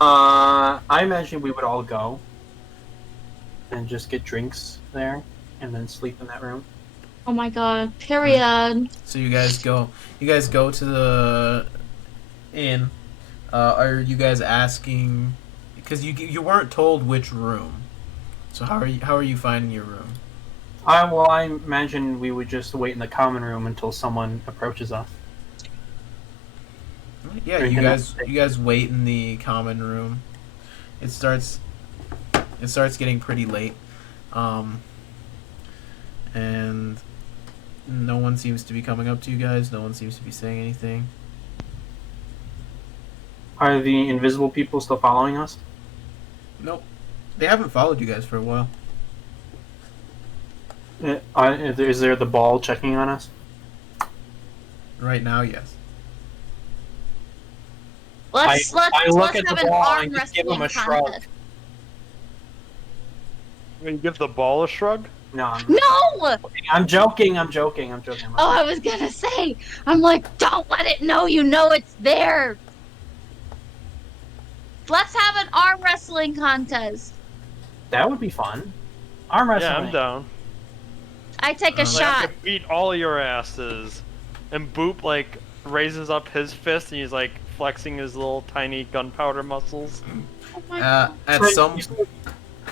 I imagine we would all go and just get drinks there and then sleep in that room. Oh my god. Period. So you guys go to the inn. Are you guys asking, because you weren't told which room. So how are you finding your room? I imagine we would just wait in the common room until someone approaches us. Yeah, you guys wait in the common room. It starts getting pretty late, and no one seems to be coming up to you guys. No one seems to be saying anything. Are the invisible people still following us? Nope, they haven't followed you guys for a while. Is there the ball checking on us? Right now, yes. Let's I look let's at have the an ball arm and just give wrestling him a shrug. contest. You give the ball a shrug? No, No! I'm joking. I'm joking. Oh, I was gonna say. I'm like, don't let it know you know it's there. Let's have an arm wrestling contest. That would be fun. Arm wrestling. Yeah, I'm down. I take a Like, I shot. could beat all your asses. And Boop, like, raises up his fist and he's, like, flexing his little tiny gunpowder muscles. Oh my God. At You some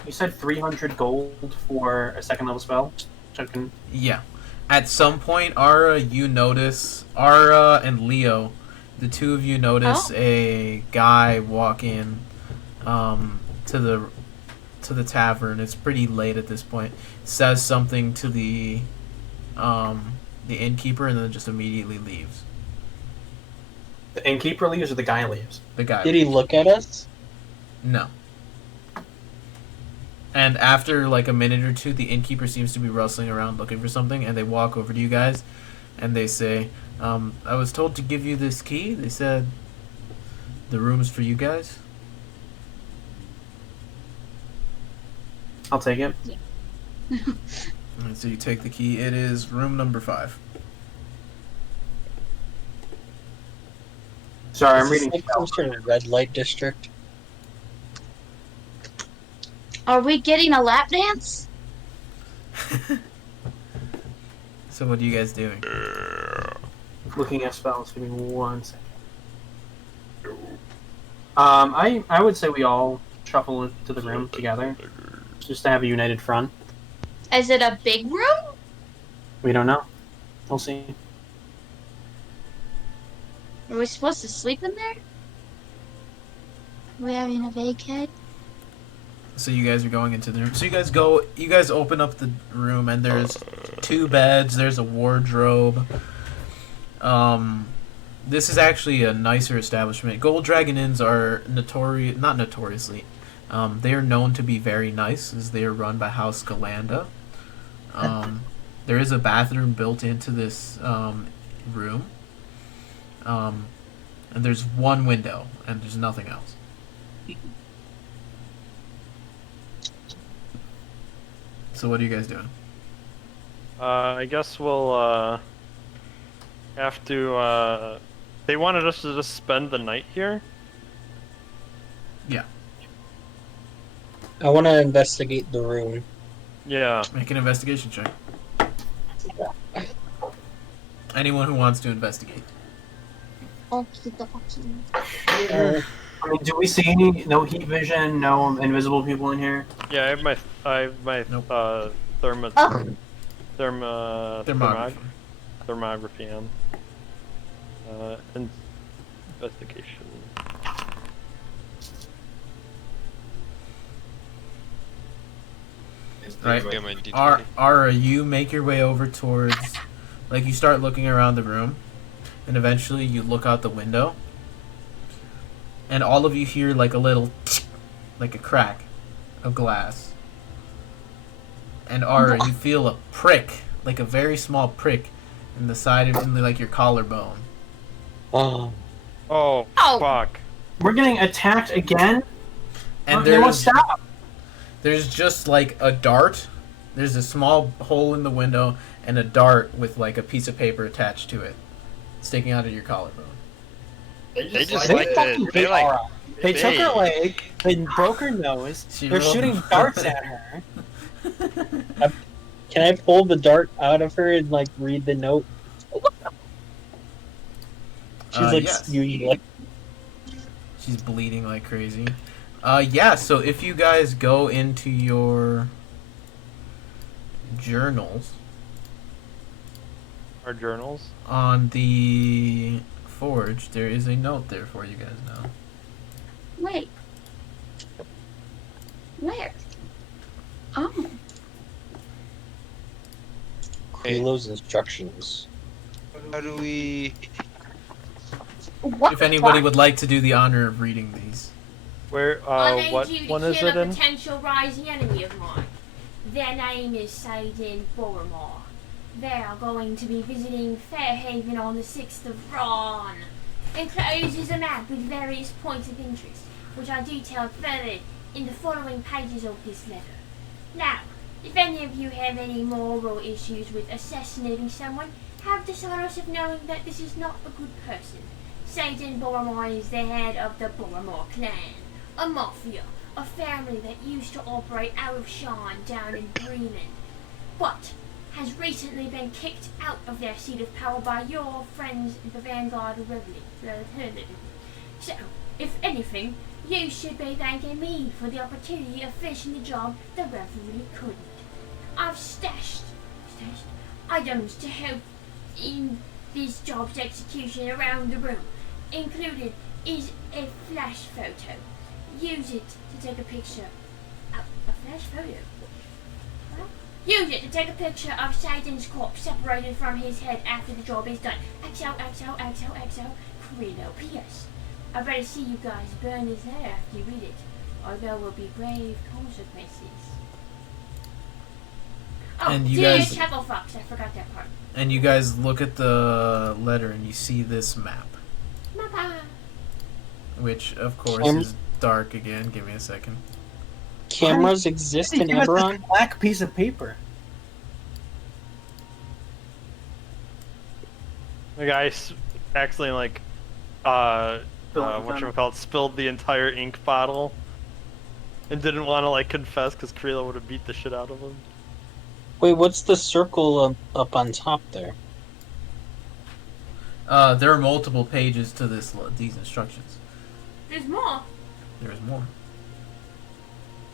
You said 300 gold for a second level spell? Checking. Yeah. At some point, Ara and Leo, the two of you notice a guy walk in to the tavern. It's pretty late at this point. Says something to the innkeeper and then just immediately leaves. The innkeeper leaves or the guy leaves? The guy. Did he look at us? No. And after like a minute or two, the innkeeper seems to be rustling around looking for something, and they walk over to you guys, and they say, I was told to give you this key. They said the room's for you guys. I'll take it. And so you take the key. It is room number 5. Sorry, I'm Is this reading. like some sort of red light district? Are we getting a lap dance? So what are you guys doing? Looking at spells. Give me 1 second. I would say we all shuffle into the room together, just to have a united front. Is it a big room? We don't know. We'll see. Are we supposed to sleep in there? Are we having a vacay? So you guys are going into the room. So you guys open up the room, and there's 2 beds, there's a wardrobe. This is actually a nicer establishment. Gold Dragon Inns are not notoriously, they are known to be very nice, as they are run by House Galanda. There is a bathroom built into this room. And there's 1 window, and there's nothing else. So what are you guys doing? I guess we'll have to. They wanted us to just spend the night here. Yeah. I want to investigate the room. Yeah. Make an investigation check. Anyone who wants to investigate. Uh, I mean, do we see any? No heat vision. No invisible people in here. Yeah, I have my Nope. thermography on. Investigation. Right. Get my D20. Ara, you make your way over towards, like, you start looking around the room, and eventually you look out the window, and all of you hear like a little, like a crack of glass. And Ara, you feel a prick, like a very small prick, in the side of like your collarbone. Oh, Oh, Oh. fuck. We're getting attacked again. And They won't stop. there's just like a dart. There's a small hole in the window and a dart with like a piece of paper attached to it, sticking out of your collarbone. They just They like fucking to. They hate like. Aura. They took her They- leg. They broke her nose. She They're rolled- shooting darts at her. can I pull the dart out of her and like read the note? She's like yes. usually. She's bleeding like crazy. Yeah, so if you guys go into your journals, Our journals. on the forge, there is a note there for you guys now. Wait. Where? Oh. Kreelo's instructions. How do we? What If the anybody fuck? would like to do the honor of reading these. Where? I need What you one to is kill it a in? potential rising enemy of mine. Their name is Saidin Boromar. They are going to be visiting Fairhaven on the 6th of Ron. Enclosed is a map with various points of interest, which are detailed further in the following pages of this letter. Now, if any of you have any moral issues with assassinating someone, have the solace of knowing that this is not a good person. Saidin Boromar is the head of the Boromar clan, a mafia, a family that used to operate out of Shan down in Bremen, but has recently been kicked out of their seat of power by your friends in the Vanguard Rebellion. So, if anything, you should be thanking me for the opportunity of finishing the job the Revelry couldn't. I've stashed items to help in this job's execution around the room. Included is a flash photo. Use it to take a picture. A flash photo? What? Use it to take a picture of Satan's corpse separated from his head after the job is done. XOXOXOXO Kreelo. P.S. I better see you guys burn his hair after you read it, or there will be grave consequences. Oh, And you dear guys- Chucklefox, I forgot that part. And you guys look at the letter and you see this map, Mama. which of course Cam- is dark again. Give me a second. Cameras exist in Give us this Eberron? black piece of paper. The guy accidentally whatchamacallit, spilled the entire ink bottle and didn't want to confess because Kreelo would have beat the shit out of him. Wait, what's the circle up on top there? There are multiple pages to these instructions. There's more. There is more.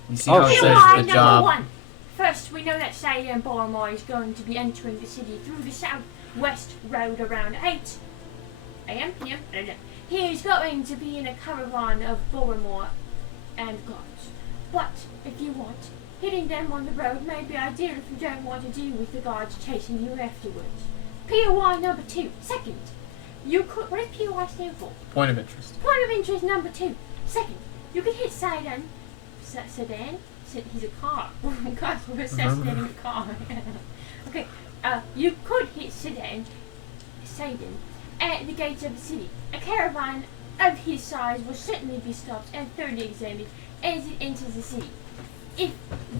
You see Oh, how it shit. says POI the number job. 1. First, we know that Saidin Boromar is going to be entering the city through the southwest road around 8 a.m. p.m. I don't know. He is going to be in a caravan of Boromar and guards. But if you want, hitting them on the road may be ideal if you don't want to deal with the guards chasing you afterwards. POI number 2. Second, you could. What does POI stand for? Point of interest. Point of interest number 2. Second, you could hit Saidin. Sedan? He's a car. God, we're assassinating a car. Okay, you could hit Saidin at the gates of the city. A caravan of his size will certainly be stopped and thoroughly examined as it enters the city. If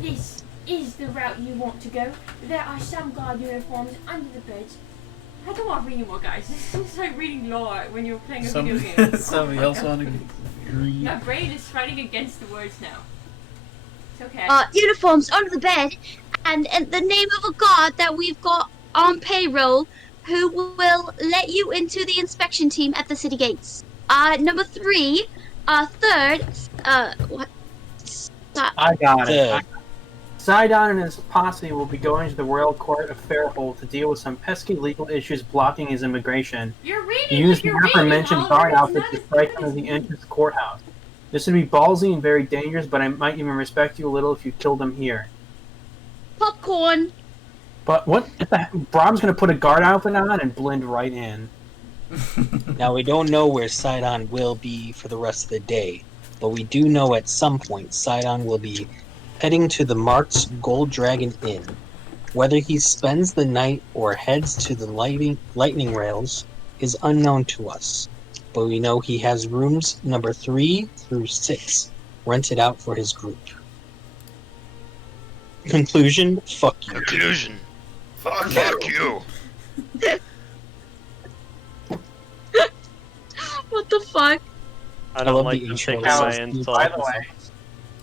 this is the route you want to go, there are some guard uniforms under the beds. I don't want to read anymore, guys. This is like reading lore when you're playing a video game. Somebody Oh my else God. want to read? My brain is fighting against the words now. It's okay. Uniforms under the bed, and the name of a guard that we've got on payroll who will let you into the inspection team at the city gates. Number 3, third, what? I got it. Yeah. Sidon and his posse will be going to the Royal Court of Fairhold to deal with some pesky legal issues blocking his immigration. You're reading. Use the you're reading, aforementioned Oliver. guard It's outfit not to as strike good under as the me. entrance courthouse. This would be ballsy and very dangerous, but I might even respect you a little if you killed them here. Popcorn. But what? Brom's gonna put a guard outfit on and blend right in. Now, we don't know where Sidon will be for the rest of the day, but we do know at some point Sidon will be heading to the Mark's Gold Dragon Inn. Whether he spends the night or heads to the lightning rails is unknown to us, but we know he has rooms number 3 through 6 rented out for his group. Conclusion, fuck you. Conclusion. Fuck you. What the fuck? I I don't love like the them intro. taking Now, my insults. by the way,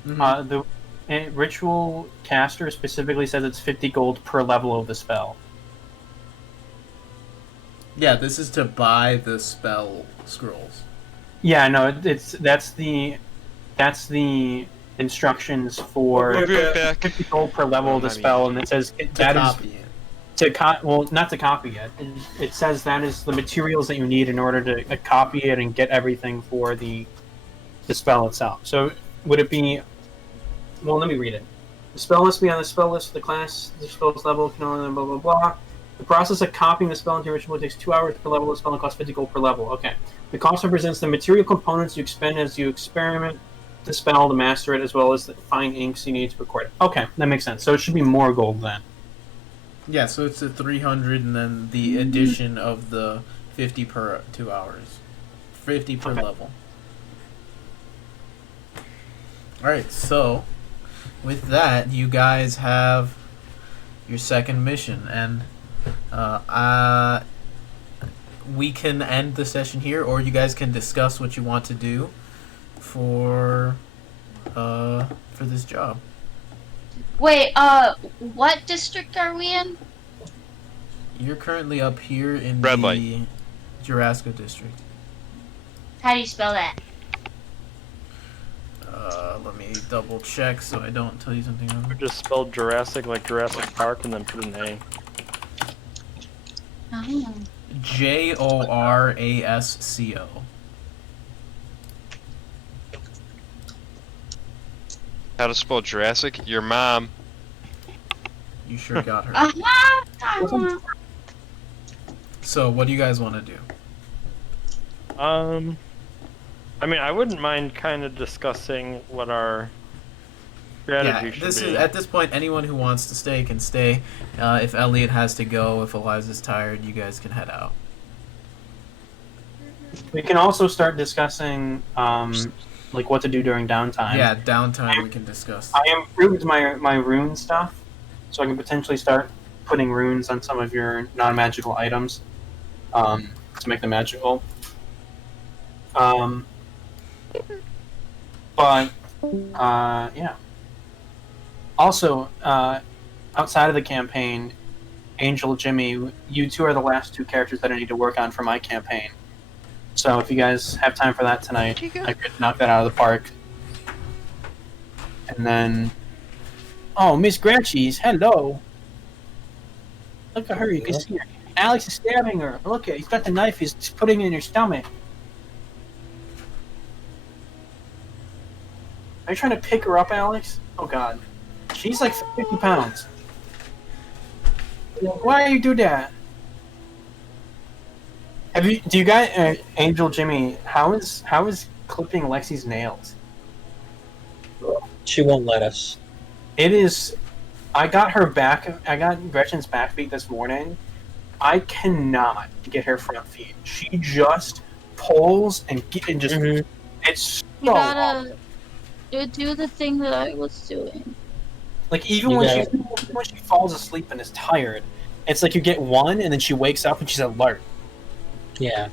Mhm. the ritual caster specifically says it's 50 gold per level of the spell. Yeah, this is to buy the spell scrolls. Yeah, no, that's the instructions for We'll be right back. 50 gold per level of the spell, and it says that is Copy it. well, not to copy it. It says that is the materials that you need in order to copy it and get everything for the spell itself. So would it be? Well, let me read it. The spell must be on the spell list of the class. The spell's level can only blah blah blah. The process of copying the spell into your ritual takes 2 hours per level. The spell and costs 50 gold per level. Okay. The cost represents the material components you expend as you experiment the spell to master it, as well as the fine inks you need to record it. Okay, that makes sense. So it should be more gold then. Yeah, so it's a 300, and then the addition of the 50 per 2 hours, 50 per level. All right, so with that, you guys have your second mission, and we can end the session here, or you guys can discuss what you want to do for this job. Wait, what district are we in? You're currently up here in Red the light. Jurassico district. How do you spell that? Let me double check so I don't tell you something wrong. Just spelled Jurassic like Jurassic Park and then put an A. Oh. Jorasco. How to spell Jurassic? Your mom. You sure got her. Uh-huh. So, what do you guys want to do? I mean, I wouldn't mind kind of discussing what our strategy should this be. is at this point. Anyone who wants to stay can stay. If Elliott has to go, if Eliza's tired, you guys can head out. We can also start discussing like what to do during downtime. Yeah, downtime we can discuss. I improved my rune stuff, so I can potentially start putting runes on some of your non-magical items to make them magical. But yeah. Also, outside of the campaign, Angel, Jimmy, you two are the last two characters that I need to work on for my campaign. So if you guys have time for that tonight, I could knock that out of the park. And then... Oh, Miss Granchies, hello! Look at her, you can see her. Alex is stabbing her. Look, he's got the knife, he's putting it in her stomach. Are you trying to pick her up, Alex? Oh god. She's like 50 pounds. Why do you do that? Do you guys, Angel, Jimmy, how is clipping Lexi's nails? She won't let us. It is. I got Gretchen's back feet this morning. I cannot get her front feet. She just pulls and just. Mhm. It's so You gotta do the thing that I was doing. like even when she falls asleep and is tired, it's like you get one and then she wakes up and she's alert. Yeah.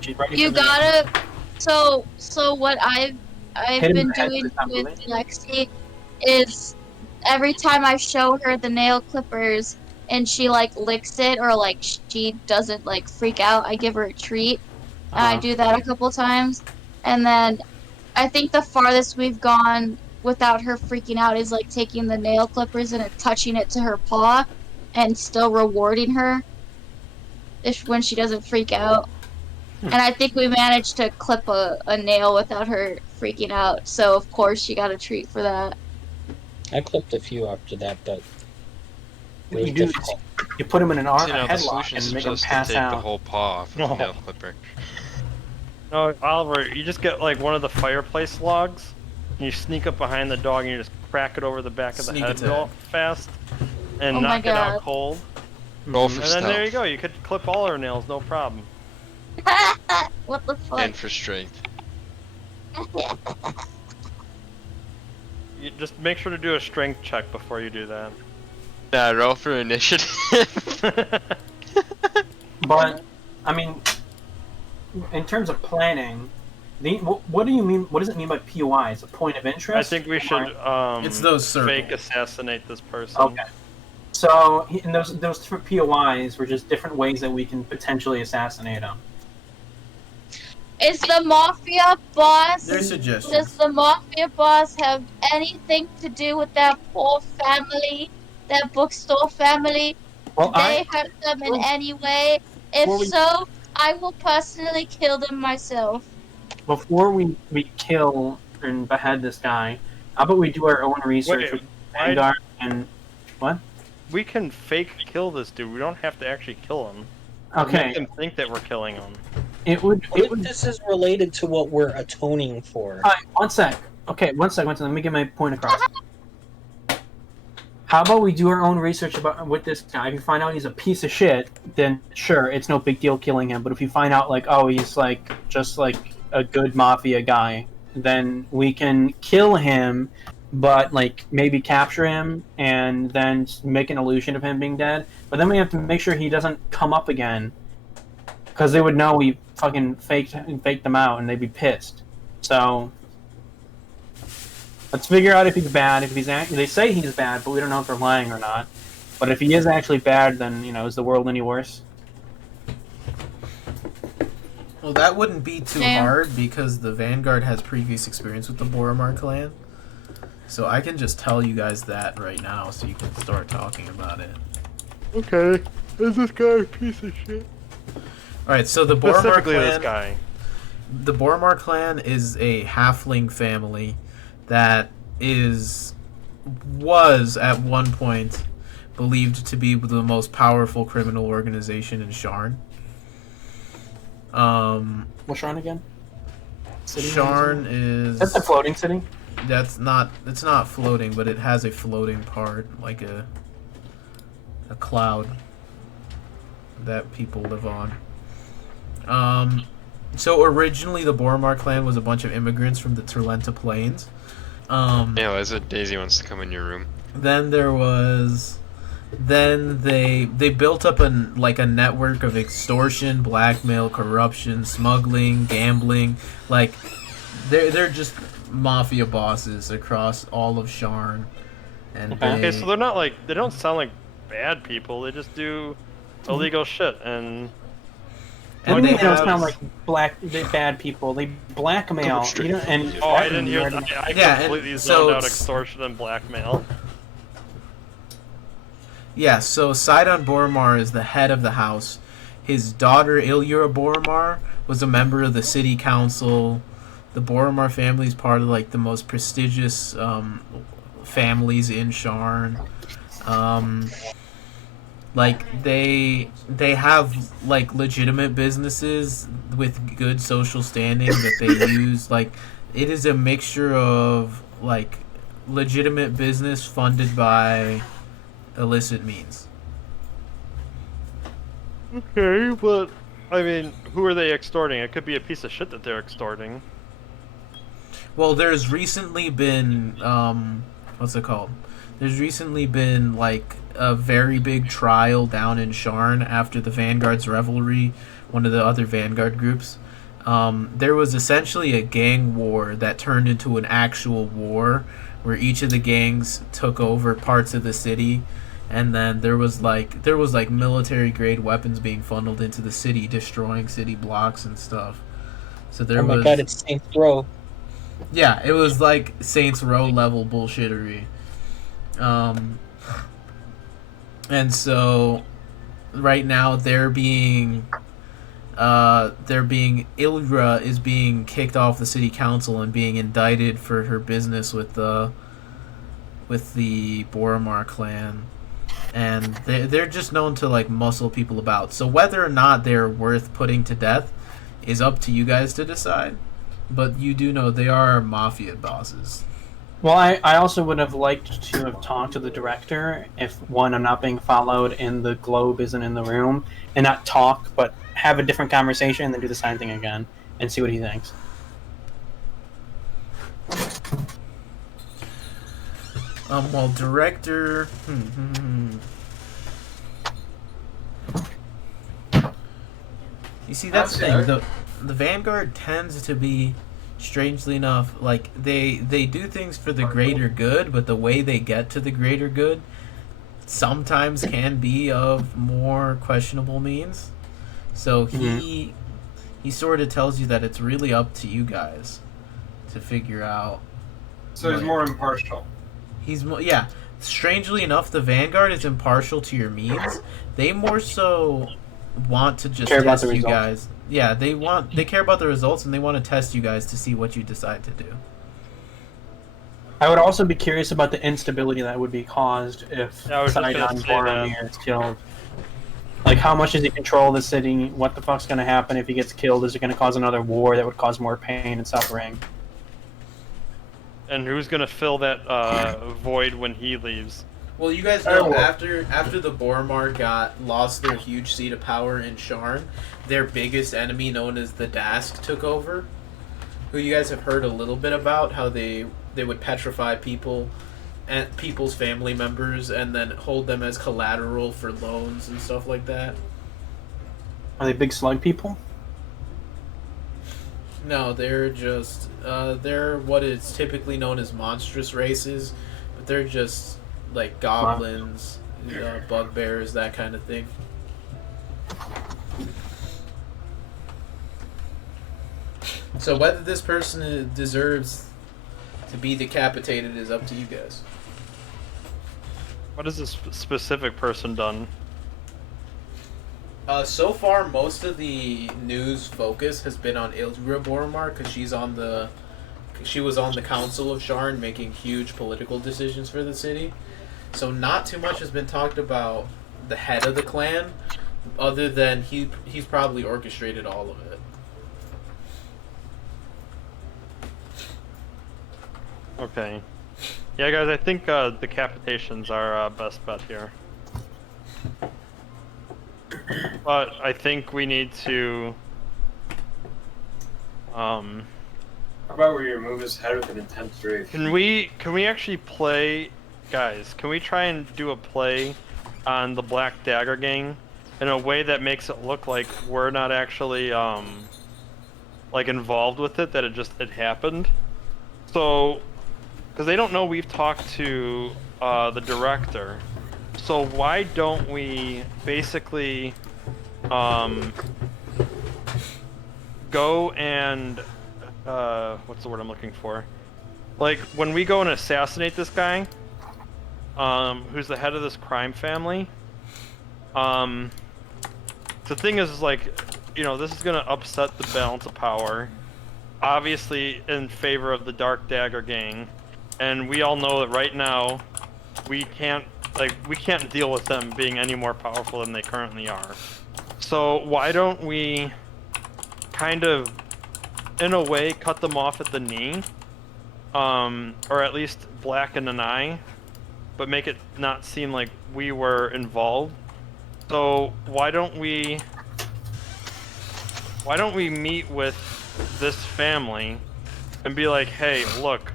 She's ready You for the- gotta. So what I've Hit him been in the head doing with that with bullet. Lexi is every time I show her the nail clippers and she like licks it or like she doesn't like freak out, I give her a treat. And I do that a couple times, and then I think the farthest we've gone without her freaking out is like taking the nail clippers and touching it to her paw, and still rewarding her when she doesn't freak out. And I think we managed to clip a nail without her freaking out, so of course she got a treat for that. I clipped a few after that, but What you do is you put him in a The headlock solution and is make him just to pass take the out. whole paw off with the nail clipper. No, Oliver, you just get like one of the fireplace logs, and you sneak up behind the dog and you just crack it over the back of the Sneak head attack. real fast, and Oh my knock it out God. cold. Roll for And then stealth there you go, you could clip all her nails, no problem. What the fuck? and for strength. You just make sure to do a strength check before you do that. Nah, roll for initiative. But I mean, in terms of planning, what do you mean? What does it mean by POI? It's a point of interest. I think we should It's those fake circles. assassinate this person. Okay. So, and those POIs were just different ways that we can potentially assassinate them. Is the mafia boss? There's suggestions. Does the mafia boss have anything to do with that poor family, that bookstore family? Well, Did they hurt them in any way? Before If we- so, I will personally kill them myself. Before we kill and behead this guy, how about we do our own research Wait, with why- Vanguard and what? We can fake kill this dude. We don't have to actually kill him. Okay, Make them think that we're killing him. it would. What if this is related to what we're atoning for? Alright, one sec. Okay, one sec. Let me get my point across. How about we do our own research about with this guy? If you find out he's a piece of shit, then sure, it's no big deal killing him. But if you find out like, oh, he's like just like a good mafia guy, then we can kill him, but like maybe capture him and then make an illusion of him being dead. But then we have to make sure he doesn't come up again, because they would know we fucking faked them out and they'd be pissed. So let's figure out if he's bad. If he's they say he's bad, but we don't know if they're lying or not. But if he is actually bad, then is the world any worse? Well, that wouldn't be too Yeah. hard because the Vanguard has previous experience with the Boromar clan. So I can just tell you guys that right now so you can start talking about it. Okay. Is this guy a piece of shit? Alright, so the Boromar Specifically this clan... guy. The Boromar clan is a halfling family that was at one point believed to be the most powerful criminal organization in Sharn. What's Sharn again? City Sharn is... That's a floating city. It's not floating, but it has a floating part, like a cloud that people live on. So originally the Boromar clan was a bunch of immigrants from the Turlenta Plains. Yeah, Eliza, Daisy wants to come in your room. Then they built up a network of extortion, blackmail, corruption, smuggling, gambling. Like they're just mafia bosses across all of Sharn. And Okay, so they're not they don't sound like bad people. They just do illegal shit and. What do you mean they don't have- sound like bad people? They blackmail. And Oh, I didn't hear that. I Yeah, and completely so zoned out it's- extortion and blackmail. Yeah, so Sidon Boromar is the head of the house. His daughter Illyra Boromar was a member of the city council. The Boromar family is part of the most prestigious families in Sharn. They have legitimate businesses with good social standing that they use. It is a mixture of legitimate business funded by illicit means. Okay, but I mean, who are they extorting? It could be a piece of shit that they're extorting. Well, there's recently been what's it called? There's recently been a very big trial down in Sharn after the Vanguard's Revelry, one of the other Vanguard groups. There was essentially a gang war that turned into an actual war where each of the gangs took over parts of the city, and then there was military grade weapons being funneled into the city, destroying city blocks and stuff. So there Oh my was god, it's Saints Row. Yeah, it was like Saints Row level bullshittery. And so right now Illyra is being kicked off the city council and being indicted for her business with the Boromar clan. And they're just known to muscle people about. So whether or not they're worth putting to death is up to you guys to decide. But you do know they are mafia bosses. Well, I also would have liked to have talked to the director if, one, I'm not being followed and the globe isn't in the room, and not talk, but have a different conversation and then do the same thing again and see what he thinks. Well, director... You see, that's the thing. The Vanguard tends to be, strangely enough, they do things for the greater good, but the way they get to the greater good sometimes can be of more questionable means. So he he sort of tells you that it's really up to you guys to figure out. So he's more impartial. Yeah. Strangely enough, the Vanguard is impartial to your means. They more so want to just test you guys. Yeah, they care about the results, and they want to test you guys to see what you decide to do. I would also be curious about the instability that would be caused if Sidon Boromir is killed. Like, how much does he control the city? What the fuck's going to happen if he gets killed? Is it going to cause another war that would cause more pain and suffering? And who's going to fill that void when he leaves? Well, you guys know after the Boromir lost their huge seat of power in Sharn, their biggest enemy, known as the Dask, took over. Who you guys have heard a little bit about, how they would petrify people and people's family members and then hold them as collateral for loans and stuff like that. Are they big slug people? No, they're just they're what is typically known as monstrous races, but they're just like goblins, bugbears, that kind of thing. So whether this person deserves to be decapitated is up to you guys. What has this specific person done? So far, most of the news focus has been on Ildra Boromir because she was on the Council of Sharn making huge political decisions for the city. So not too much has been talked about the head of the clan, other than he's probably orchestrated all of it. Okay. Yeah, guys, I think decapitations are best bet here. But I think we need to... How about we remove his head with an intense rage? Can we actually play... Guys, can we try and do a play on the Black Dagger gang in a way that makes it look like we're not actually, like, involved with it, that it happened? So... Because they don't know we've talked to the director. So why don't we basically go and what's the word I'm looking for? Like when we go and assassinate this guy, who's the head of this crime family. The thing is like, this is gonna upset the balance of power, obviously in favor of the Dark Dagger gang. And we all know that right now, we can't deal with them being any more powerful than they currently are. So why don't we kind of, in a way, cut them off at the knee, or at least blacken an eye, but make it not seem like we were involved. So why don't we meet with this family and be like, hey, look,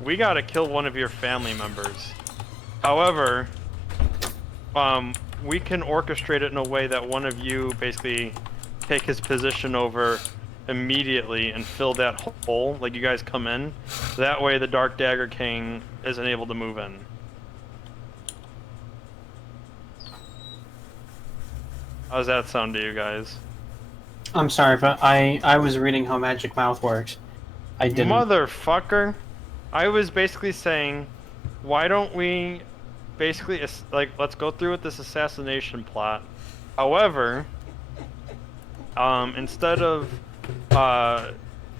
we gotta kill one of your family members. However, we can orchestrate it in a way that one of you basically take his position over immediately and fill that hole, like you guys come in. That way the Dark Dagger King isn't able to move in. How does that sound to you guys? I'm sorry, but I was reading how Magic Mouth works. I didn't. Motherfucker! I was basically saying, why don't we basically, like, let's go through with this assassination plot. However, instead of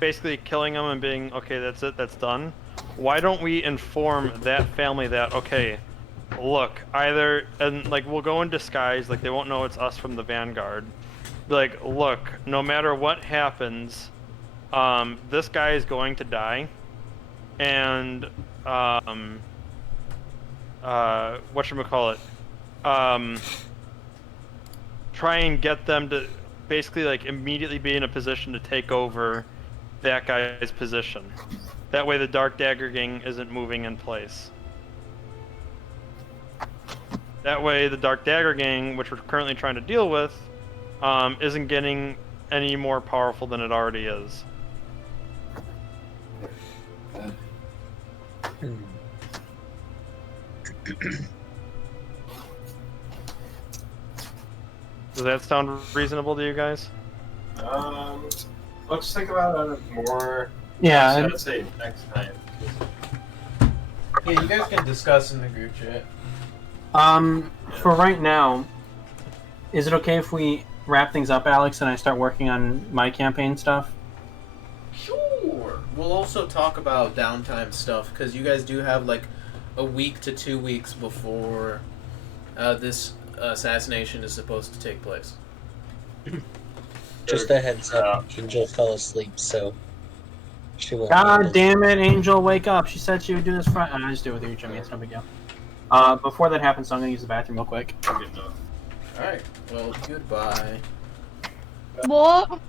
basically killing them and being, okay, that's it, that's done, why don't we inform that family that, okay, look, and like, we'll go in disguise, like, they won't know it's us from the Vanguard. Be like, look, no matter what happens, this guy is going to die. And whatchamacallit, try and get them to basically like immediately be in a position to take over that guy's position. That way the Dark Dagger gang isn't moving in place. That way the Dark Dagger gang, which we're currently trying to deal with, isn't getting any more powerful than it already is. Does that sound reasonable to you guys? Let's think about it more. Yeah, So and- I'd say next time. Yeah, you guys can discuss in the group chat. For right now, is it okay if we wrap things up, Alex, and I start working on my campaign stuff? Sure. We'll also talk about downtime stuff because you guys do have like a week to 2 weeks before this assassination is supposed to take place. Just a heads up, Angel fell asleep, so she won't. God damn it, Angel, wake up. She said she would do this Friday. I just do it with you, Jimmy. It's no big deal. Before that happens, so I'm going to use the bathroom real quick. Alright, well, goodbye. What?